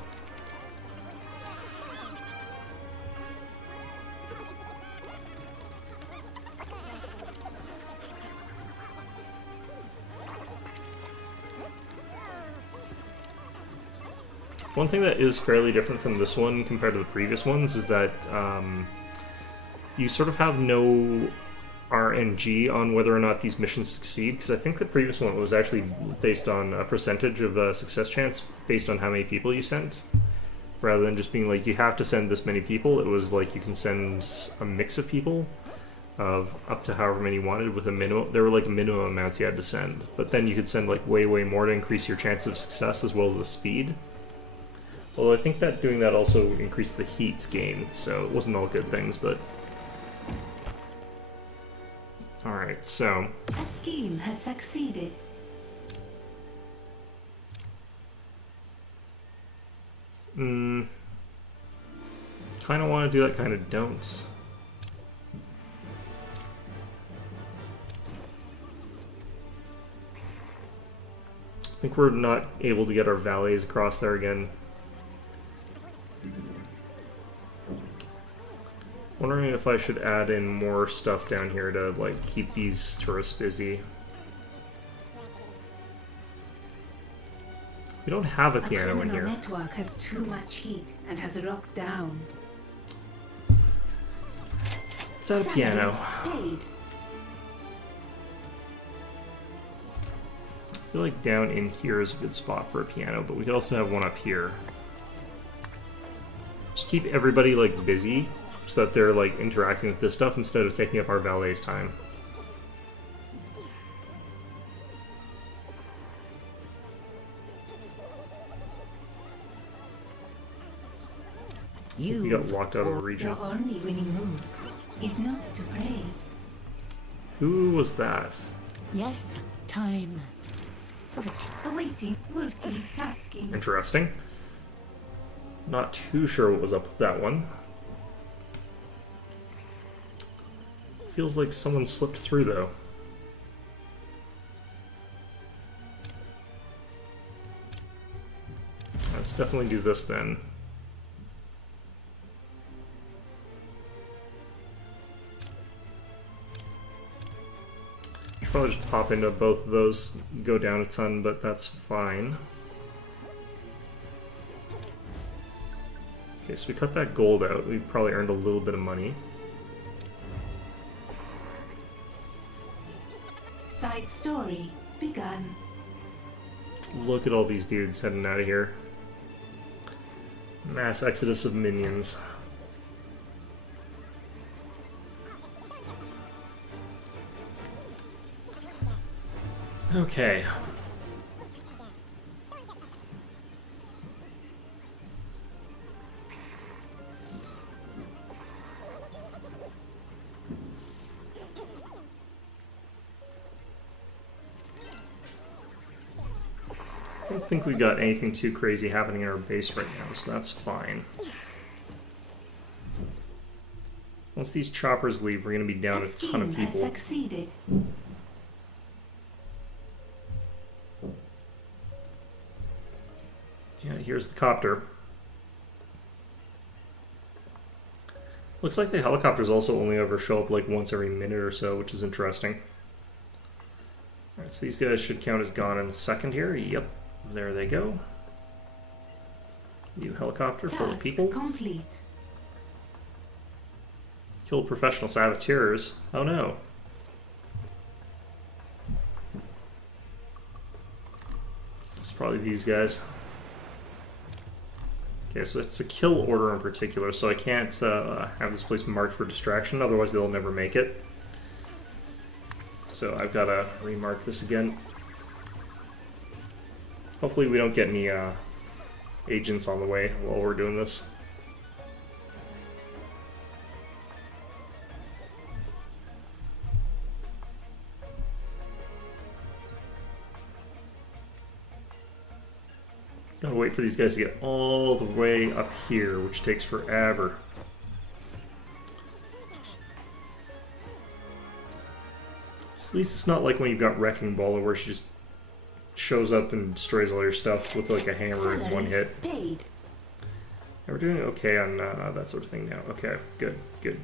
One thing that is fairly different from this one compared to the previous ones is that you sort of have no RNG on whether or not these missions succeed, because I think the previous one was actually based on a percentage of success chance based on how many people you sent, rather than just being like you have to send this many people. It was like you can send a mix of people of up to however many you wanted with a minimum. There were like minimum amounts you had to send, but then you could send like way more to increase your chance of success as well as the speed. Although I think that doing that also increased the heat gain, so it wasn't all good things, but... Alright, so... A scheme has succeeded. Kinda want to do that, kinda don't. I think we're not able to get our valets across there again. Wondering if I should add in more stuff down here to like keep these tourists busy. We don't have a piano in here. The network has too much heat and has locked down. Let's add a piano. Paid. I feel like down in here is a good spot for a piano, but we could also have one up here. Just keep everybody like busy, so that they're like interacting with this stuff instead of taking up our valet's time. We got locked out of the region. Your only winning move is not to pray. Who was that? Yes, time. Awaiting multitasking. Interesting. Not too sure what was up with that one. Feels like someone slipped through, though. Let's definitely do this then. Should probably just pop into both of those, go down a ton, but that's fine. Okay, so we cut that gold out. We probably earned a little bit of money. Side story begun. Look at all these dudes heading out of here. Mass exodus of minions. Okay. I don't think we got anything too crazy happening in our base right now, so that's fine. Once these choppers leave, we're going to be down a ton of people. Succeeded. Yeah, here's the copter. Looks like the helicopters also only ever show up like once every minute or so, which is interesting. Alright, so these guys should count as gone in a second here. Yep, there they go. New helicopter full of people. Complete. Kill professional saboteurs. Oh no. It's probably these guys. Okay, so it's a kill order in particular, so I can't have this place marked for distraction, otherwise they'll never make it. So I've got to remark this again. Hopefully we don't get any agents on the way while we're doing this. Gotta wait for these guys to get all the way up here, which takes forever. At least it's not like when you've got Wrecking Ball where she just shows up and destroys all your stuff with like a hammer in one hit. Paid. And we're doing okay on that sort of thing now. Okay, good, good.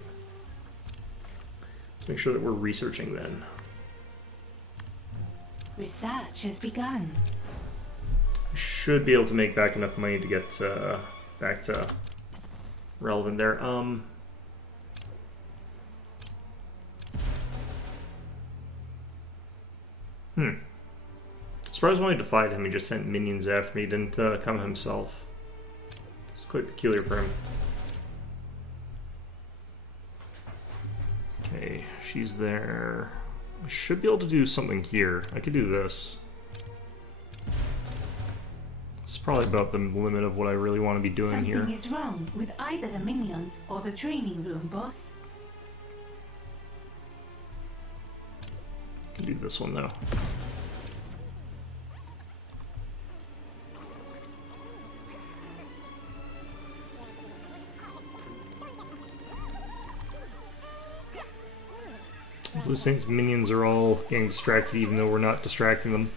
Let's make sure that we're researching then. Research has begun. Should be able to make back enough money to get back to relevant there. Surprised when I defied him, he just sent minions after me, didn't come himself. It's quite peculiar for him. Okay, she's there. I should be able to do something here. I could do this. It's probably about the limit of what I really want to be doing here. Something is wrong with either the minions or the training room, boss. I can do this one though. Blue Saints minions are all getting distracted even though we're not distracting them.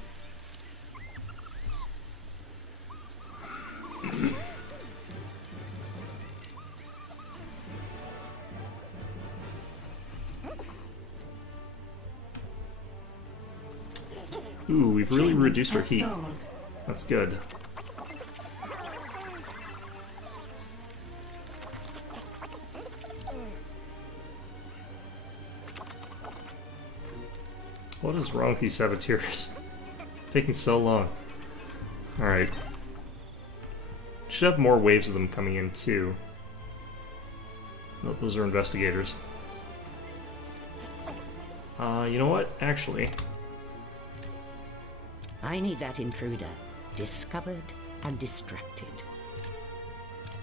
Ooh, we've really reduced our heat. That's good. What is wrong with these saboteurs? Taking so long. Alright. Should have more waves of them coming in too. No, those are investigators. You know what? Actually, I need that intruder discovered and distracted.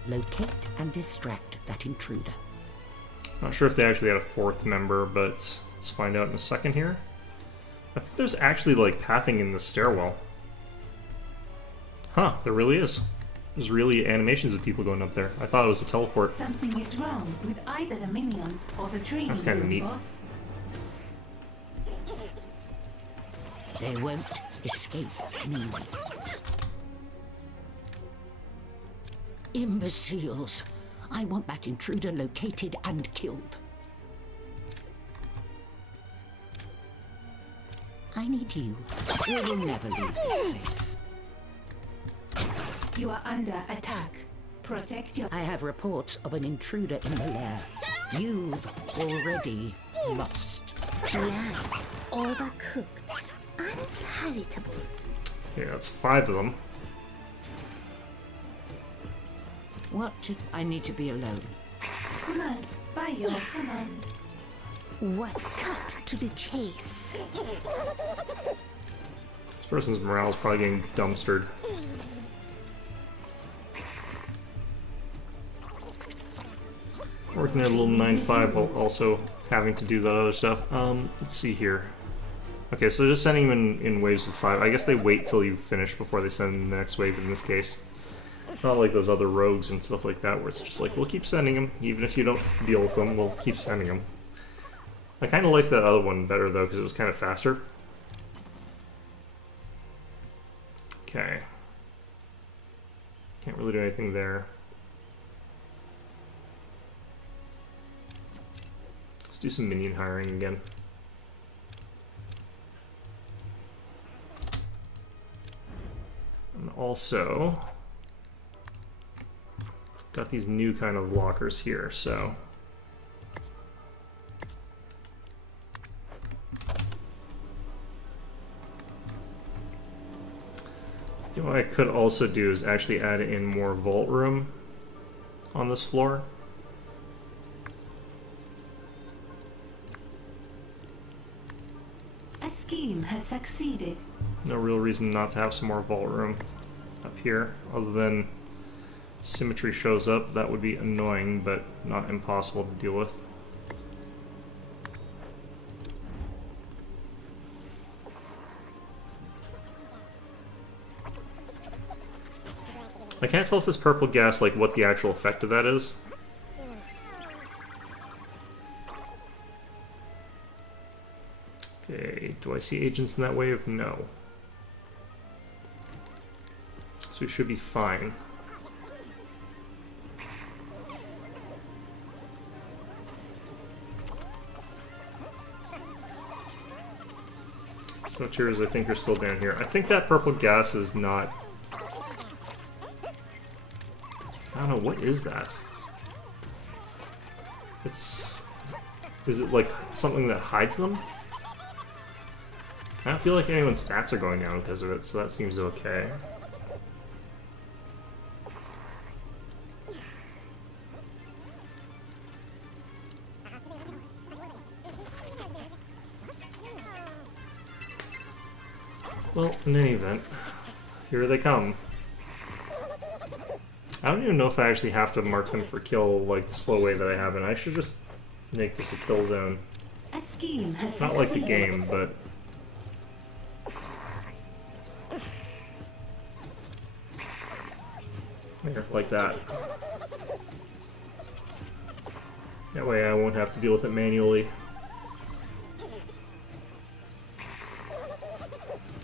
Locate and distract that intruder. not sure if they actually had a fourth member, but let's find out in a second here. I think there's actually like pathing in the stairwell. Huh, there really is. there's really animations of people going up there. I thought it was a teleport. Something is wrong with either the minions or the training That's kinda room, neat. boss. They won't escape me. Imbeciles. I want that intruder located and killed. I need you. We will never leave this place. You are under attack. Protect your... I have reports of an intruder in the lair. You've already lost. Bland, overcooked, unpalatable. Yeah, that's 5 of them. What? I need to be alone. Command. By your command. What? Cut to the chase. This person's morale is probably getting dumpstered. Working their little 9-5 while also having to do that other stuff. Let's see here. Okay, so just sending them in waves of 5. I guess they wait till you finish before they send the next wave in this case. Not like those other rogues and stuff like that where it's just like, we'll keep sending them. Even if you don't deal with them, we'll keep sending them. I kind of liked that other one better though because it was kind of faster. Okay. Can't really do anything there. Let's do some minion hiring again. And also got these new kind of lockers here, so what I could also do is actually add in more vault room on this floor. A scheme has succeeded. No real reason not to have some more vault room up here, other than symmetry shows up. That would be annoying, but not impossible to deal with. I can't tell if this purple gas, like, what the actual effect of that is. Okay, do I see agents in that wave? No. So we should be fine. So cheers, I think are still down here. I think that purple gas is not... I don't know, what is that? It's... Is it like something that hides them? I don't feel like anyone's stats are going down because of it, so that seems okay. Well, in any event, here they come. I don't even know if I actually have to mark them for kill like the slow way that I have, and I should just make this a kill zone. A scheme has Not like the succeeded. game, but here, like that. That way I won't have to deal with it manually.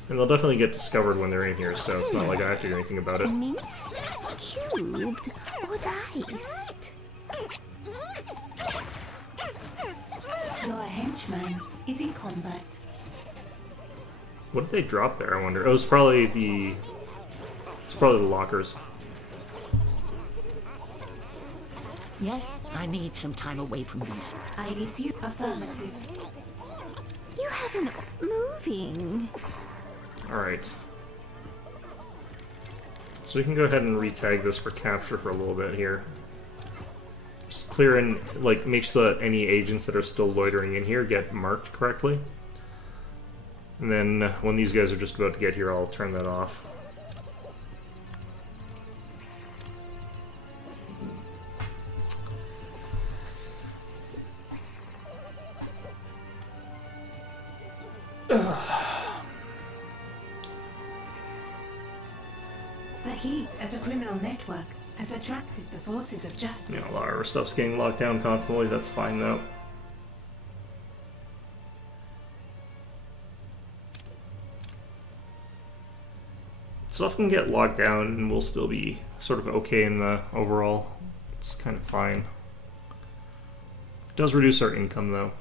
And they'll definitely get discovered when they're in here, so it's not like I have to do anything about it. Minced, cubed, or diced. Your henchman is in combat. What did they drop there, I wonder? Oh, it's probably the... It's probably the lockers. Yes, I need some time away from these. I receive affirmative. You haven't moving. Alright. So we can go ahead and retag this for capture for a little bit here. Just clear in, like, make sure that any agents that are still loitering in here get marked correctly. And then when these guys are just about to get here, I'll turn that off. The heat at a criminal network has attracted the forces of justice. Yeah, a lot of our stuff's getting locked down constantly. That's fine though. Stuff can get locked down and we'll still be sort of okay in the overall. It's kind of fine. It does reduce our income though.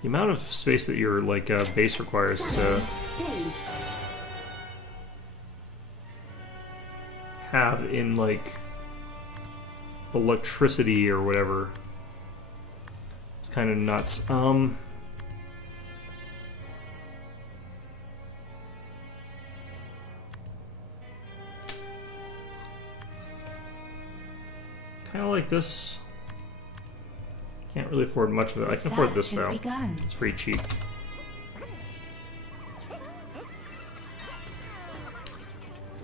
The amount of space that your like base requires to have in like electricity or whatever, it's kind of nuts. Kind of like this. Can't really afford much of it. I can afford this though. It's pretty cheap.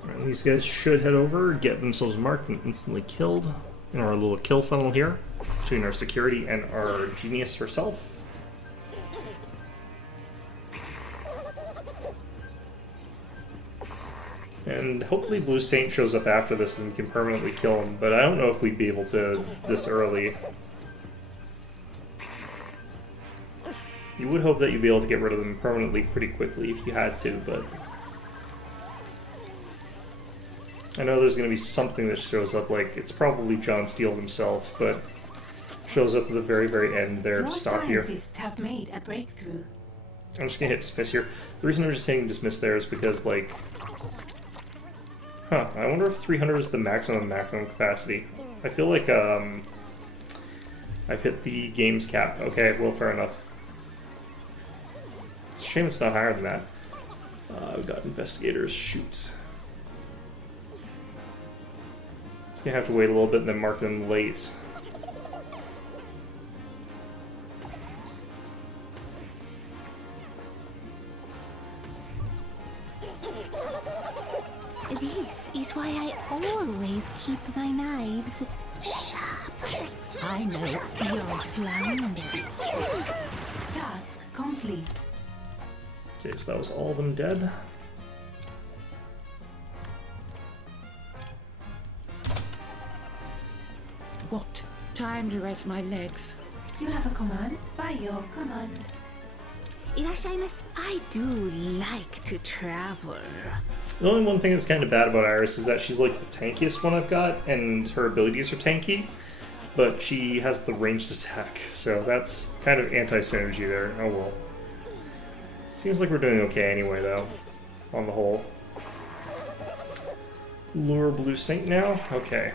Alright, these guys should head over, get themselves marked, and instantly killed in our little kill funnel here between our security and our genius herself. And hopefully Blue Saint shows up after this and we can permanently kill him, but I don't know if we'd be able to this early. You would hope that you'd be able to get rid of them permanently pretty quickly if you had to, but I know there's going to be something that shows up, like it's probably John Steele himself, but shows up at the very, very end there to stop here. Scientists have made a breakthrough. I'm just going to hit dismiss here. The reason I'm just hitting dismiss there is because, like, I wonder if 300 is the maximum capacity. I feel like I've hit the game's cap. Okay, well, fair enough. It's a shame it's not higher than that. We've got investigators. Shoot. Just gonna have to wait a little bit and then mark them late. This is why I always keep my knives sharp. I know you're floundering. Task complete. Okay, so that was all of them dead. What? Time to rest my legs. You have a command? By your command. Irashimasu, I do like to travel. The only one thing that's kind of bad about Iris is that she's like the tankiest one I've got, and her abilities are tanky, but she has the ranged attack, so that's kind of anti-synergy there. Oh well. Seems like we're doing okay anyway, though, on the whole. Lure Blue Saint now? Okay.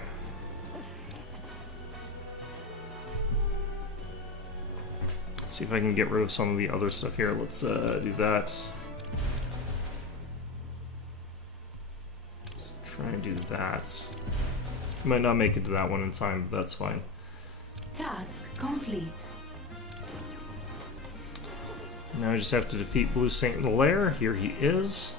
See if I can get rid of some of the other stuff here. Let's do that. Let's try and do that. Might not make it to that one in time, but that's fine. Task complete. Now I just have to defeat Blue Saint in the lair. Here he is.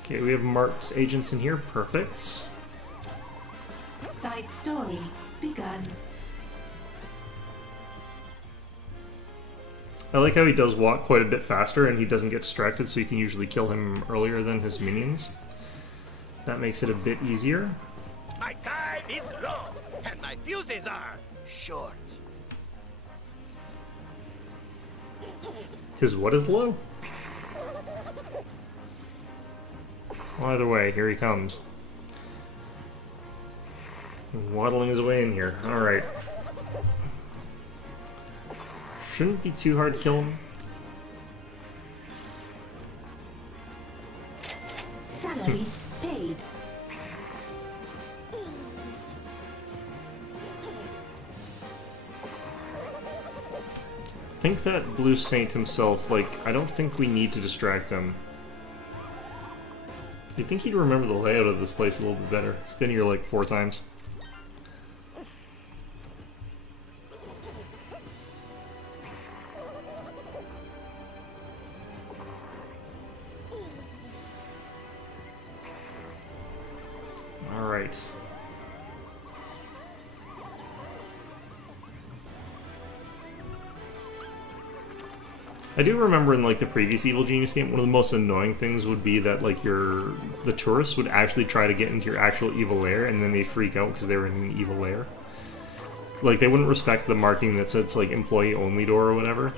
Okay, we have marked agents in here. Perfect. Side story begun. I like how he does walk quite a bit faster and he doesn't get distracted, so you can usually kill him earlier than his minions. That makes it a bit easier. My time is low, and my fuses are short. His what is low? Well, either way, here he comes. Waddling his way in here. Alright. Shouldn't be too hard to kill him. Salaries paid. I think that Blue Saint himself, like, I don't think we need to distract him. You'd think he'd remember the layout of this place a little bit better. He's been here like 4 times. Alright. I do remember in like the previous Evil Genius game, one of the most annoying things would be that like the tourists would actually try to get into your actual evil lair, and then they freak out because they were in an evil lair. Like they wouldn't respect the marking that says like employee only door or whatever,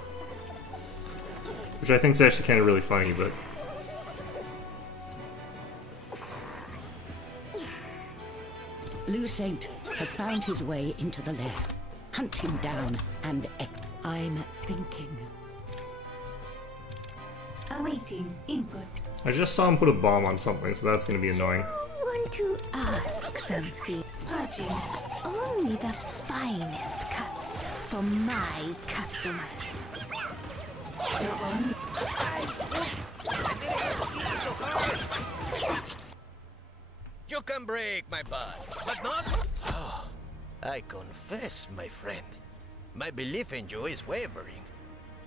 which I think is actually kind of really funny. But Blue Saint has found his way into the lair. Hunt him down and I'm thinking. Awaiting input. I just saw him put a bomb on something, so that's going to be annoying. Want to ask something? Purging. Only the finest cuts for my customers. You can break my butt, but not... Oh, I confess, my friend. My belief in you is wavering.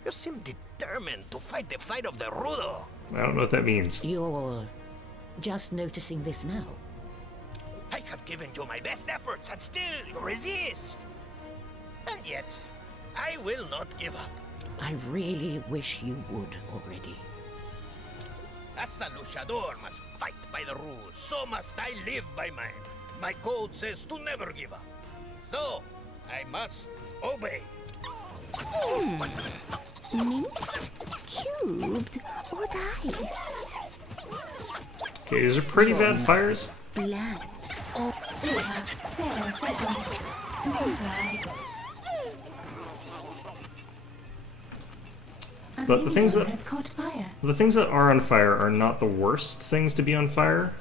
You seem determined to fight the fight of the Rudo. I don't know what that means. You're just noticing this now. I have given you my best efforts and still you resist. And yet, I will not give up. I really wish you would already. As a luchador must fight by the rules, so must I live by mine. My code says to never give up. So, I must obey. Minced, cubed, or diced? Okay, these are pretty bad fires. Bland. Or 7 seconds to comply. But the things that has caught fire. the things that are on fire are not the worst things to be on fire.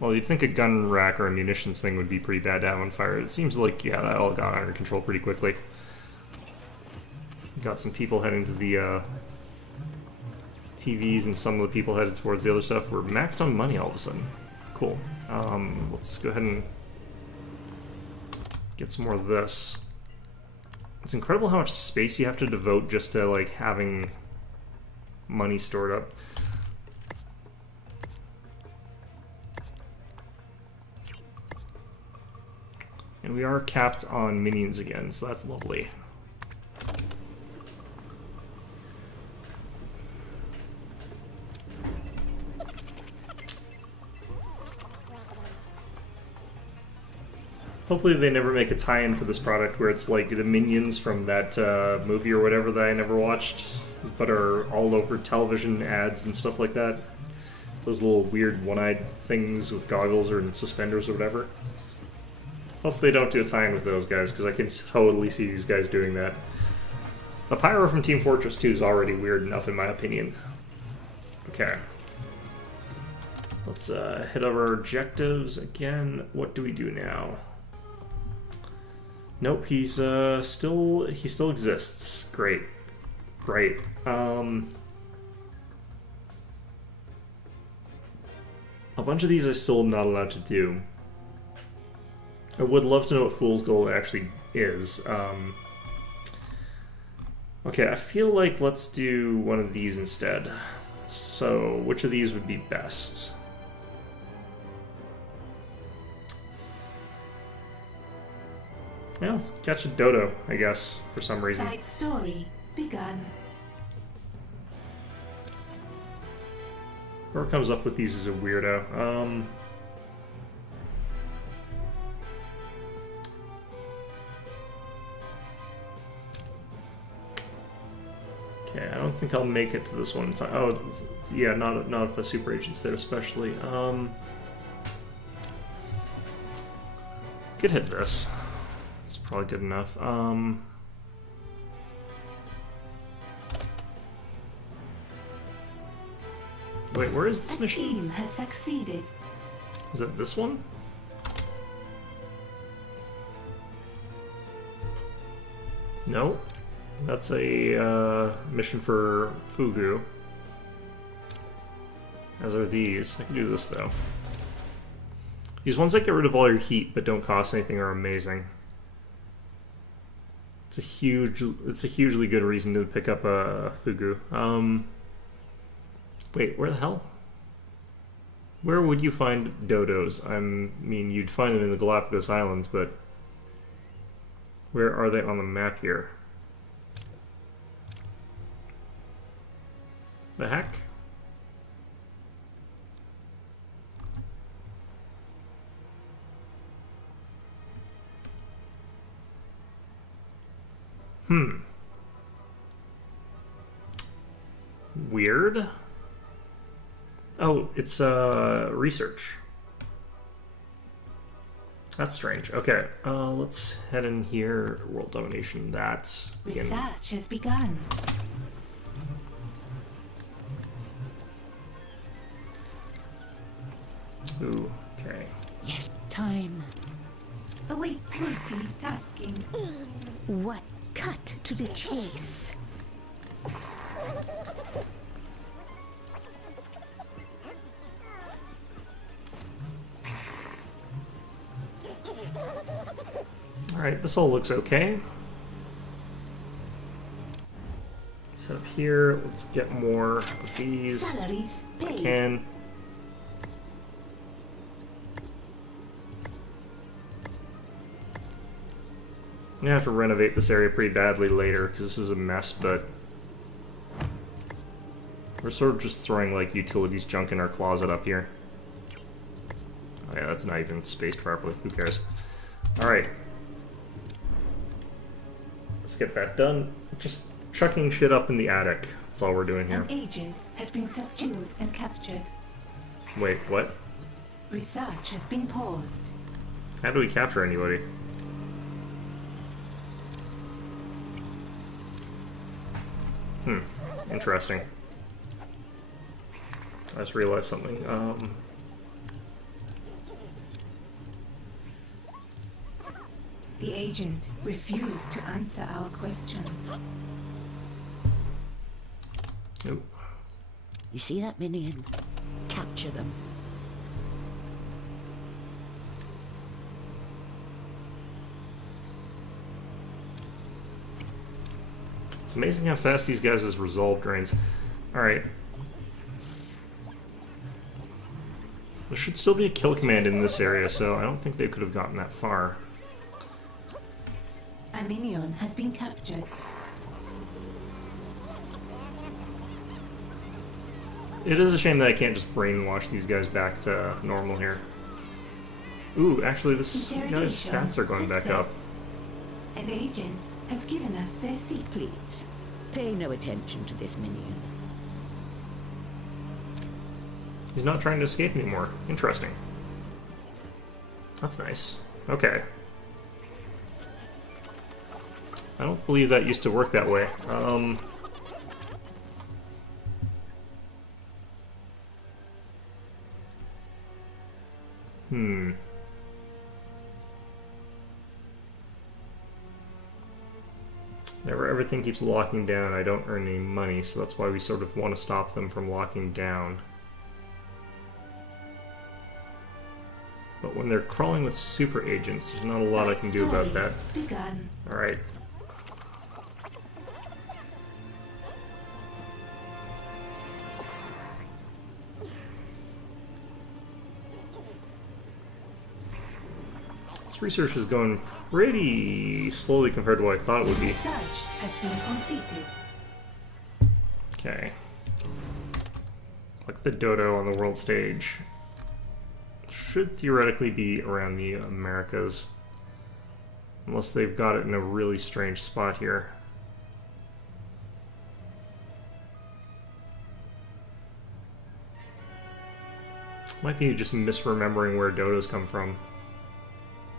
Well, you'd think a gun rack or a munitions thing would be pretty bad to have on fire. It seems like, yeah, that all got under control pretty quickly. Got some people heading to the TVs, and some of the people headed towards the other stuff were maxed on money all of a sudden. Cool. Let's go ahead and get some more of this. It's incredible how much space you have to devote just to like having money stored up. And we are capped on minions again, so that's lovely. Hopefully they never make a tie-in for this product where it's like the minions from that movie or whatever that I never watched, but are all over television ads and stuff like that. Those little weird one-eyed things with goggles or suspenders or whatever. Hopefully they don't do a tie-in with those guys, because I can totally see these guys doing that. The Pyro from Team Fortress 2 is already weird enough in my opinion. Okay. Let's hit over our objectives again. What do we do now? Nope, he still exists. Great. Great. A bunch of these I still am not allowed to do. I would love to know what Fool's Gold actually is. Okay, I feel like let's do one of these instead. So, which of these would be best? Yeah, let's catch a dodo, I guess, for some reason. Side story begun. Whoever comes up with these is a weirdo. Okay, I don't think I'll make it to this one in time. Oh, yeah, not if the super agent's there, especially. Could hit this. It's probably good enough. Wait, where is this mission? Team has succeeded. Is it this one? No, that's a mission for Fugu. As are these. I can do this though. These ones that get rid of all your heat but don't cost anything are amazing. It's a hugely good reason to pick up a Fugu. Wait, where the hell? Where would you find dodos? I mean, you'd find them in the Galapagos Islands, but where are they on the map here? The heck? Weird. Oh, it's research. That's strange. Okay, let's head in here. World domination. That's Research has begun. Ooh, okay. Yes, time. Await multitasking. What? Cut to the chase. Alright, this all looks okay. Set up here. Let's get more of these. Salaries I paid. can. I'm gonna have to renovate this area pretty badly later because this is a mess, but we're sort of just throwing like utilities junk in our closet up here. Oh yeah, that's not even spaced properly. Who cares? Alright. Let's get that done. Just chucking shit up in the attic. That's all we're doing here. An agent has been subdued and captured. Wait, what? Research has been paused. How do we capture anybody? Interesting. I just realized something. The agent refused to answer our questions. Nope. You see that minion? Capture them. It's amazing how fast these guys' resolve drains. Alright. There should still be a kill command in this area, so I don't think they could have gotten that far. A minion has been captured. It is a shame that I can't just brainwash these guys back to normal here. Ooh, actually, this guy's stats are going back up. An agent has given us their seat. Please, pay no attention to this minion. He's not trying to escape anymore. Interesting. That's nice. Okay. I don't believe that used to work that way. Whenever everything keeps locking down, I don't earn any money, so that's why we sort of want to stop them from locking down. But when they're crawling with super agents, there's not a lot I can do about that. Alright. This research is going pretty slowly compared to what I thought it would be. Research has been completed. Okay. Like the dodo on the world stage. Should theoretically be around the Americas. Unless they've got it in a really strange spot here. Might be just misremembering where dodos come from.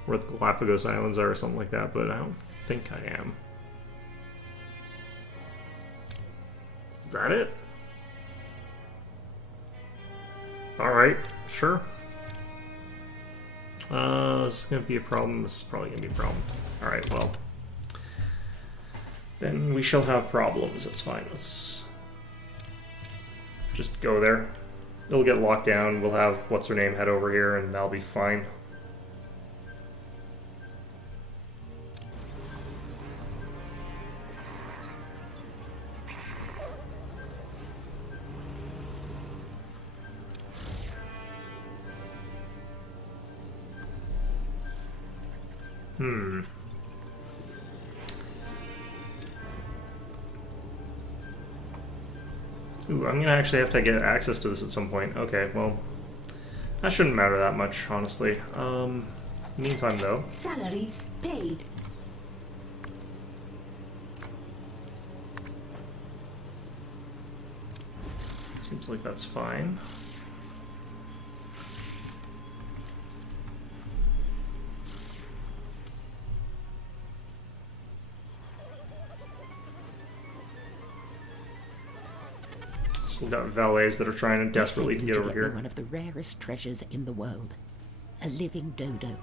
Where the Galapagos Islands are or something like that, but I don't think I am. Is that it? Alright, sure. Is this going to be a problem? This is probably going to be a problem. Alright, well. Then we shall have problems. That's fine. Let's just go there. It'll get locked down. We'll have what's-her-name head over here, and that'll be fine. Ooh, I'm gonna actually have to get access to this at some point. Okay, well, that shouldn't matter that much, honestly. Meantime, though. Salaries paid. Seems like that's fine. Still got valets that are trying to desperately You get sent over me to here. one of the rarest treasures in the world, a living dodo.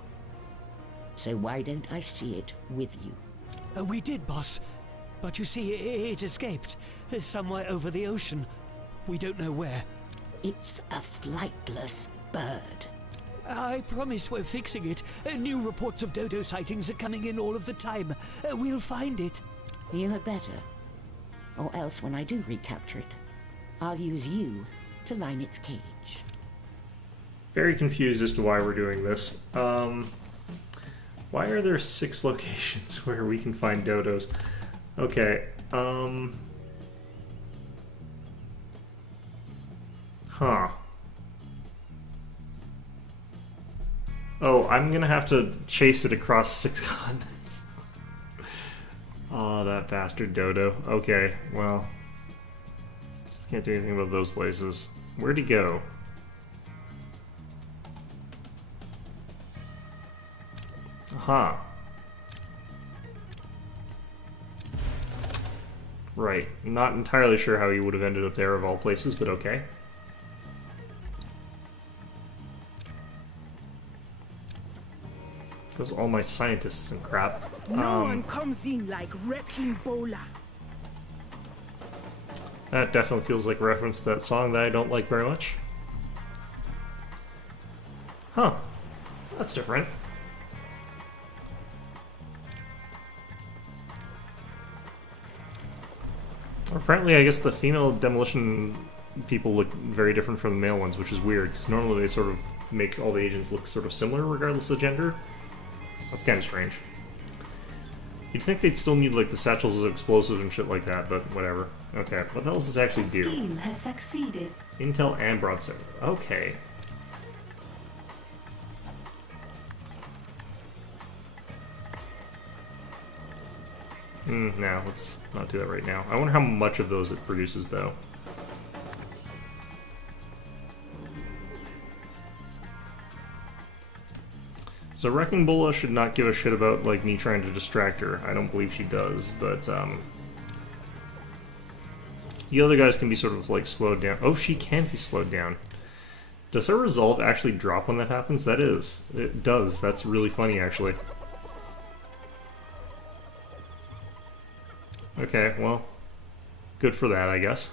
So why don't I see it with you? We did, boss. But you see, it escaped. Somewhere over the ocean. We don't know where. It's a flightless bird. I promise we're fixing it. New reports of dodo sightings are coming in all of the time. We'll find it. You had better. Or else when I do recapture it, I'll use you to line its cage. Very confused as to why we're doing this. Why are there 6 locations where we can find dodos? Okay, huh. Oh, I'm gonna have to chase it across 6 continents. Oh, that bastard dodo. Okay, well. Can't do anything about those places. Where'd he go? Aha. Right. Not entirely sure how he would have ended up there of all places, but okay. Goes all my scientists and crap. No one comes in like Wrecking Bola. That definitely feels like a reference to that song that I don't like very much. Huh. That's different. Apparently, I guess the female demolition people look very different from the male ones, which is weird, because normally they sort of make all the agents look sort of similar regardless of gender. That's kind of strange. You'd think they'd still need, like, the satchels of explosives and shit like that, but whatever. Okay, what the hell does this actually do? Scheme has succeeded. Intel and broadside. Okay. No, let's not do that right now. I wonder how much of those it produces, though. So Wrecking Bola should not give a shit about, like, me trying to distract her. I don't believe she does, but, the other guys can be sort of, like, slowed down. Oh, she can be slowed down. Does her resolve actually drop when that happens? That is. It does. That's really funny, actually. Okay, well, good for that, I guess.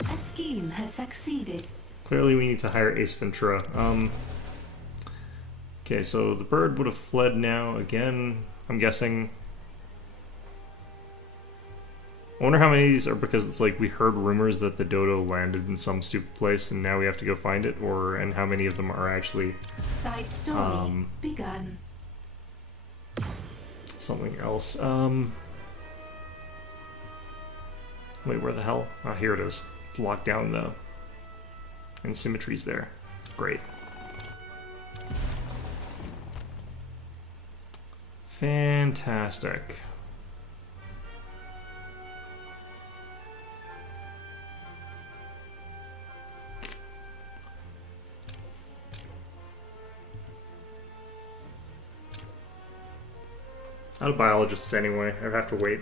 A scheme has succeeded. Clearly we need to hire Ace Ventura. Okay, so the bird would have fled now again, I'm guessing. I wonder how many of these are because it's like we heard rumors that the dodo landed in some stupid place and now we have to go find it, and how many of them are actually Side story begun. Something else. Wait, where the hell? Ah, here it is. It's locked down though. And symmetry's there. Great. Fantastic. Out of biologists anyway. I have to wait.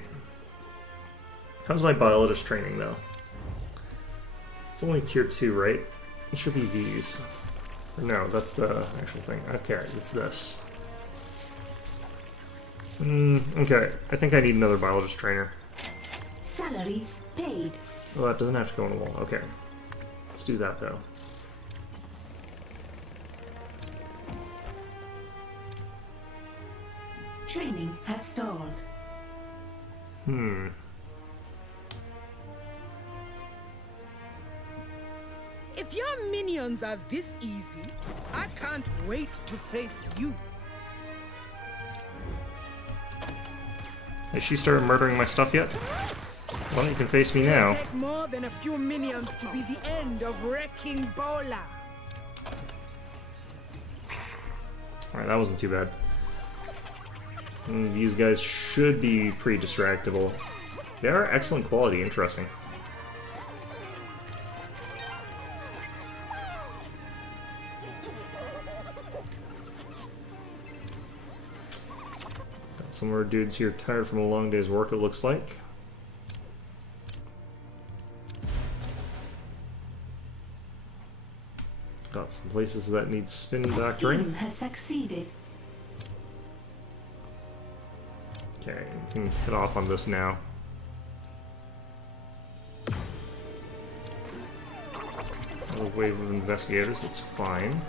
How's my biologist training though? It's only tier 2, right? It should be these. Or no, that's the actual thing. Okay, it's this. Okay, I think I need another biologist trainer. Salaries paid. Oh, that doesn't have to go on the wall. Okay. Let's do that though. Training has stalled. If your minions are this easy, I can't wait to face you. Has she started murdering my stuff yet? Well, you can face me now. Take more than a few minions to be the end of Wrecking Bola. Alright, that wasn't too bad. And these guys should be pretty distractible. They are excellent quality, interesting. Got some more dudes here tired from a long day's work, it looks like. Got some places that need spin doctoring. Has succeeded. Okay, you can hit off on this now. A wave of investigators, that's fine.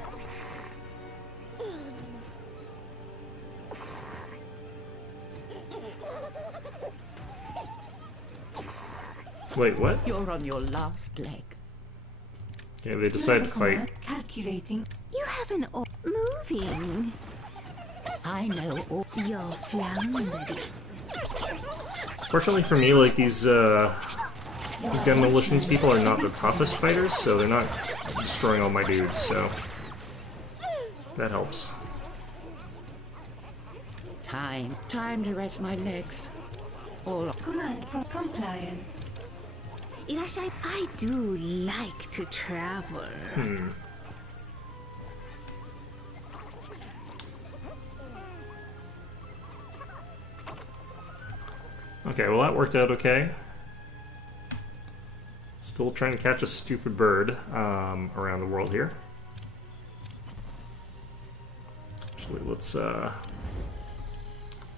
Wait, what? You're on your last leg. Okay, they decide to fight. Calculating. You have an moving. I know all You're floundering. Fortunately for me, like, these demolitions people are not the toughest fighters, so they're not destroying all my dudes, so that helps. time to rest my legs. All Command for compliance. Irashai, I do like to travel. Okay, well that worked out okay. Still trying to catch a stupid bird around the world here. Actually, let's I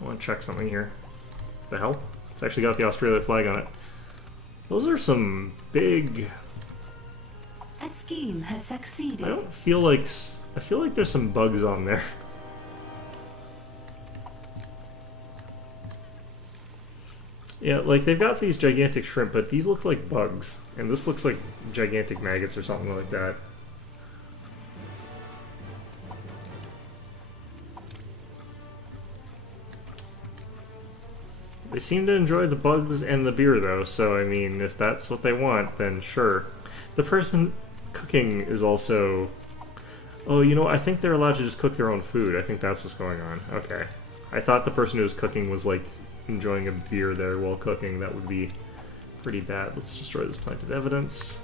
want to check something here. What the hell? It's actually got the Australia flag on it. Those are some big... A scheme has succeeded. I feel like there's some bugs on there. Yeah, like they've got these gigantic shrimp, but these look like bugs. And this looks like gigantic maggots or something like that. They seem to enjoy the bugs and the beer though, so I mean, if that's what they want, then sure. The person cooking is also... Oh, you know, I think they're allowed to just cook their own food. I think that's what's going on. Okay. I thought the person who was cooking was like enjoying a beer there while cooking. That would be pretty bad. Let's destroy this planted evidence.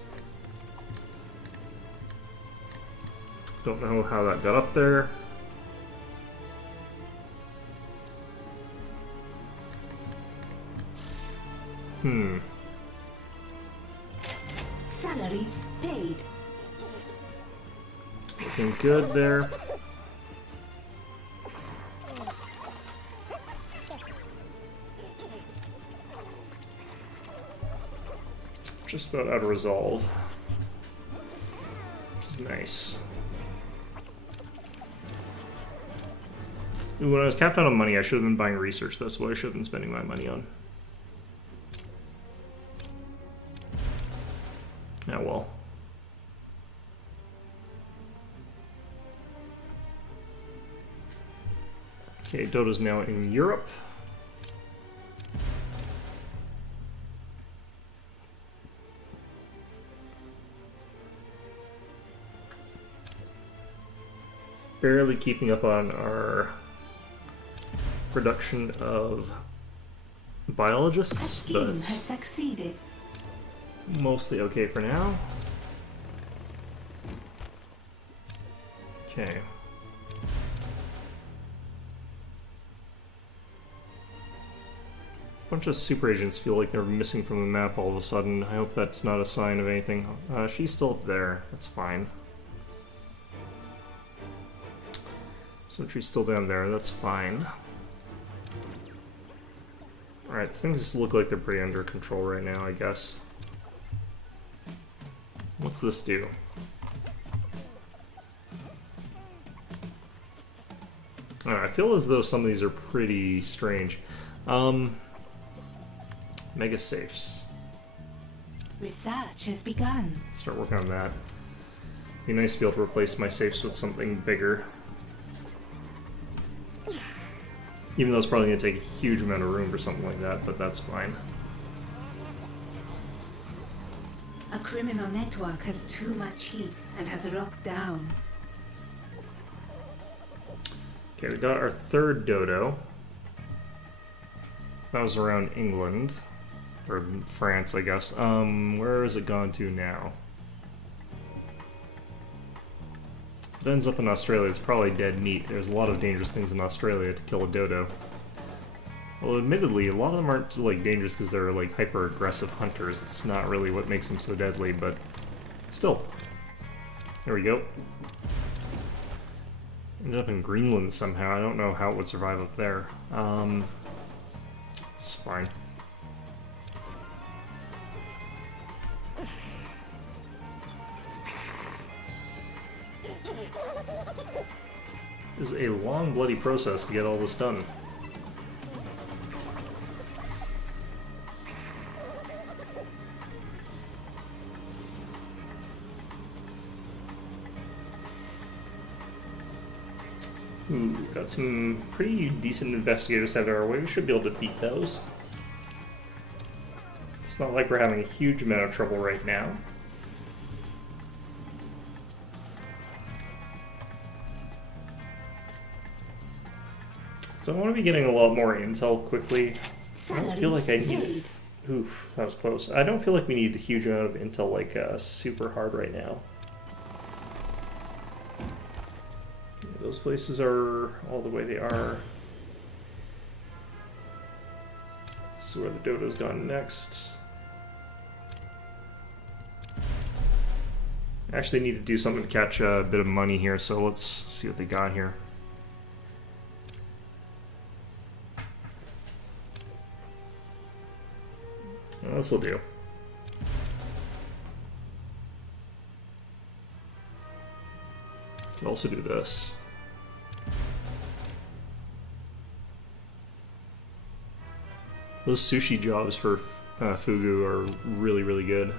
Don't know how that got up there. Salaries paid. Looking good there. Just about out of resolve. Which is nice. Ooh, when I was capped out on money, I should have been buying research. That's what I should have been spending my money on. Oh well. Okay, Dodo's now in Europe. Barely keeping up on our production of biologists, but Has succeeded. mostly okay for now. Okay. A bunch of super agents feel like they're missing from the map all of a sudden. I hope that's not a sign of anything. She's still up there. That's fine. Sentry's still down there. That's fine. Alright, things look like they're pretty under control right now, I guess. What's this do? I feel as though some of these are pretty strange. Mega safes. Research has begun. Start working on that. Be nice to be able to replace my safes with something bigger. Even though it's probably going to take a huge amount of room for something like that, but that's fine. A criminal network has too much heat and has locked down. Okay, we got our third dodo. That was around England. Or France, I guess. Where has it gone to now? If it ends up in Australia, it's probably dead meat. There's a lot of dangerous things in Australia to kill a dodo. Well, admittedly, a lot of them aren't like dangerous because they're like hyper-aggressive hunters. It's not really what makes them so deadly, but still. There we go. Ended up in Greenland somehow. I don't know how it would survive up there. It's fine. It was a long, bloody process to get all this done. Ooh, got some pretty decent investigators headed our way. We should be able to beat those. It's not like we're having a huge amount of trouble right now. So I want to be getting a lot more intel quickly. I don't feel like I need it. Oof, that was close. I don't feel like we need a huge amount of intel like super hard right now. Those places are all the way they are. This is where the dodo's gone next. I actually need to do something to catch a bit of money here, so let's see what they got here. This will do. Can also do this. Those sushi jobs for Fugu are really, really good.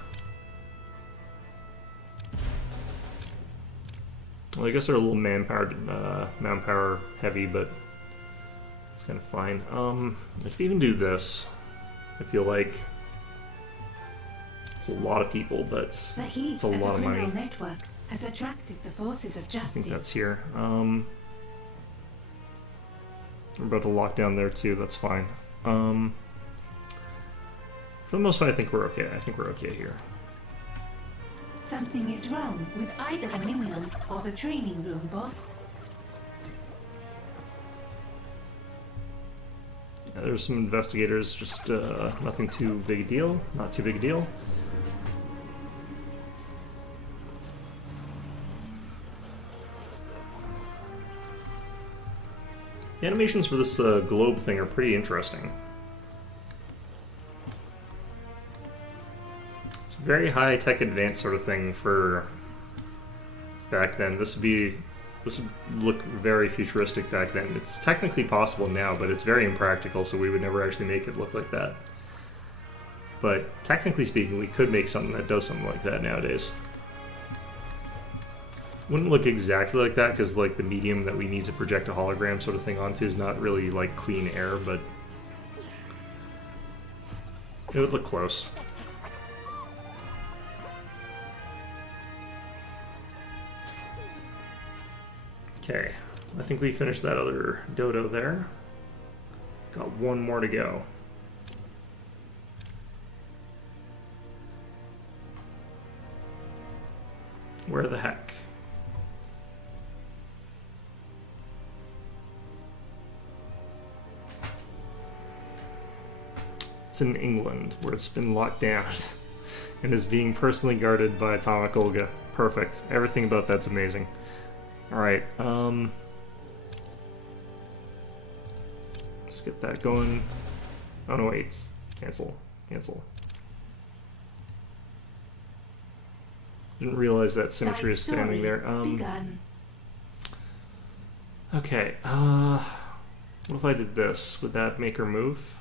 Well, I guess they're a little manpower heavy, but it's kind of fine. I could even do this. I feel like it's a lot of people, but it's a lot of money. Network has attracted the forces of justice. I think that's here. We're about to lock down there too. That's fine. For the most part, I think we're okay. I think we're okay here. Something is wrong with either the minions or the training room, boss. Yeah, there's some investigators, just nothing too big a deal. Not too big a deal. The animations for this globe thing are pretty interesting. It's a very high-tech advanced sort of thing for back then. This would look very futuristic back then. It's technically possible now, but it's very impractical, so we would never actually make it look like that. But technically speaking, we could make something that does something like that nowadays. Wouldn't look exactly like that because like the medium that we need to project a hologram sort of thing onto is not really like clean air, but it would look close. Okay, I think we finished that other dodo there. Got one more to go. Where the heck? It's in England, where it's been locked down and is being personally guarded by Atomic Olga. Perfect. Everything about that's amazing. Alright, let's get that going. Oh no, wait. Cancel. Cancel. Didn't realize that symmetry is standing there. Okay, what if I did this? Would that make her move?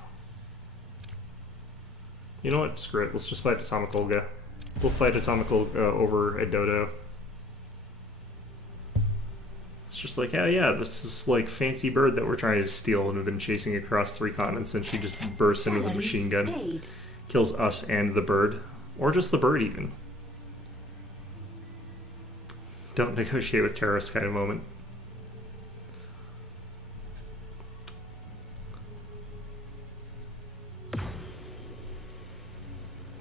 You know what? Screw it. Let's just fight Atomic Olga. We'll fight Atomic Olga over a dodo. It's just like, oh yeah, this like fancy bird that we're trying to steal and have been chasing across 3 continents, and she just bursts in with a machine gun, kills us and the bird, or just the bird even. Don't negotiate with terrorists kind of moment.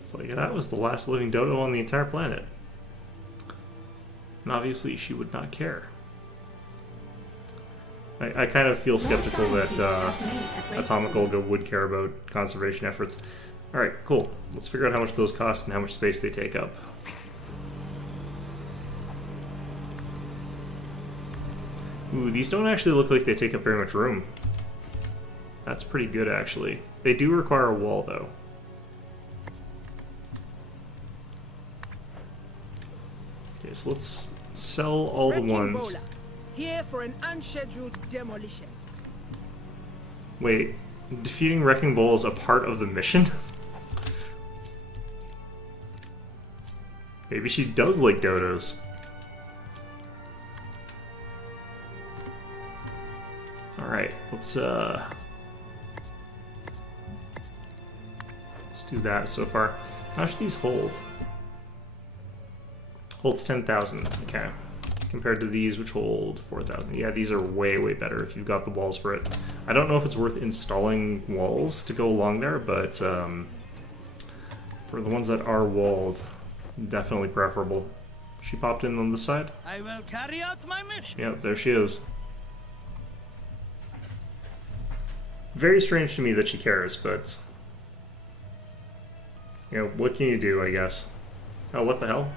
It's like, that was the last living dodo on the entire planet. And obviously she would not care. I kind of feel skeptical that Atomic Olga would care about conservation efforts. Alright, cool. Let's figure out how much those cost and how much space they take up. Ooh, these don't actually look like they take up very much room. That's pretty good, actually. They do require a wall, though. Okay, so let's sell all the ones. Here for an unscheduled demolition. Wait, defeating Wrecking Ball is a part of the mission? Maybe she does like dodos. Alright, let's do that so far. How much do these hold? Holds 10,000, okay. Compared to these, which hold 4,000. Yeah, these are way, way better if you've got the walls for it. I don't know if it's worth installing walls to go along there, but for the ones that are walled, definitely preferable. She popped in on this side. I will carry out my mission. Yep, there she is. Very strange to me that she cares, but you know, what can you do, I guess? Oh, what the hell?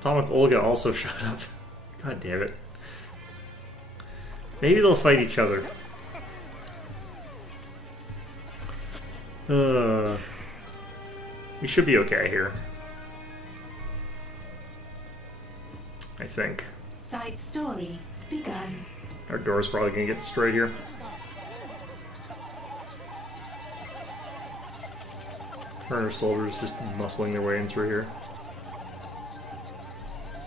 Atomic Olga also showed up. God damn it. Maybe they'll fight each other. We should be okay here. I think. Side story begun. Our door's probably gonna get destroyed here. Her and her soldiers just muscling their way in through here.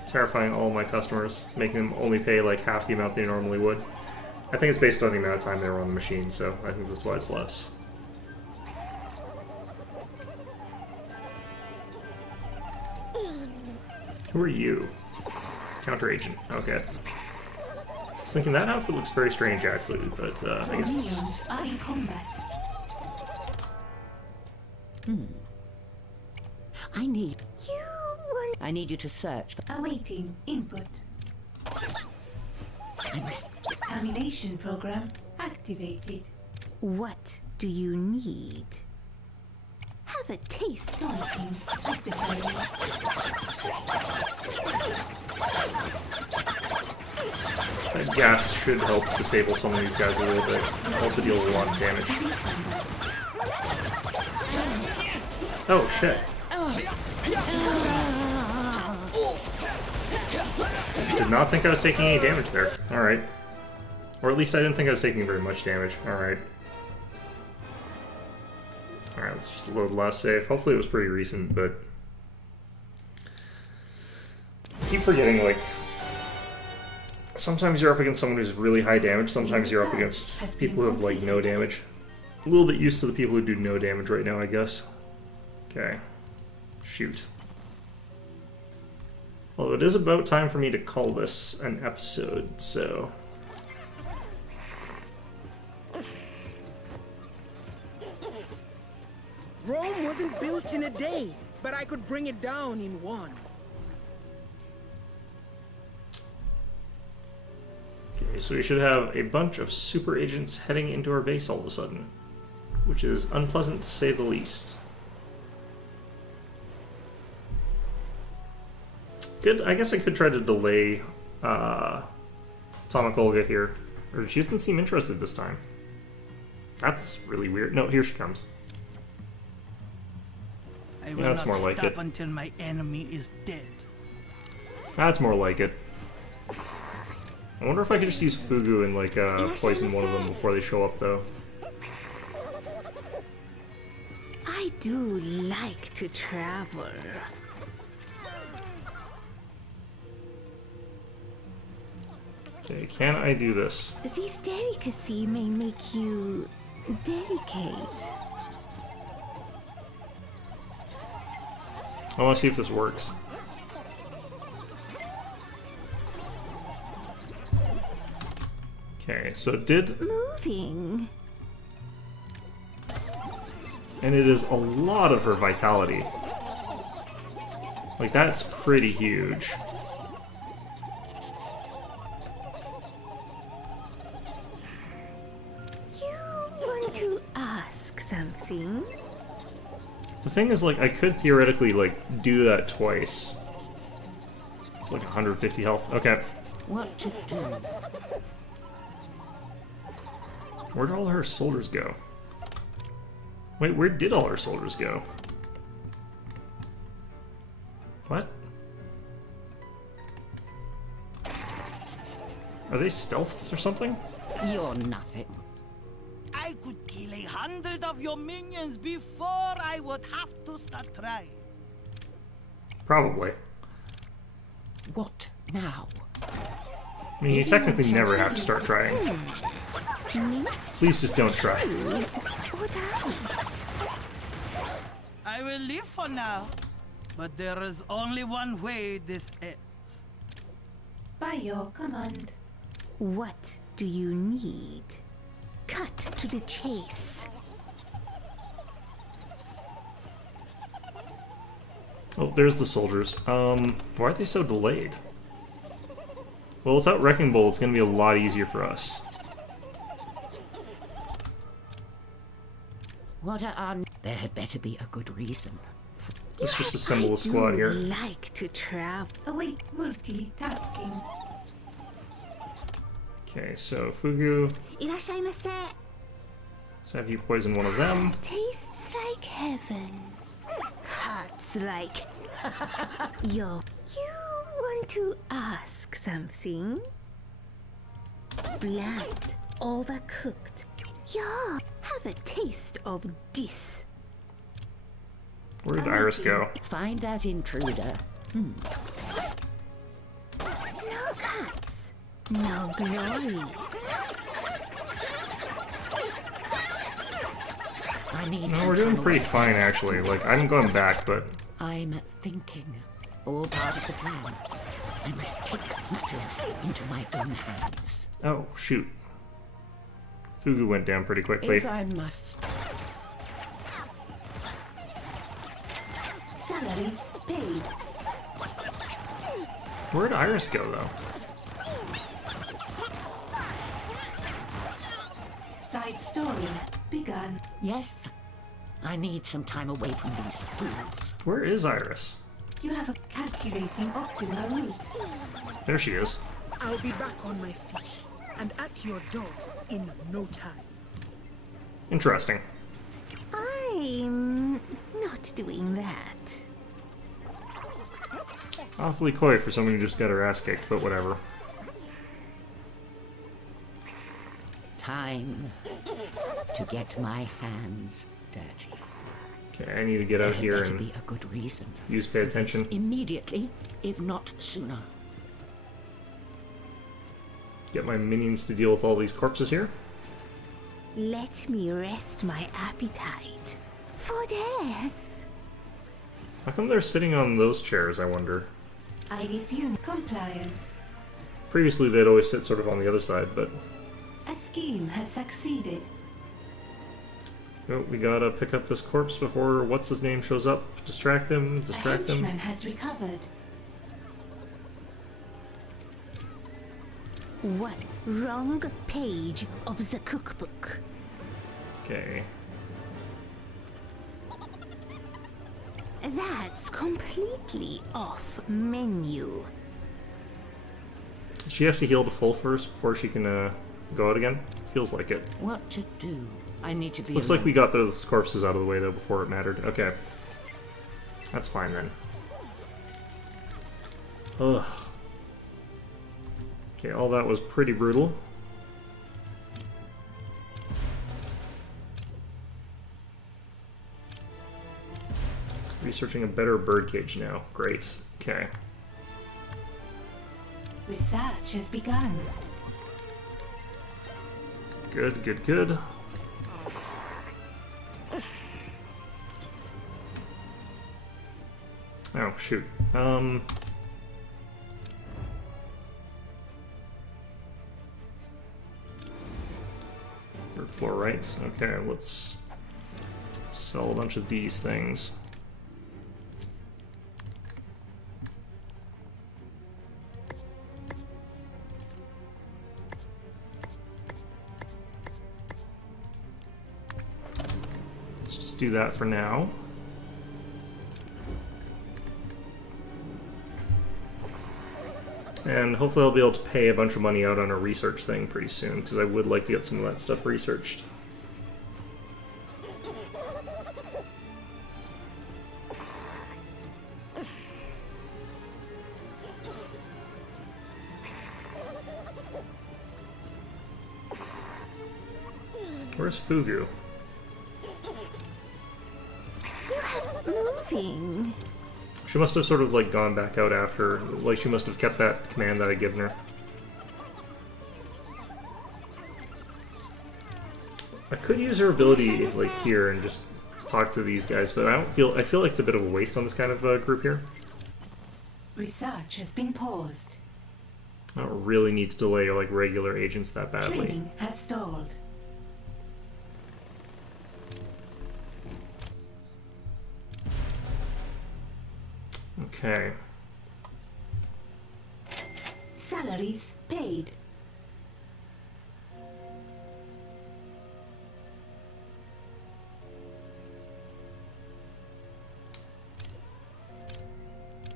Terrifying all my customers, making them only pay like half the amount they normally would. I think it's based on the amount of time they were on the machine, so I think that's why it's less. Who are you? Counter agent. Okay. I was thinking that outfit looks very strange actually, but I guess it's... Are in combat. I need you to search. Awaiting input. Examination program activated. What do you need? Have a taste. Daunting adversary. That gas should help disable some of these guys a little bit. Also deals a lot of damage. Oh shit. Did not think I was taking any damage there. Alright. Or at least I didn't think I was taking very much damage. Alright. Alright, let's just load last save. Hopefully it was pretty recent, but... I keep forgetting, like... Sometimes you're up against someone who's really high damage, sometimes you're up against people who have, like, no damage. A little bit used to the people who do no damage right now, I guess. Okay. Shoot. Well, it is about time for me to call this an episode, so... Rome wasn't built in a day, but I could bring it down in one. Okay, so we should have a bunch of super agents heading into our base all of a sudden, which is unpleasant to say the least. Good. I guess I could try to delay Atomic Olga here. Or she doesn't seem interested this time. That's really weird. No, here she comes. I will That's not more like stop it. until my enemy is dead. That's more like it. I wonder if I could just use Fugu and like poison one of them before they show up, though. I do like to travel. Okay, can I do this? This delicacy may make you delicate. I want to see if this works. Okay, so it did, Moving. and it is a lot of her vitality. Like, that's pretty huge. You want to ask something? The thing is, like, I could theoretically, like, do that twice. It's like 150 health. Okay. What to do? Where did all her soldiers go? Wait, where did all her soldiers go? What? Are they stealths or something? You're nothing. I could kill 100 of your minions before I would have to start trying. Probably. What now? I mean, you technically never have to start trying. Please just don't try. I will leave for now, but there is only one way this ends. By your command. What do you need? Cut to the chase. Oh, there's the soldiers. Why are they so delayed? Well, without Wrecking Bolt, it's going to be a lot easier for us. What are there had better be a good reason. Let's just assemble a squad here. Like to travel. Oh wait, multitasking. Okay, so Fugu, Irashaimase. let's have you poison one of them. Tastes like heaven. Hearts like. Yo. You want to ask something? Bland. Overcooked. Yeah. Have a taste of this. Where did Iris go? Find that intruder. No guts. No glory. I need No, some we're doing time pretty away. fine, actually. Like, I'm going back, but I'm thinking. All part of the plan. I must take matters into my own hands. oh, shoot. Fugu went down pretty quickly. If I must. Salaries paid. Where'd Iris go, though? Side story begun. Yes. I need some time away from these fools. Where is Iris? You have a calculating optimal route. There she is. I'll be back on my feet and at your door in no time. Interesting. I'm not doing that. Awfully coy for someone who just got her ass kicked, but whatever. Time to get my hands dirty. Okay, I need to get out There here better and be a good reason. use pay attention. Immediately, if not sooner. Get my minions to deal with all these corpses here. Let me rest my appetite. For death. How come they're sitting on those chairs, I wonder? I resume compliance. Previously, they'd always sit sort of on the other side, but... A scheme has succeeded. Oh, we gotta pick up this corpse before what's-his-name shows up. Distract him, A distract him. henchman has recovered. What? Wrong page of the cookbook. Okay. That's completely off menu. Does she have to heal to full first before she can go out again? Feels like it. What to do? I need to be Looks like alone. we got those corpses out of the way, though, before it mattered. Okay. That's fine, then. Ugh. Okay, all that was pretty brutal. Researching a better birdcage now. Great. Okay. Research has begun. Good, good, good. Oh, shoot. Third floor, right? Okay, let's sell a bunch of these things. Let's just do that for now. And hopefully I'll be able to pay a bunch of money out on a research thing pretty soon, because I would like to get some of that stuff researched. Where's Fugu? Moving. She must have sort of like gone back out after, like she must have kept that command that I'd given her. I could use her ability like here and just talk to these guys, but I feel like it's a bit of a waste on this kind of group here. Research has been paused. I don't really need to delay like regular agents that badly. Training has stalled. Okay. Salaries paid.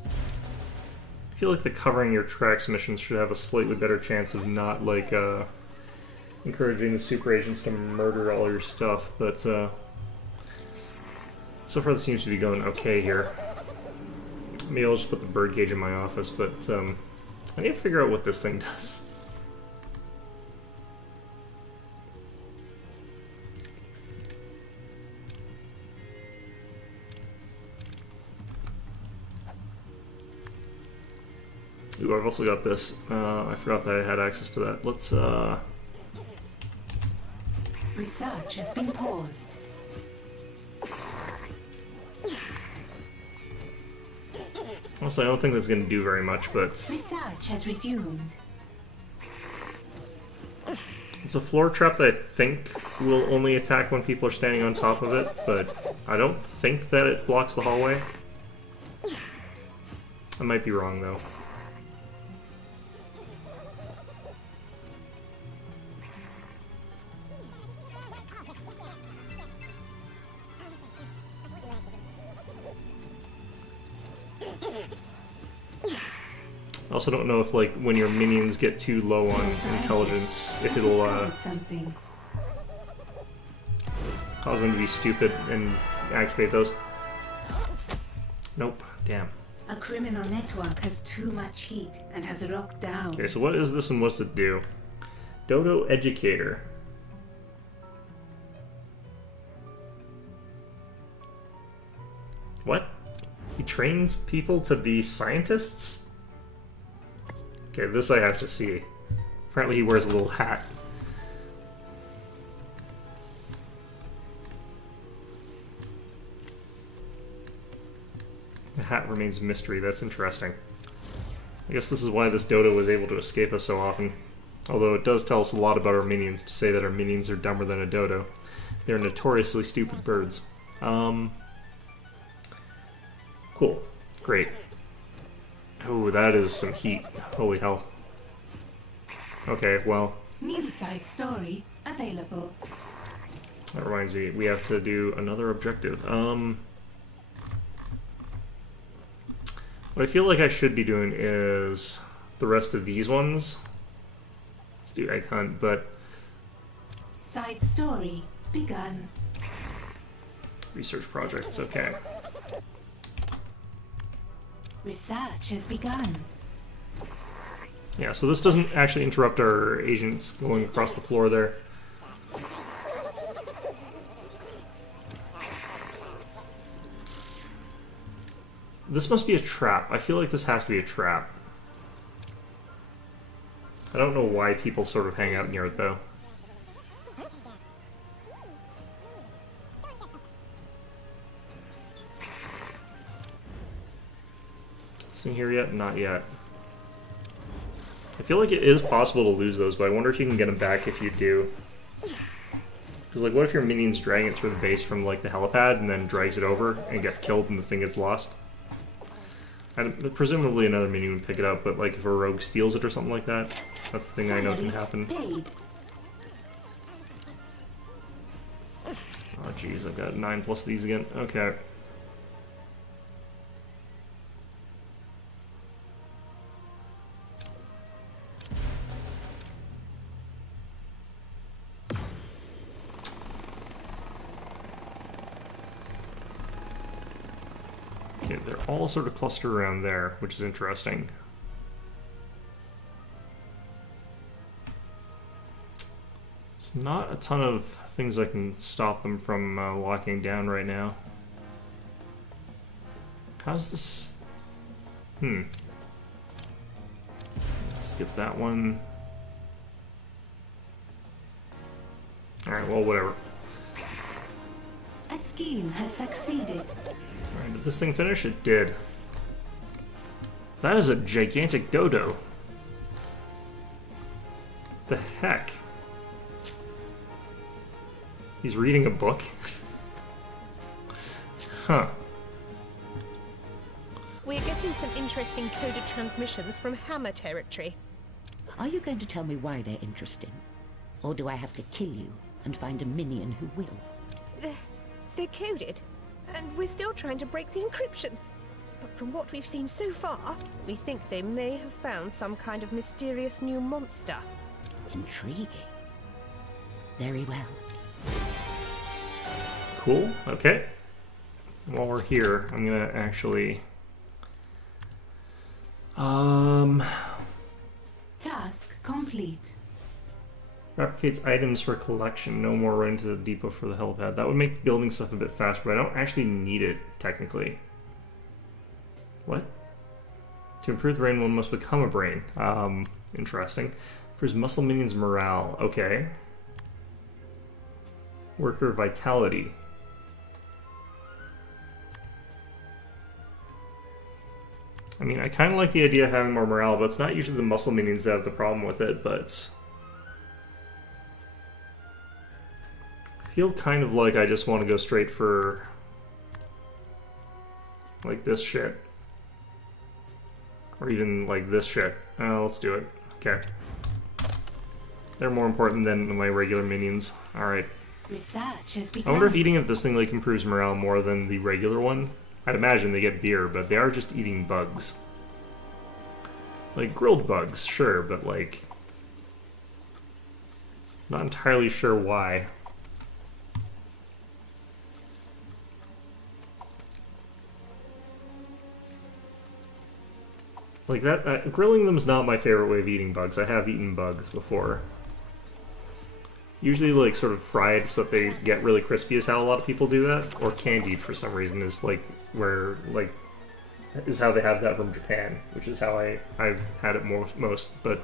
I feel like the covering your tracks missions should have a slightly better chance of not like encouraging the super agents to murder all your stuff, but so far this seems to be going okay here. Maybe I'll just put the bird cage in my office, but I need to figure out what this thing does. Ooh, I've also got this. I forgot that I had access to that. Let's, Research has been paused. honestly, I don't think that's going to do very much, but... Research has resumed. It's a floor trap that I think will only attack when people are standing on top of it, but I don't think that it blocks the hallway. I might be wrong, though. I also don't know if, like, when your minions get too low on intelligence, if it'll, cause them to be stupid and activate those. Nope. Damn. A criminal network has too much heat and has locked down. Okay, so what is this and what's it do? Dodo Educator. What? He trains people to be scientists? Okay, this I have to see. Apparently he wears a little hat. The hat remains a mystery. That's interesting. I guess this is why this Dodo was able to escape us so often. Although it does tell us a lot about our minions to say that our minions are dumber than a dodo. They're notoriously stupid birds. Cool. Great. Oh, that is some heat. Holy hell. Okay, well... New side story available. That reminds me, we have to do another objective. What I feel like I should be doing is the rest of these ones. Let's do egg hunt, but... Side story begun. Research projects, okay. Research has begun. Yeah, so this doesn't actually interrupt our agents going across the floor there. This must be a trap. I feel like this has to be a trap. I don't know why people sort of hang out near it, though. This thing here yet? Not yet. I feel like it is possible to lose those, but I wonder if you can get them back if you do. Because, like, what if your minion's dragging it through the base from, like, the helipad and then drags it over and gets killed and the thing gets lost? And presumably another minion would pick it up, but, like, if a rogue steals it or something like that, that's the thing I know can happen. Oh, jeez, I've got 9 plus these again. Okay. Okay, they're all sort of clustered around there, which is interesting. There's not a ton of things that can stop them from locking down right now. How's this? Skip that one. Alright, well, whatever. A scheme has succeeded. Alright, did this thing finish? It did. That is a gigantic dodo. The heck? He's reading a book? Huh. We're getting some interesting coded transmissions from Hammer territory. Are you going to tell me why they're interesting? Or do I have to kill you and find a minion who will? They're coded, and we're still trying to break the encryption. But from what we've seen so far, we think they may have found some kind of mysterious new monster. Intriguing. Very well. Cool, okay. While we're here, I'm gonna actually... Task complete. Fabricates items for collection, no more run to the depot for the helipad. That would make building stuff a bit faster, but I don't actually need it, technically. What? To improve the brain, one must become a brain. Interesting. Improves muscle minions' morale. Okay. Worker vitality. I mean, I kind of like the idea of having more morale, but it's not usually the muscle minions that have the problem with it, but... I feel kind of like I just want to go straight for... like this shit. Or even like this shit. Let's do it. Okay. They're more important than my regular minions. Alright. Research has I wonder if eating of this thing like improves morale more than the regular one. I'd imagine they get beer, but they are just eating bugs. Like grilled bugs, sure, but like... not entirely sure why. Like that, grilling them is not my favorite way of eating bugs. I have eaten bugs before. Usually like sort of fried so that they get really crispy is how a lot of people do that. Or candied for some reason is like where like is how they have that from Japan, which is how I've had it most. But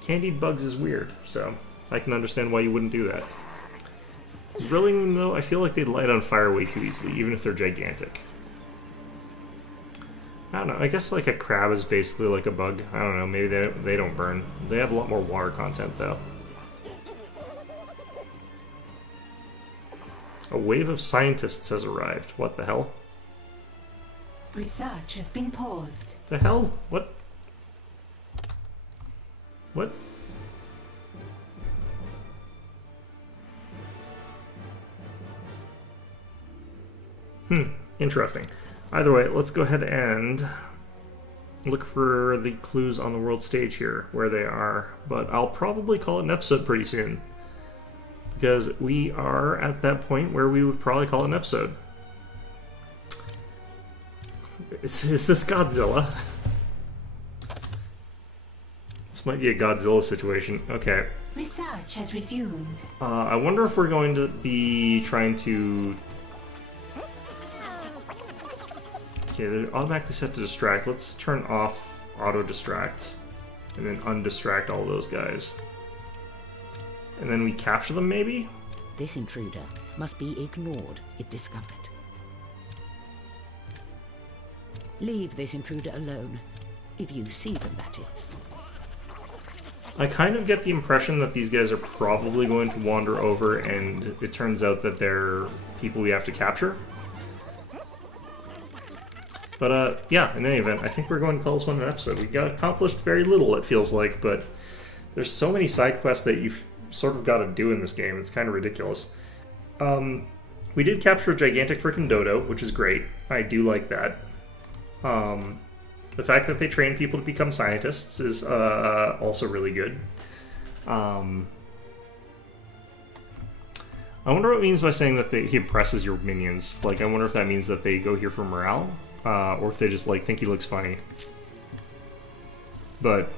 candied bugs is weird, so I can understand why you wouldn't do that. Grilling them though, I feel like they'd light on fire way too easily, even if they're gigantic. I don't know, I guess like a crab is basically like a bug. I don't know, maybe they don't burn. They have a lot more water content though. A wave of scientists has arrived. What the hell? Research has been paused. The hell? What? What? Interesting. Either way, let's go ahead and look for the clues on the world stage here, where they are. But I'll probably call it an episode pretty soon, because we are at that point where we would probably call it an episode. Is this Godzilla? This might be a Godzilla situation. Okay. Research has resumed. I wonder if we're going to be trying to... Okay, they're automatically set to distract. Let's turn off auto-distract, and then undistract all those guys. And then we capture them, maybe? This intruder must be ignored if discovered. Leave this intruder alone. If you see them, that is. I kind of get the impression that these guys are probably going to wander over, and it turns out that they're people we have to capture. But, yeah, in any event, I think we're going to call this one an episode. We got accomplished very little, it feels like, but there's so many side quests that you've sort of got to do in this game. It's kind of ridiculous. We did capture a gigantic frickin' dodo, which is great. I do like that. The fact that they train people to become scientists is also really good. I wonder what it means by saying that he impresses your minions. Like, I wonder if that means that they go here for morale, or if they just like think he looks funny. But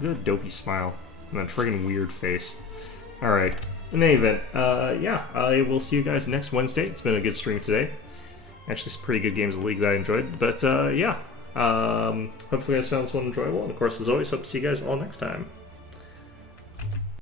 look at that dopey smile and that friggin' weird face. All right. In any event, yeah, I will see you guys next Wednesday. It's been a good stream today. Actually, some pretty good games of League that I enjoyed. But yeah, hopefully you guys found this one enjoyable. And of course, as always, hope to see you guys all next time.